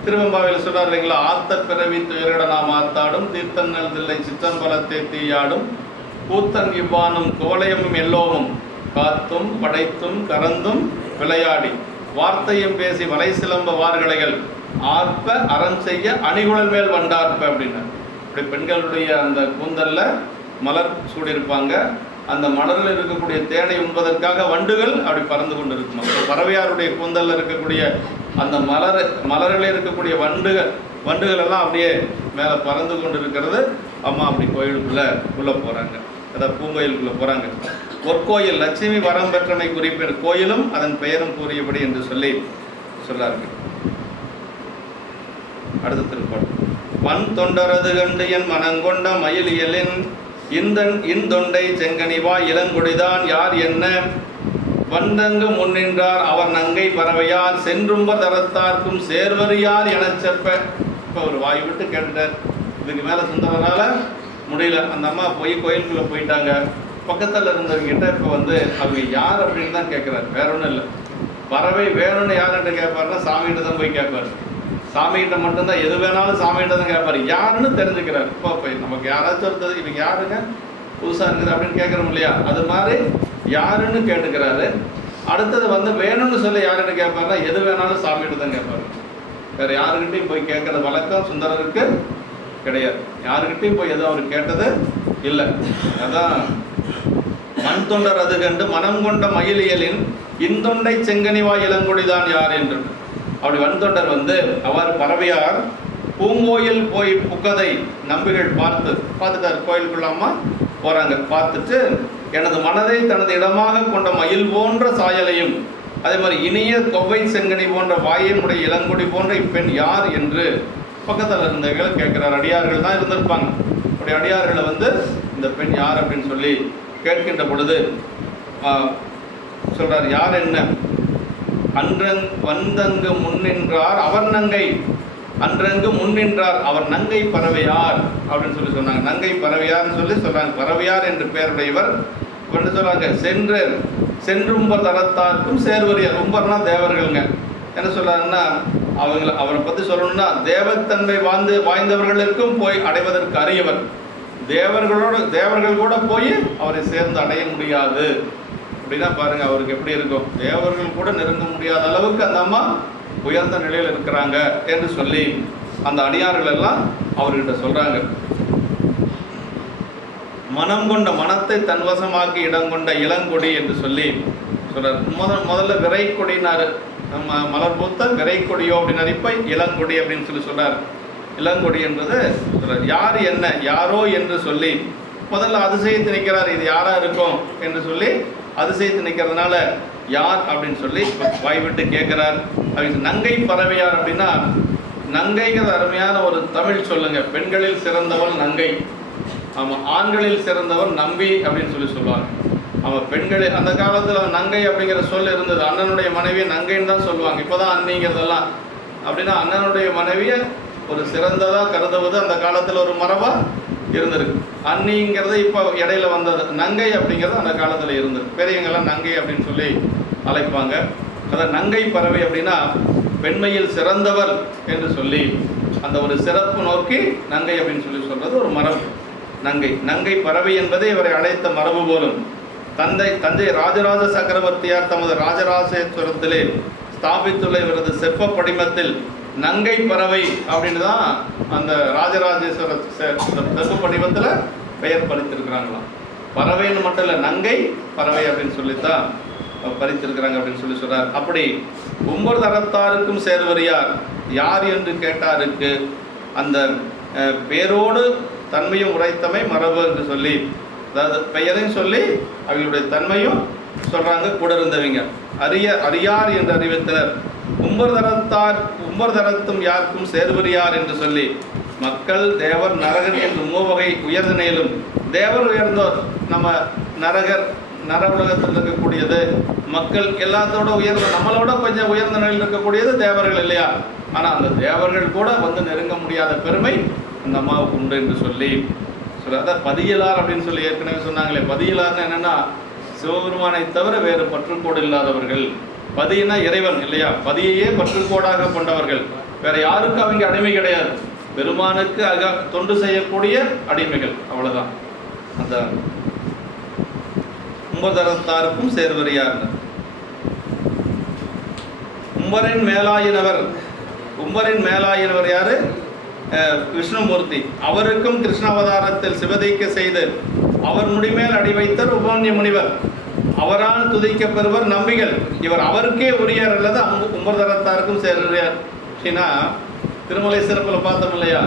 திருவம்பாவையில் சொல்றாரு இல்லைங்களா, ஆர்த்த பிறவி துயரிட நாம் ஆர்த்தாடும் தீர்த்தங்கள் தில்லை சிற்றம்பலத்தை தீயாடும் கூத்தன் இவ்வானும் கோவளையமும் எல்லோமும் காத்தும் படைத்தும் கறந்தும் விளையாடி வார்த்தையும் பேசி வலை சிலம்ப வார்களைகள் ஆர்ப்ப அறம் செய்ய அணிகுழல் மேல் வண்டார்ப்ப அப்படின்னு. இப்படி பெண்களுடைய அந்த கூந்தல்ல மலர் சூடியிருப்பாங்க. அந்த மலரில் இருக்கக்கூடிய தேனை உண்பதற்காக வண்டுகள் அப்படி பறந்து கொண்டு இருக்குமா. பறவையாருடைய கூந்தலில் இருக்கக்கூடிய அந்த மலரில் இருக்கக்கூடிய வண்டுகள் எல்லாம் அப்படியே மேலே பறந்து கொண்டு இருக்கிறது. அம்மா அப்படி கோயிலுக்குள்ளே உள்ளே போகிறாங்க, அதாவது பூங்கோயிலுக்குள்ளே போகிறாங்க. பொற்கோயில் லட்சுமி வரம் பெற்றமை குறிப்பிட கோயிலும் அதன் பெயரும் கூறியபடி என்று சொல்லி சொல்லார்கள். அடுத்த திருப்பாடல். மண் தொண்டரது கண்டு என் மனங்கொண்ட மயிலியலின் இந்தொண்டை செங்கனிவா இளங்கொடிதான் யார் என்ன வந்தங்கு முன்னின்றார் அவர் நங்கை பறவையார் சென்றும்ப தரத்தார்க்கும் சேர்வறியார் எனச் செப்ப. இப்போ ஒரு வாய் விட்டு கேட்டுட்டார். இதுக்கு மேலே சுந்தரனால முடியல. அந்த அம்மா போய் கோயிலுக்குள்ளே போயிட்டாங்க. பக்கத்தில் இருந்தவங்கிட்ட இப்போ அவங்க யார் அப்படின்னு தான் கேட்குறாரு, வேற ஒன்றும் இல்லை. பறவை வேணும்னு யார்கிட்ட கேட்பாருன்னா சாமிகிட்ட தான் போய் கேட்பாரு. சாமிகிட்ட மட்டும்தான் எது வேணாலும் சாமிகிட்ட தான் கேட்பாரு, யாருன்னு தெரிஞ்சுக்கிறார். இப்போ போய் நமக்கு யாராச்சும் ஒருத்தது இவங்க யாருங்க புதுசாக இருக்குது அப்படின்னு கேட்குறோம் இல்லையா, அது மாதிரி யாருன்னு கேட்டுக்கிறாரு. அடுத்தது வேணும்னு சொல்லி யார்கிட்ட கேட்பாருன்னா எது வேணாலும் சாமிகிட்ட தான் கேட்பாரு. வேறு யாருக்கிட்டையும் போய் கேட்குற வழக்கம் சுந்தரருக்கு கிடையாது. யாருக்கிட்டையும் போய் எதுவும் அவர் கேட்டது இல்லை. அதான் மண் தொண்டர் அது கண்டு மனம் கொண்ட மயிலியலின் இந்தொண்டை செங்கனிவா இளங்கொடிதான் யார் என்று. அப்படி வன்தொண்டர் அவர் பறவையார் பூங்கோயில் போய் புக்கதை நம்பிகள் பார்த்துட்டார். கோயிலுக்குள்ளாமா போகிறாங்க. பார்த்துட்டு எனது மனதை தனது இடமாக கொண்ட மயில் போன்ற சாயலையும் அதே மாதிரி இனிய கொவ்வை செங்கனி போன்ற வாயமுடைய இளங்குடி போன்ற இப்பெண் யார் என்று பக்கத்தில் இருந்தவர்கள் கேட்குறார். அடியார்கள் தான் இருந்திருப்பாங்க. அப்படி அடியார்களை வந்து இந்த பெண் யார் அப்படின்னு சொல்லி கேட்கின்ற பொழுது சொல்கிறார், யார் என்ன வந்தங்கு முன்னின்றார் அவர் நங்கை, அன்றங்கு முன்னின்றார் அவர் நங்கை பறவையார் அப்படின்னு சொல்லி சொன்னாங்க. நங்கை பறவையார்னு சொல்லி சொல்கிறாங்க. பறவையார் என்று பெயருடையவர் அப்படின்னு சொல்கிறாங்க. சென்றும்பர் தரத்தாருக்கும் சேர்வரியார். உம்பர்னா தேவர்கள்ங்க. என்ன சொல்கிறாருன்னா அவரை பற்றி சொல்லணும்னா தேவத்தன்மை வாய்ந்தவர்களுக்கும் போய் அடைவதற்கு அரியவர். தேவர்கள் கூட போய் அவரை சேர்ந்து அடைய முடியாது அப்படின்னா பாருங்க அவருக்கு எப்படி இருக்கும். தேவர்கள் கூட நெருங்க முடியாத அளவுக்கு அந்த அம்மா உயர்ந்த நிலையில் இருக்கிறாங்க என்று சொல்லி அந்த அடியார்கள் எல்லாம் அவர்கிட்ட சொல்றாங்க. மனம் கொண்ட மனத்தை தன்வசமாக்கி இடம் கொண்ட இளங்கொடி என்று சொல்லி சொல்றாரு. முதல்ல விரை கொடினாரு. நம்ம மலர் பூத்த விரை கொடியோ அப்படின்னு இப்ப இளங்கொடி அப்படின்னு சொல்லி சொல்றாரு. இளங்கொடி என்பது யார் என்ன யாரோ என்று சொல்லி முதல்ல அதிசயத்து நிற்கிறார். இது யாரா இருக்கும் என்று சொல்லி அதிசயத்து நிற்கிறதுனால யார் அப்படின்னு சொல்லி வாய் விட்டு கேட்கிறார். அப்படின்னு நங்கை பறவையார் அப்படின்னா நங்கைங்கிற அருமையான ஒரு தமிழ் சொல்லுங்க. பெண்களில் சிறந்தவள் நங்கை. ஆமாம், ஆண்களில் சிறந்தவர் நம்பி அப்படின்னு சொல்லி சொல்லுவாங்க. ஆமாம், பெண்களில் அந்த காலத்தில் நங்கை அப்படிங்கிற சொல் இருந்தது. அண்ணனுடைய மனைவியை நங்கைன்னு தான் சொல்லுவாங்க. இப்போ தான் அண்ணிங்கிறதெல்லாம். அப்படின்னா அண்ணனுடைய மனைவியை ஒரு சிறந்ததாக கருதுவது அந்த காலத்தில் ஒரு மரபாக இருந்திருக்கு. அண்ணிங்கிறது இப்போ இடையில வந்தது. நங்கை அப்படிங்கிறது அந்த காலத்தில் இருந்தது. பெரியவங்கெல்லாம் நங்கை அப்படின்னு சொல்லி அழைப்பாங்க. அதான் நங்கை பறவை அப்படின்னா பெண்மையில் சிறந்தவர் என்று சொல்லி அந்த ஒரு சிறப்பு நோக்கி நங்கை அப்படின்னு சொல்லி சொல்றது ஒரு மரபு. நங்கை பறவை என்பதை இவரை அழைத்த மரபு போலும். தஞ்சை ராஜராஜ சக்கரவர்த்தியார் தமது ராஜராஜேஸ்வரத்திலே ஸ்தாபித்துள்ள இவரது செப்ப படிமத்தில் நங்கை பறவை அப்படின்னு தான் அந்த ராஜராஜேஸ்வர செப்ப படிமத்தில் பெயர் பறித்திருக்கிறாங்களாம். பறவைன்னு மட்டும் இல்லை, நங்கை பறவை அப்படின்னு சொல்லித்தான் பறித்திருக்கிறாங்க அப்படின்னு சொல்லி சொல்றார். அப்படி ஒவ்வொரு தரத்தாருக்கும் சேர்வரியார் யார் என்று கேட்டாருக்கு அந்த பேரோடு தன்மையும் உரைத்தமை மரபு என்று சொல்லி, அதாவது பெயரையும் சொல்லி அவங்களுடைய தன்மையும் சொல்றாங்க. கூட இருந்தவங்க அறியார் என்று அறிவித்தனர். உம்பர் தரத்தும் யாருக்கும் சேர்வரியார் என்று சொல்லி மக்கள் தேவர் நரகர் என்று மூவகை உயர்ந்த நிலையிலும் தேவர் உயர்ந்தோர். நம்ம நர உலகத்தில் இருக்கக்கூடியது மக்கள் எல்லாத்தோட உயர்ந்த, நம்மளோட கொஞ்சம் உயர்ந்த நிலையில் இருக்கக்கூடியது தேவர்கள் இல்லையா? ஆனால் அந்த தேவர்கள் கூட வந்து நெருங்க முடியாத பெருமை அந்த அம்மாவுக்கு உண்டு என்று சொல்லி அதான் பதியலார் அப்படின்னு சொல்லி ஏற்கனவே சொன்னாங்களே. பதியலார்னு என்னன்னா சிவபெருமானை தவிர வேறு பற்றுக்கோடு இல்லாதவர்கள். பதினா இறைவன் இல்லையா? பதியையே பற்றுக்கோடாக கொண்டவர்கள். வேற யாருக்கும் அவங்க அடிமை கிடையாது. பெருமானுக்கு தொண்டு செய்யக்கூடிய அடிமைகள், அவ்வளவுதான். அந்த உம்பதரத்தாருக்கும் சேர்வரியார். உம்பரின் மேலாயினவர் யாரு? விஷ்ணுமூர்த்தி. அவருக்கும் கிருஷ்ணாவதாரத்தில் சிவதைக்க செய்து அவர் முடிமேல் அடி வைத்தர் உபமன்ய முனிவர். அவரால் துதிக்க பெறுவர் நம்பிகள். இவர் அவருக்கே உரியர் அல்லது உம்பதரத்தாருக்கும் சேர்வரியார். திருமலை சிறப்புல பார்த்தோம் இல்லையா?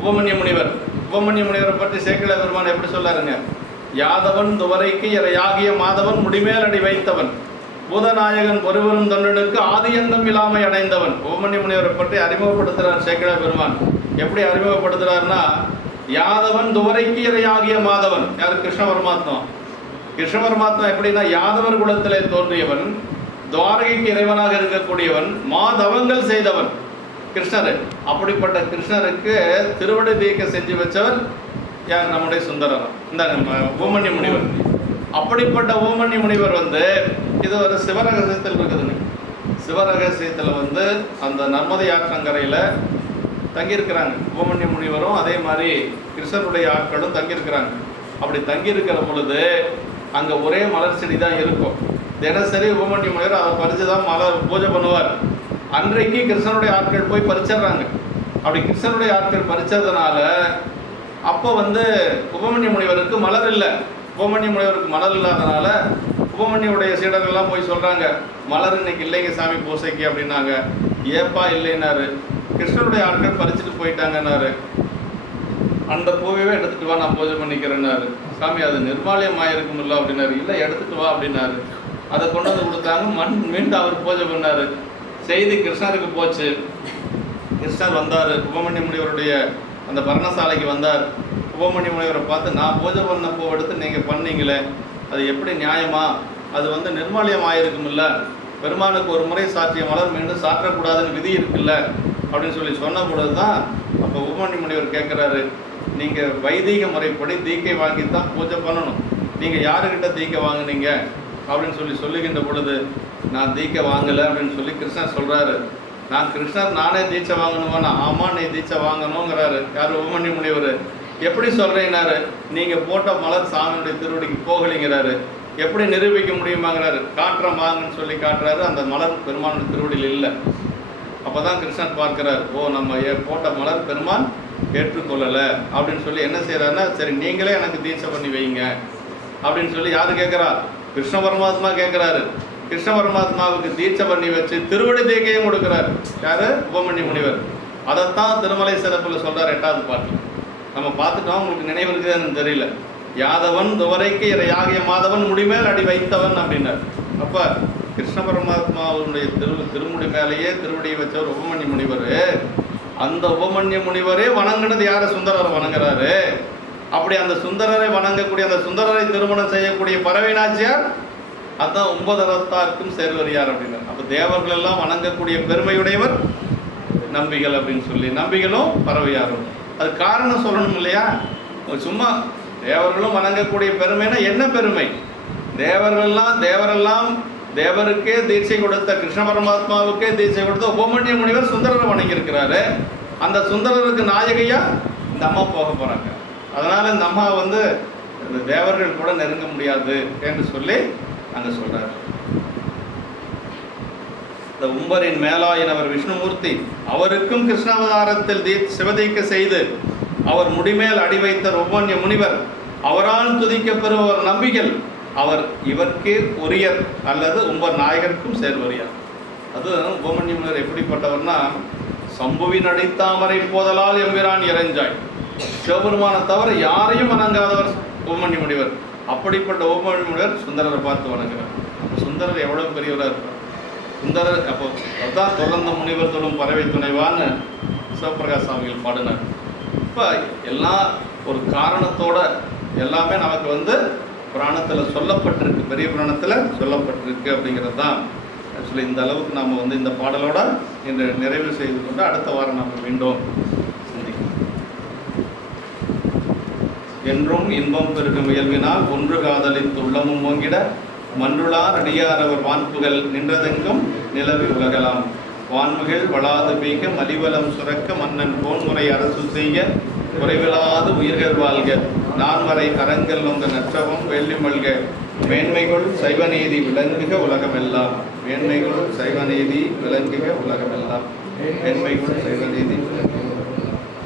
உபமன்ய முனிவரை பற்றி சேக்கிழார் பெருமான் எப்படி சொல்லாருங்க? யாதவன் துவரைக்கு யாகிய மாதவன் முடிமேல் அடி வைத்தவன், பூதநாயகன் ஒருவரும் தொண்டனுக்கு ஆதியந்தம் இல்லாமை அடைந்தவன். உபமன்ய முனிவரை பற்றி அறிமுகப்படுத்துகிறார் சேக்கிழார் பெருமான். எப்படி அறிமுகப்படுத்துகிறார்னா, யாதவன் துவரைக்கு யாகிய மாதவன். யார்? கிருஷ்ண பரமாத்மா. கிருஷ்ண பரமாத்மா எப்படின்னா யாதவர் குலத்திலே தோன்றியவன், துவாரகைக்கு இறைவனாக இருக்கக்கூடியவன், மாதவங்கள் செய்தவன் கிருஷ்ணர். அப்படிப்பட்ட கிருஷ்ணருக்கு திருவடி தீக்க செஞ்சு வச்சவர் யார்? நம்முடைய சுந்தரர், இந்த உபமன்ய முனிவர். அப்படிப்பட்ட உபமன்ய முனிவர் வந்து இது ஒரு சிவரகசியத்தில் இருக்குதுங்க. சிவரகசியத்தில் வந்து அந்த நர்மதை ஆற்றங்கரையில் தங்கியிருக்கிறாங்க. உபமன்ய முனிவரும் அதே மாதிரி கிருஷ்ணனுடைய ஆட்களும் தங்கியிருக்கிறாங்க. அப்படி தங்கியிருக்கிற பொழுது அங்கே ஒரே மலர் செடி தான் இருக்கும். தினசரி உபமன்ய முனிவர் அதை பறித்து தான் மலர் பூஜை பண்ணுவார். அன்றைக்கு கிருஷ்ணனுடைய ஆட்கள் போய் பறிச்சிடுறாங்க. அப்படி கிருஷ்ணனுடைய ஆட்கள் பறிச்சதுனால அப்போ வந்து உபமன்ய முனிவருக்கு மலர் இல்லை. உபமன்ய முனிவருக்கு மலர் இல்லாதனால உபமன்யுடைய சீடர்கள்லாம் போய் சொல்கிறாங்க, மலர் இன்னைக்கு இல்லைங்க சாமி பூசைக்கு அப்படின்னாங்க. ஏப்பா இல்லைன்னாரு. கிருஷ்ணனுடைய ஆட்கள் பறிச்சுட்டு போயிட்டாங்கன்னாரு. அந்த பூவையே எடுத்துகிட்டு வா, நான் பூஜை பண்ணிக்கிறேன்னாரு. சாமி அது நிர்மாலயமாக இருக்குமில்ல அப்படின்னாரு. இல்லை எடுத்துகிட்டு வா அப்படின்னாரு. அதை கொண்டு வந்து கொடுத்தாங்க. மீண்டும் அவர் பூஜை பண்ணார். செய்தி கிருஷ்ணருக்கு போச்சு. கிருஷ்ணர் வந்தார், உபமன்ய முனிவருடைய அந்த பர்ணசாலைக்கு வந்தார். உபமன்ய முனிவரை பார்த்து, நான் பூஜை பண்ண பூவை எடுத்து நீங்கள் பண்ணீங்களே, அது எப்படி நியாயமா? அது வந்து நிர்மாலயம் ஆகிருக்குமில்ல, பெருமானுக்கு ஒரு முறை சாற்றிய மலர் மீண்டும் சாற்றக்கூடாதுன்னு விதி இருக்குல்ல அப்படின்னு சொல்லி சொன்ன பொழுது தான் அப்போ உபமன்ய முனிவர் கேட்குறாரு, நீங்கள் வைதிக முறைப்படி தீக்கை வாங்கி தான் பூஜை பண்ணணும், நீங்கள் யாருக்கிட்ட தீக்கை வாங்கினீங்க அப்படின்னு சொல்லி சொல்லுகின்ற பொழுது, நான் தீக்கை வாங்கலை அப்படின்னு சொல்லி கிருஷ்ணர் சொல்கிறாரு. நான் கிருஷ்ணர் நானே தீட்சை வாங்கணுமாண்ணா? ஆமாம், நீ தீட்சை வாங்கணுங்கிறாரு. யார்? உபமன்ய முனிவர். எப்படி சொல்கிறேன்னாரு, நீங்கள் போட்ட மலர் சாமியுடைய திருவடிக்கு போகலைங்கிறாரு. எப்படி நிரூபிக்க முடியுமாங்கிறாரு. காட்டுறேன் வாங்கன்னு சொல்லி காட்டுறாரு. அந்த மலர் பெருமானுடைய திருவடியில் இல்லை. அப்போ தான் கிருஷ்ணன் பார்க்கிறார், ஓ நம்ம போட்ட மலர் பெருமான் ஏற்றுக்கொள்ளலை அப்படின்னு சொல்லி என்ன செய்கிறாருன்னா, சரி நீங்களே எனக்கு தீட்சை பண்ணி வைங்க அப்படின்னு சொல்லி யார் கேட்குறா? கிருஷ்ண பரமாத்மா கேட்குறாரு. கிருஷ்ண பரமாத்மாவுக்கு தீட்சை பண்ணி வச்சு திருவடி தீக்கையும் கொடுக்குறாரு. யார்? உபமன்ய முனிவர். அதைத்தான் திருமலை சிறப்பில் சொல்கிறார் 8வது பாட்டில். நம்ம பார்த்துட்டோம், உங்களுக்கு நினைவு இருக்குதுன்னு தெரியல. யாதவன் துவரைக்கு இறையாகிய மாதவன் முடிமேல் அடி வைத்தவன் அப்படின்னார். அப்போ கிருஷ்ண பரமாத்மாவுடைய திருமுடி மேலேயே திருவடியை வச்சவர் உபமன்ய முனிவர். அந்த உபமன்ய முனிவரே வணங்கினது யாரை? சுந்தரரை வணங்குறாரு. அப்படி அந்த சுந்தரரை வணங்கக்கூடிய, அந்த சுந்தரரை திருமணம் செய்யக்கூடிய பறவை நாச்சியார், அதுதான் 9 அறத்தார்க்கும் சேர்வரியார் அப்படின்னார். அப்போ தேவர்கள் எல்லாம் வணங்கக்கூடிய பெருமையுடையவர் நம்பிகள் அப்படின்னு சொல்லி, நம்பிகளும் பறவையாரும். அது காரணம் சொல்லணும் இல்லையா? சும்மா தேவர்களும் வணங்கக்கூடிய பெருமைனா என்ன பெருமை? தேவரெல்லாம் தேவருக்கே தீட்சை கொடுத்த, கிருஷ்ண பரமாத்மாவுக்கே தீட்சை கொடுத்த உபமன்ய முனிவர் சுந்தரரை வணங்கியிருக்கிறாரு. அந்த சுந்தரருக்கு நாயகையா இந்த அம்மா போக போகிறாங்க. அதனால் இந்த அம்மா வந்து இந்த தேவர்கள் கூட நெருங்க முடியாது என்று சொல்லி அங்கே சொல்கிறார். இந்த உம்பரின் மேலாயினவர் விஷ்ணுமூர்த்தி, அவருக்கும் கிருஷ்ணாவதாரத்தில் சிவதீக்க செய்து அவர் முடிமேல் அடி வைத்த உபமன்ய முனிவர், அவரால் துதிக்கப்பெறுவர் நம்பிகள், அவர் இவர்க்கே உரியர் அல்லது உம்பர் நாயகருக்கும் சேர்வரியார். அது உபமன்ய முனிவர் எப்படிப்பட்டவர்னா, சம்புவின் அடித்தாமரை போதலால் எம்பிரான் இறைஞ்சாய், சிவபெருமானை தவிர யாரையும் வணங்காதவர் உபமன்ய முனிவர். அப்படிப்பட்ட உபமன்ய முனிவர் சுந்தரரை பார்த்து வணங்குறார். அப்போ சுந்தரர் எவ்வளோ பெரியவராக இருப்பார். சுந்தரர் அப்போ அதுதான் தொடர்ந்த முனிவர் தொடும் பறவை துணைவான்னு சிவபிரகாஷ் சுவாமிகள் பாடினார். இப்போ எல்லாம் ஒரு காரணத்தோட எல்லாமே நமக்கு வந்து புராணத்தில் சொல்லப்பட்டிருக்கு, பெரிய புராணத்தில் சொல்லப்பட்டிருக்கு அப்படிங்கிறது தான். ஆக்சுவலி இந்த அளவுக்கு நாம் வந்து இந்த பாடலோட இன்று நிறைவு செய்து கொண்டு அடுத்த வாரம் நாம் மீண்டும் சிந்திக்கலாம். என்றும் இன்பம் பெருகும் இயல்பினால் ஒன்று காதலித்து உள்ளமும் ஓங்கிட மன்றுளார் அடியார் அவர் வான்புகள் நின்றதெங்கும் நிலவி உலகலாம். வான்முகில் வளாது பெய்க மலிவலம் சுரக்க மன்னன் போன்முறை அரசு செய்ய குறைவிலாது உயிர்கள் வாழ்க. நான்மறை அறங்கள் உங்க நற்றவம் வெள்ளி மல்க. மேன்மைகள் சைவநீதி விளங்குக உலகமெல்லாம். மேன்மைகள் சைவநீதி விளங்குக உலகமெல்லாம். மேன்மைகள் சைவநீதி